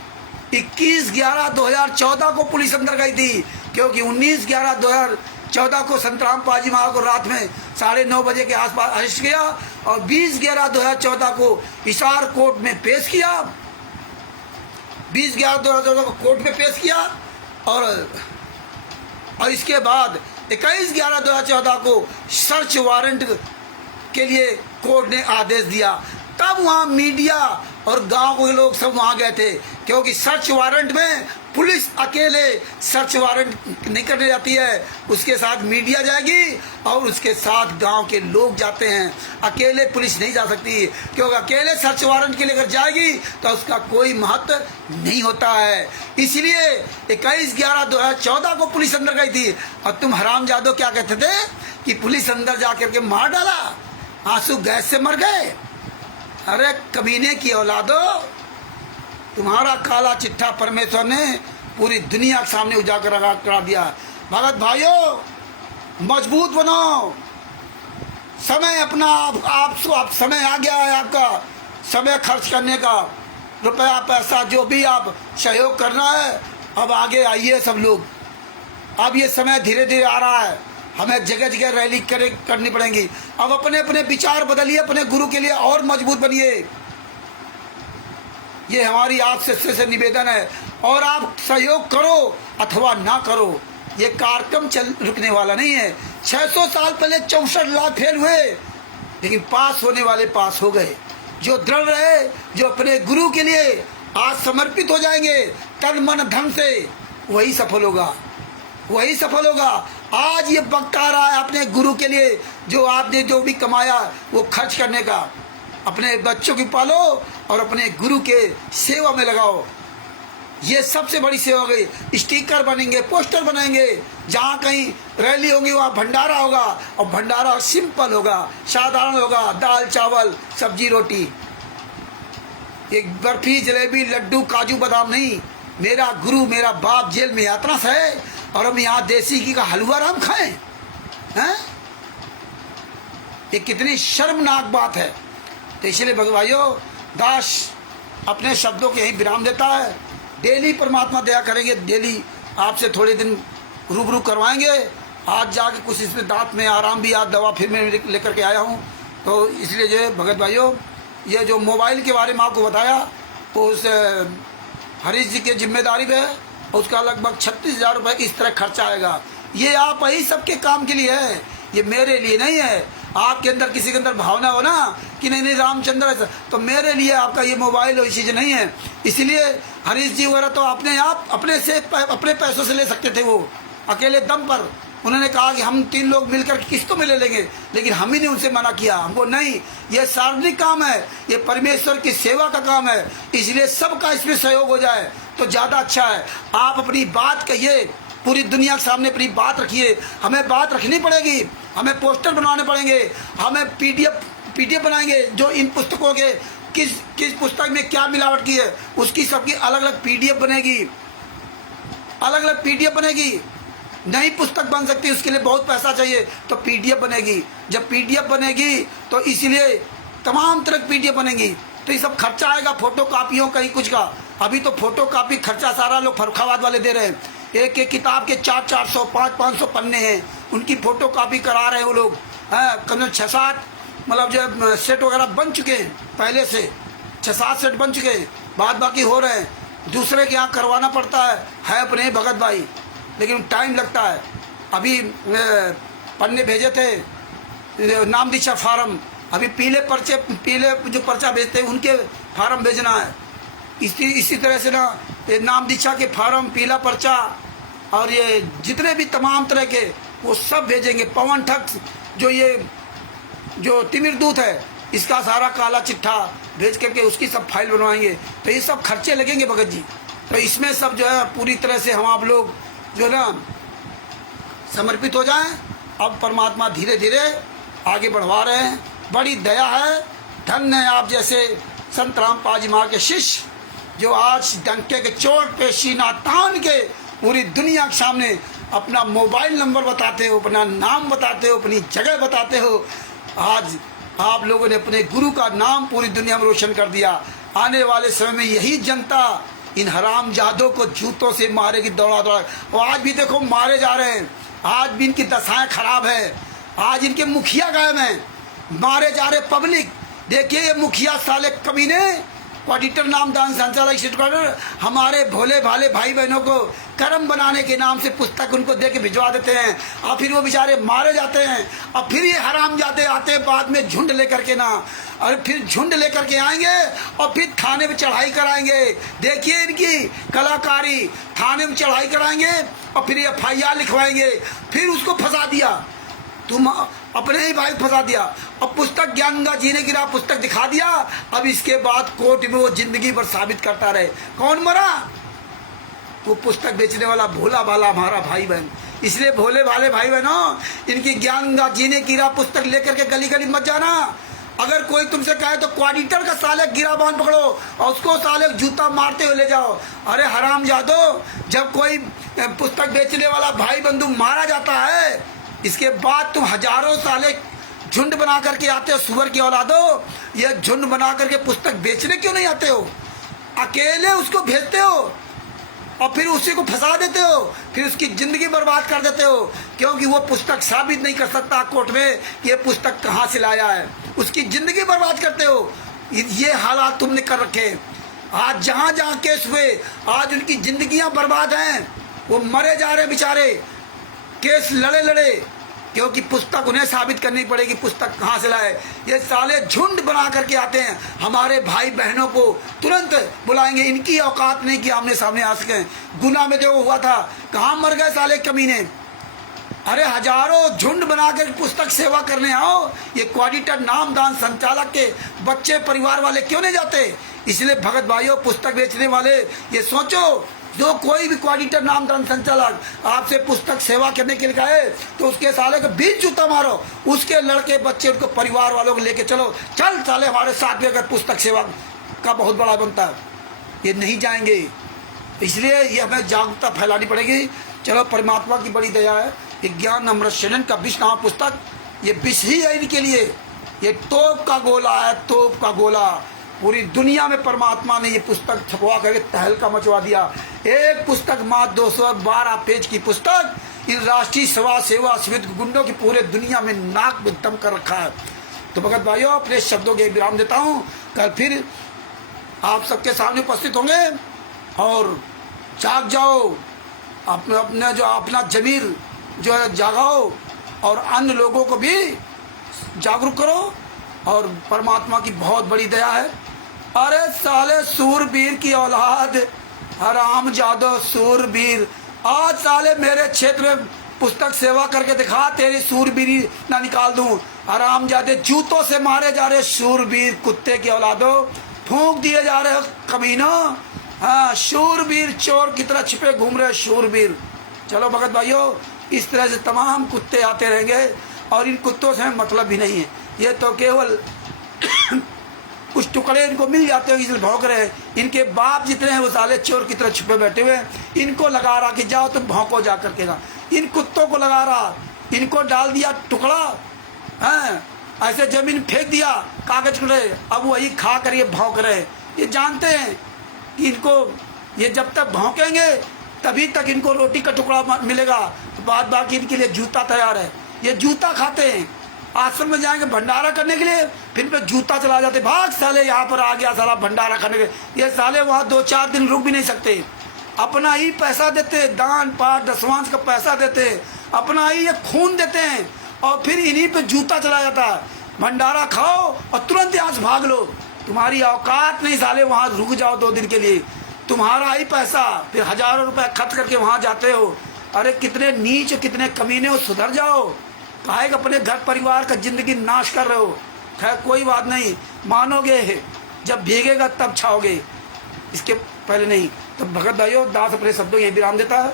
21/11/2014 को पुलिस अंदर गई थी, क्योंकि 19/11/2014 को संत रामपाल जी महाराज को रात में 9:30 बजे के आसपास अरेस्ट किया, और 20/11/2014 को हिसार कोर्ट में पेश किया, 20/11/2014 को कोर्ट में पेश किया, और इसके बाद 21/11/2014 को सर्च वारंट के लिए कोर्ट ने आदेश दिया। तब वहाँ मीडिया और गांव के लोग सब वहाँ गए थे, क्योंकि सर्च वारंट में पुलिस अकेले सर्च वारंट नहीं करने जाती है, उसके साथ मीडिया जाएगी और उसके साथ गांव के लोग जाते हैं। अकेले पुलिस नहीं जा सकती, क्योंकि अकेले सर्च वारंट के लेकर जाएगी तो उसका कोई महत्व नहीं होता है। इसलिए 21/11/2014 को पुलिस अंदर गई थी और तुम हरामजादो क्या कहते थे कि पुलिस अंदर जाकर के मार डाला, आंसू गैस से मर गए। अरे कमीने की औलादो, तुम्हारा काला चिट्ठा परमेश्वर ने पूरी दुनिया के सामने उजागर करा दिया। भगत भाइयों, मजबूत बनो। समय अपना आप समय आ गया है, आपका समय खर्च करने का, रुपया पैसा जो भी आप सहयोग करना है। अब आगे आइए सब लोग, अब ये समय धीरे धीरे आ रहा है, हमें जगह जगह रैली करनी पड़ेंगी। अब अपने अपने विचार बदलिए, अपने गुरु के लिए और मजबूत बनिए। ये हमारी आपसे निवेदन है। और आप सहयोग करो अथवा ना करो, ये कार्यक्रम रुकने वाला नहीं है। 600 साल पहले 64 लाख फेल हुए, लेकिन पास होने वाले पास हो गए। जो दृढ़ रहे, जो अपने गुरु के लिए आज समर्पित हो जाएंगे तन मन धन से, वही सफल होगा, वही सफल होगा। आज ये वक्त आ रहा है अपने गुरु के लिए, जो आपने जो भी कमाया वो खर्च करने का। अपने बच्चों की पालो और अपने गुरु के सेवा में लगाओ। ये सबसे बड़ी सेवा हो गई। स्टिकर बनेंगे, पोस्टर बनाएंगे, जहाँ कहीं रैली होगी वहाँ भंडारा होगा, और भंडारा सिंपल होगा, साधारण होगा, दाल चावल सब्जी रोटी, एक बर्फी जलेबी लड्डू काजू बादाम नहीं। मेरा गुरु मेरा बाप जेल में यात्रा से है और हम यहाँ देसी घी का हलवा राम खाएं हैं? ये कितनी शर्मनाक बात है। तो इसलिए भगवान भाइयों, दास अपने शब्दों के यही विराम देता है। डेली परमात्मा दया करेंगे, डेली आपसे थोड़े दिन रूबरू करवाएंगे। आज जाके कुछ इसमें दांत में आराम भी, आज दवा फिर मैं लेकर के आया हूँ। तो इसलिए जो भगत भाइयों, ये जो मोबाइल के बारे में आपको बताया, तो उस हरीश जी की जिम्मेदारी पे है, उसका लगभग 36,000 रुपये इस तरह खर्चा आएगा। ये आप ही सबके काम के लिए है, ये मेरे लिए नहीं है। आपके अंदर किसी के अंदर भावना हो ना कि नहीं रामचंद्र है, तो मेरे लिए आपका ये मोबाइल और चीज़ नहीं है। इसलिए हरीश जी वगैरह तो अपने आप अपने पैसों से ले सकते थे, वो अकेले दम पर। उन्होंने कहा कि हम 3 लोग मिलकर किस्तों में ले लेंगे, लेकिन हम ही ने उनसे मना किया। हमको नहीं, ये सार्वजनिक काम है, ये परमेश्वर की सेवा का काम है, इसलिए सबका इसमें सहयोग हो जाए तो ज़्यादा अच्छा है। आप अपनी बात कहिए, पूरी दुनिया के सामने अपनी बात रखिए। हमें बात रखनी पड़ेगी, हमें पोस्टर बनवाने पड़ेंगे, हमें पीडीएफ बनाएंगे, जो इन पुस्तकों के किस पुस्तक में क्या मिलावट की है उसकी सबकी अलग अलग पीडीएफ बनेगी, अलग अलग पीडीएफ बनेगी। नई पुस्तक बन सकती है, उसके लिए बहुत पैसा चाहिए, तो पीडीएफ बनेगी। जब पीडीएफ बनेगी तो इसलिए तमाम तरह की पीडीएफ बनेगी, तो ये सब खर्चा आएगा, फोटो कापियों कहीं कुछ का। अभी तो फोटो कापी खर्चा सारा लोग फर्रुखाबाद वाले दे रहे हैं। एक एक किताब के 400-400 500-500 पन्ने हैं, उनकी फोटो कापी करा रहे हैं वो लोग। कम 6-7 मतलब जो सेट वगैरह बन चुके हैं, पहले से 6-7 सेट बन चुके हैं, बाद बाकी हो रहे हैं। दूसरे के यहाँ करवाना पड़ता है अपने भगत भाई, लेकिन टाइम लगता है। अभी पन्ने भेजे थे नाम दीक्षा फार्म, अभी पीले जो पर्चा भेजते हैं उनके फार्म भेजना है। इसी तरह से ना ये नाम दीक्षा के फार्म, पीला पर्चा और ये जितने भी तमाम तरह के वो सब भेजेंगे। पवन ठग जो तिमिर दूत है, इसका सारा काला चिट्ठा भेज करके उसकी सब फाइल बनवाएंगे। तो ये सब खर्चे लगेंगे भगत जी। तो इसमें सब जो है पूरी तरह से हम आप लोग जो ना समर्पित हो जाएं। अब परमात्मा धीरे धीरे आगे बढ़वा रहे हैं, बड़ी दया है। धन्य है आप जैसे संत रामपाल जी महाराज के शिष्य, जो आज डंके के चोट पे सीना तान के पूरी दुनिया के सामने अपना मोबाइल नंबर बताते हो, अपना नाम बताते हो, अपनी जगह बताते हो। आज आप लोगों ने अपने गुरु का नाम पूरी दुनिया में रोशन कर दिया। आने वाले समय में यही जनता इन हरामजादों को जूतों से मारेगी, दौड़ा दौड़ा। और आज भी देखो मारे जा रहे हैं, आज भी इनकी दशाएं खराब है। आज इनके मुखिया गायब हैं, मारे जा रहे पब्लिक। देखिए ये मुखिया साले कमीने ऑडिटर नामदान संचालक स्टूडेंट हमारे भोले भाले भाई बहनों को कर्म बनाने के नाम से पुस्तक उनको दे के भिजवा देते हैं और फिर वो बेचारे मारे जाते हैं। और फिर ये हरामजादे आते हैं बाद में झुंड लेकर के ना, और फिर झुंड लेकर के आएंगे और फिर थाने में चढ़ाई कराएंगे। देखिए इनकी कलाकारी, थाने में चढ़ाई कराएंगे और फिर FIR लिखवाएंगे। फिर उसको फंसा दिया, तुम अपने ही भाई फंसा दिया। अब पुस्तक ज्ञान गंगा जीने की राह पुस्तक दिखा दिया। अब इसके बाद कोर्ट में वो जिंदगी भर साबित करता रहे कौन मरा, वो पुस्तक बेचने वाला भोला भाला हमारा भाई बहन। इसलिए भोले भाले भाई बहनों, इनकी ज्ञान गंगा जीने की राह पुस्तक लेकर के गली गली मत जाना। अगर कोई तुमसे कहे तो क्वाडिटर का साले गिराबान पकड़ो और उसको साले जूता मारते हुए ले जाओ। अरे हराम जादो, जब कोई पुस्तक बेचने वाला भाई बंधु मारा जाता है, इसके बाद तुम हजारों साले झुंड बना करके आते हो। सुअर की औलादो, ये झुंड बना करके पुस्तक बेचने क्यों नहीं आते हो? अकेले उसको भेजते हो और फिर उसी को फंसा देते हो, फिर उसकी जिंदगी बर्बाद कर देते हो, क्योंकि वो पुस्तक साबित नहीं कर सकता कोर्ट में कि ये पुस्तक कहाँ से लाया है। उसकी जिंदगी बर्बाद करते हो। ये हालात तुमने कर रखे। आज जहाँ जहाँ केस हुए, आज उनकी जिंदगियां बर्बाद हैं। वो मरे जा रहे बेचारे, केस लड़े लड़े, क्योंकि पुस्तक उन्हें साबित करनी पड़ेगी पुस्तक कहाँ से लाए। ये साले झुंड बना करके आते हैं, हमारे भाई बहनों को तुरंत बुलाएंगे। इनकी औकात नहीं कि आमने सामने आ सकें। गुना में जो हुआ था, कहाँ मर गए साले कमीने। अरे हजारों झुंड बना कर पुस्तक सेवा करने आओ। ये क्वाडिटर नामदान संचालक के बच्चे परिवार वाले क्यों नहीं जाते? इसलिए भगत भाइयों, पुस्तक बेचने वाले, ये सोचो, जो कोई भी क्वाडिटर नामदान संचालक आपसे पुस्तक सेवा करने के लिए कहे तो उसके साले को 20 जूता मारो। उसके लड़के बच्चे, उनको परिवार वालों को लेके चलो, चल साले हमारे साथ में, अगर पुस्तक सेवा का बहुत बड़ा बनता है। ये नहीं जाएंगे। इसलिए ये हमें जागरूकता फैलानी पड़ेगी। चलो, परमात्मा की बड़ी दया है। ये ज्ञान अमृत शरण का विष नाम पुस्तक, ये विष ही है इनके लिए। ये तोप का गोला है, तोप का गोला। पूरी दुनिया में परमात्मा ने ये पुस्तक छपवा करके तहलका मचवा दिया। एक पुस्तक मात्र 212 पेज की पुस्तक इन राष्ट्रीय सभा सेवा समिति गुंडों की पूरे दुनिया में नाक में दम कर रखा है। तो भगत भाइयों, अपने शब्दों के विराम देता हूँ। कल फिर आप सबके सामने उपस्थित होंगे और जाग जाओ, अपने जो अपना जमीर जो है जागाओ और अन्य लोगों को भी जागरूक करो। और परमात्मा की बहुत बड़ी दया है। अरे साले सूरबीर की औलाद, हराम जादो सूरबीर, आज साले मेरे क्षेत्र में पुस्तक सेवा करके दिखा, तेरी सूरबीरी ना निकाल दूं। हराम जादे जूतों से मारे जा रहे सूरबीर, कुत्ते की औलादो, फूंक दिए जा रहे कमीनों। हाँ, शूरबीर चोर की तरह छिपे घूम रहे शूरबीर। चलो भगत भाइयों, इस तरह से तमाम कुत्ते आते रहेंगे और इन कुत्तों से मतलब भी नहीं है। ये तो केवल कुछ टुकड़े इनको मिल जाते हो इसलिए भौंक रहे हैं। इनके बाप जितने हैं वो साले चोर की तरह छुपे बैठे हुए हैं। इनको लगा रहा कि जाओ तुम भौंको जा करके ना। इन कुत्तों को लगा रहा, इनको डाल दिया टुकड़ा, हैं ऐसे जमीन फेंक दिया कागज टुकड़े, अब वही खा कर ये भौंक रहे। ये जानते हैं कि इनको ये जब तक भौंकेंगे तभी तक इनको रोटी का टुकड़ा मिलेगा, बाद बाकी इनके लिए जूता तैयार है। ये जूता खाते हैं। आश्रम में जाएंगे भंडारा करने के लिए, फिर पे जूता चला जाते, भाग साले यहाँ पर आ गया साला भंडारा करने के। ये साले वहाँ 2-4 दिन रुक भी नहीं सकते। अपना ही पैसा देते, दान पाठ दसवांश का पैसा देते, अपना ही ये खून देते हैं और फिर इन्हीं पे जूता चला जाता है। भंडारा खाओ और तुरंत यहाँ से भाग लो। तुम्हारी औकात नहीं साले, वहाँ रुक जाओ 2 दिन के लिए। तुम्हारा ही पैसा, फिर हजारों रुपए खर्च करके वहाँ जाते हो। अरे कितने नीच, कितने कमीने हो, सुधर जाओ। काहे अपने घर परिवार का जिंदगी नाश कर रहे हो। खैर कोई बात नहीं, मानोगे जब भीगेगा तब छाओगे, इसके पहले नहीं। तो भगत भाइयों, दास अपने शब्दों ये विराम देता है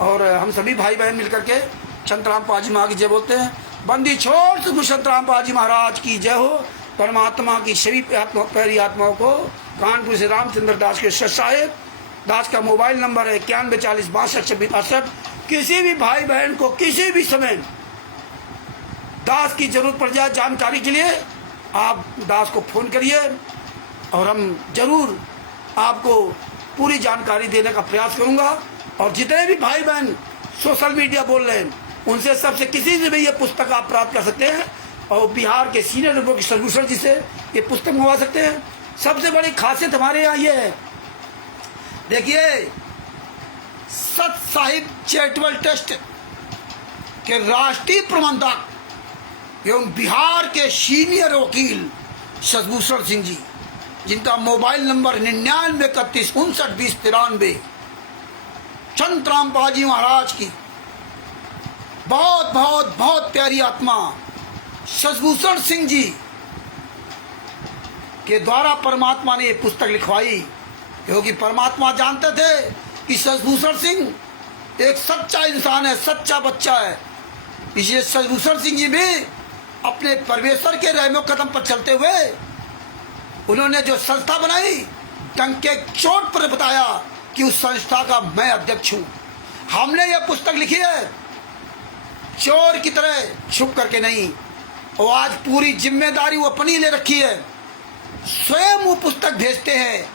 और हम सभी भाई बहन मिलकर के संतराम पाजी महाराज की जय बोलते हैं। बंदी छोड़ सदगुरु संतराम पाजी महाराज की जय हो। परमात्मा की सभी प्यारी आत्माओं को कानपुर से रामचंद्र दास के साहेब दास का मोबाइल नंबर है 9140626268। किसी भी भाई बहन को किसी भी समय दास की जरूरत पड़ जाए जानकारी के लिए, आप दास को फोन करिए और हम जरूर आपको पूरी जानकारी देने का प्रयास करूंगा। और जितने भी भाई बहन सोशल मीडिया बोल रहे हैं उनसे सबसे किसी से भी ये पुस्तक आप प्राप्त कर सकते हैं और बिहार के सीनियर रिपोर्ट सलभूषण जी से ये पुस्तक मंगवा सकते हैं। सबसे बड़ी खासियत हमारे यहाँ ये है, देखिए सत साहिब चैरिटेबल ट्रस्ट के राष्ट्रीय प्रबंधक एवं बिहार के सीनियर वकील शशिभूषण सिंह जी, जिनका मोबाइल नंबर 9931592093, संतराम पाजी महाराज की बहुत बहुत बहुत प्यारी आत्मा शशिभूषण सिंह जी के द्वारा परमात्मा ने ये पुस्तक लिखवाई, क्योंकि परमात्मा जानते थे कि शशिभूषण सिंह एक सच्चा इंसान है, सच्चा बच्चा है। इसलिए शशिभूषण सिंह जी भी अपने परमेश्वर के रहमो कदम पर चलते हुए उन्होंने जो संस्था बनाई, डंके चोट पर बताया कि उस संस्था का मैं अध्यक्ष हूं। हमने ये पुस्तक लिखी है चोर की तरह छुप करके नहीं, और आज पूरी जिम्मेदारी वो अपनी ले रखी है। स्वयं वो पुस्तक भेजते हैं,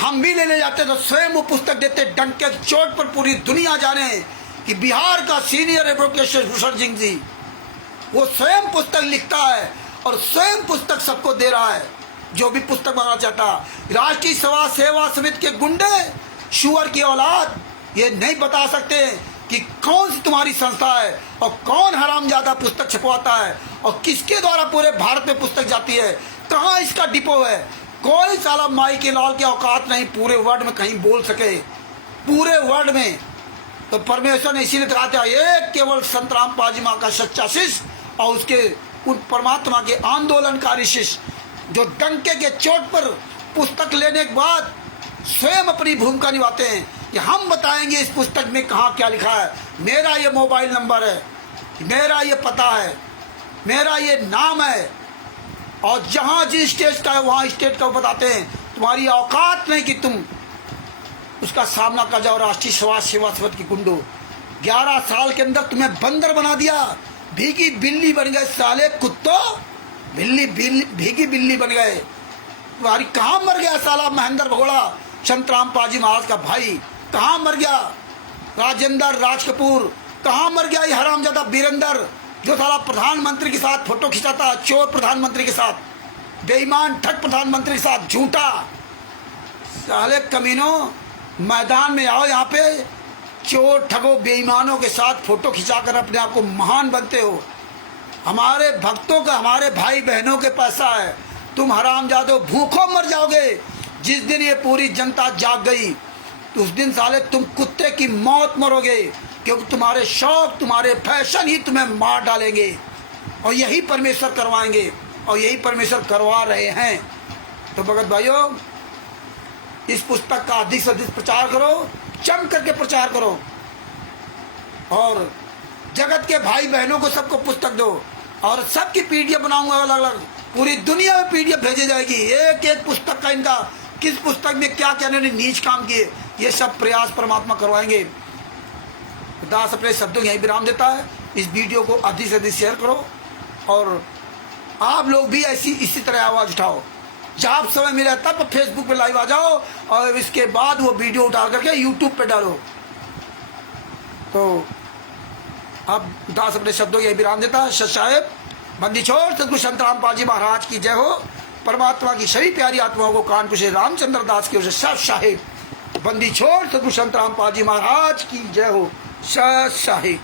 हम भी लेने जाते तो स्वयं वो पुस्तक देते, डंके चोट पर पूरी दुनिया जाने कि बिहार का सीनियर एडवोकेट शशिभूषण सिंह जी वो स्वयं पुस्तक लिखता है और स्वयं पुस्तक सबको दे रहा है। जो भी पुस्तक मंगाना चाहता, राष्ट्रीय सभा सेवा समिति के गुंडे शुअर की औलाद ये नहीं बता सकते कि कौन सी तुम्हारी संस्था है और कौन हरामजादा पुस्तक छपवाता है और किसके द्वारा पूरे भारत में पुस्तक जाती है, कहाँ इसका डिपो है। कोई साला माई के लाल की औकात नहीं पूरे वर्ल्ड में कहीं बोल सके, पूरे वर्ल्ड में। तो परमेश्वर ने इसीलिए कहा था एक केवल संतराम पाजी माँ का सच्चा शिष्य और उसके उन परमात्मा के आंदोलनकारी शिष्य जो डंके के चोट पर पुस्तक लेने के बाद स्वयं अपनी भूमिका निभाते हैं कि हम बताएंगे इस पुस्तक में कहाँ क्या लिखा है, मेरा ये मोबाइल नंबर है, मेरा ये पता है, मेरा ये नाम है, और जहाँ जिस स्टेट का है वहाँ स्टेट का बताते हैं। तुम्हारी औकात नहीं कि तुम उसका सामना कर जाओ। राष्ट्रीय समाज सेवा समिति की गुंडो 11 साल के अंदर तुम्हें बंदर बना दिया, भीगी बिल्ली बन गए साले कुत्तो, भीगी बिल्ली बन गए। तुम्हारी कहाँ मर गया साला महेंद्र भगोड़ा, संतराम पाजी महाराज का भाई कहाँ मर गया, राजेंद्र राज कपूर कहाँ मर गया, ये हरामजादा वीरेंद्र जो साला प्रधानमंत्री के साथ फोटो खिंचाता, चोर प्रधानमंत्री के साथ, बेईमान ठग प्रधानमंत्री के साथ, झूठा साले कमीनों, मैदान में आओ, यहाँ पे चोर ठगो बेईमानों के साथ फोटो खिंचाकर अपने आप को महान बनते हो। हमारे भक्तों का, हमारे भाई बहनों के पैसा है, तुम हरामजादो भूखों मर जाओगे। जिस दिन ये पूरी जनता जाग गई तो उस दिन साले तुम कुत्ते की मौत मरोगे, क्योंकि तुम्हारे शौक, तुम्हारे फैशन ही तुम्हें मार डालेंगे, और यही परमेश्वर करवाएंगे, और यही परमेश्वर करवा रहे हैं। तो भगत भाइयों, इस पुस्तक का अधिक से अधिक प्रचार करो, चम करके प्रचार करो, और जगत के भाई बहनों को सबको पुस्तक दो, और सबकी पीडीएफ बनाऊंगा अलग अलग, पूरी दुनिया में पीडीएफ भेजी जाएगी। एक एक पुस्तक का इनका किस पुस्तक में क्या क्या इन्होंने नीच काम किए, ये सब प्रयास परमात्मा करवाएंगे। दास अपने शब्दों यही विराम देता है। इस वीडियो को अधिक से अधिक शेयर करो, और आप लोग भी ऐसी इसी तरह आवाज़ उठाओ। जब समय मिला तब फेसबुक पे लाइव आ जाओ, और इसके बाद वो वीडियो उठा करके यूट्यूब पे डालो। तो अब दास अपने शब्दों यही विराम देता है। सत साहेब बंदी छोड़ सदगुरु संतराम पाजी महाराज की जय हो। परमात्मा की सभी प्यारी आत्माओं को कानपुर से रामचंद्र दास की ओर से सत साहेब बंदी छोड़ सदगुरु संतराम पाजी महाराज की जय हो। सत साहेब।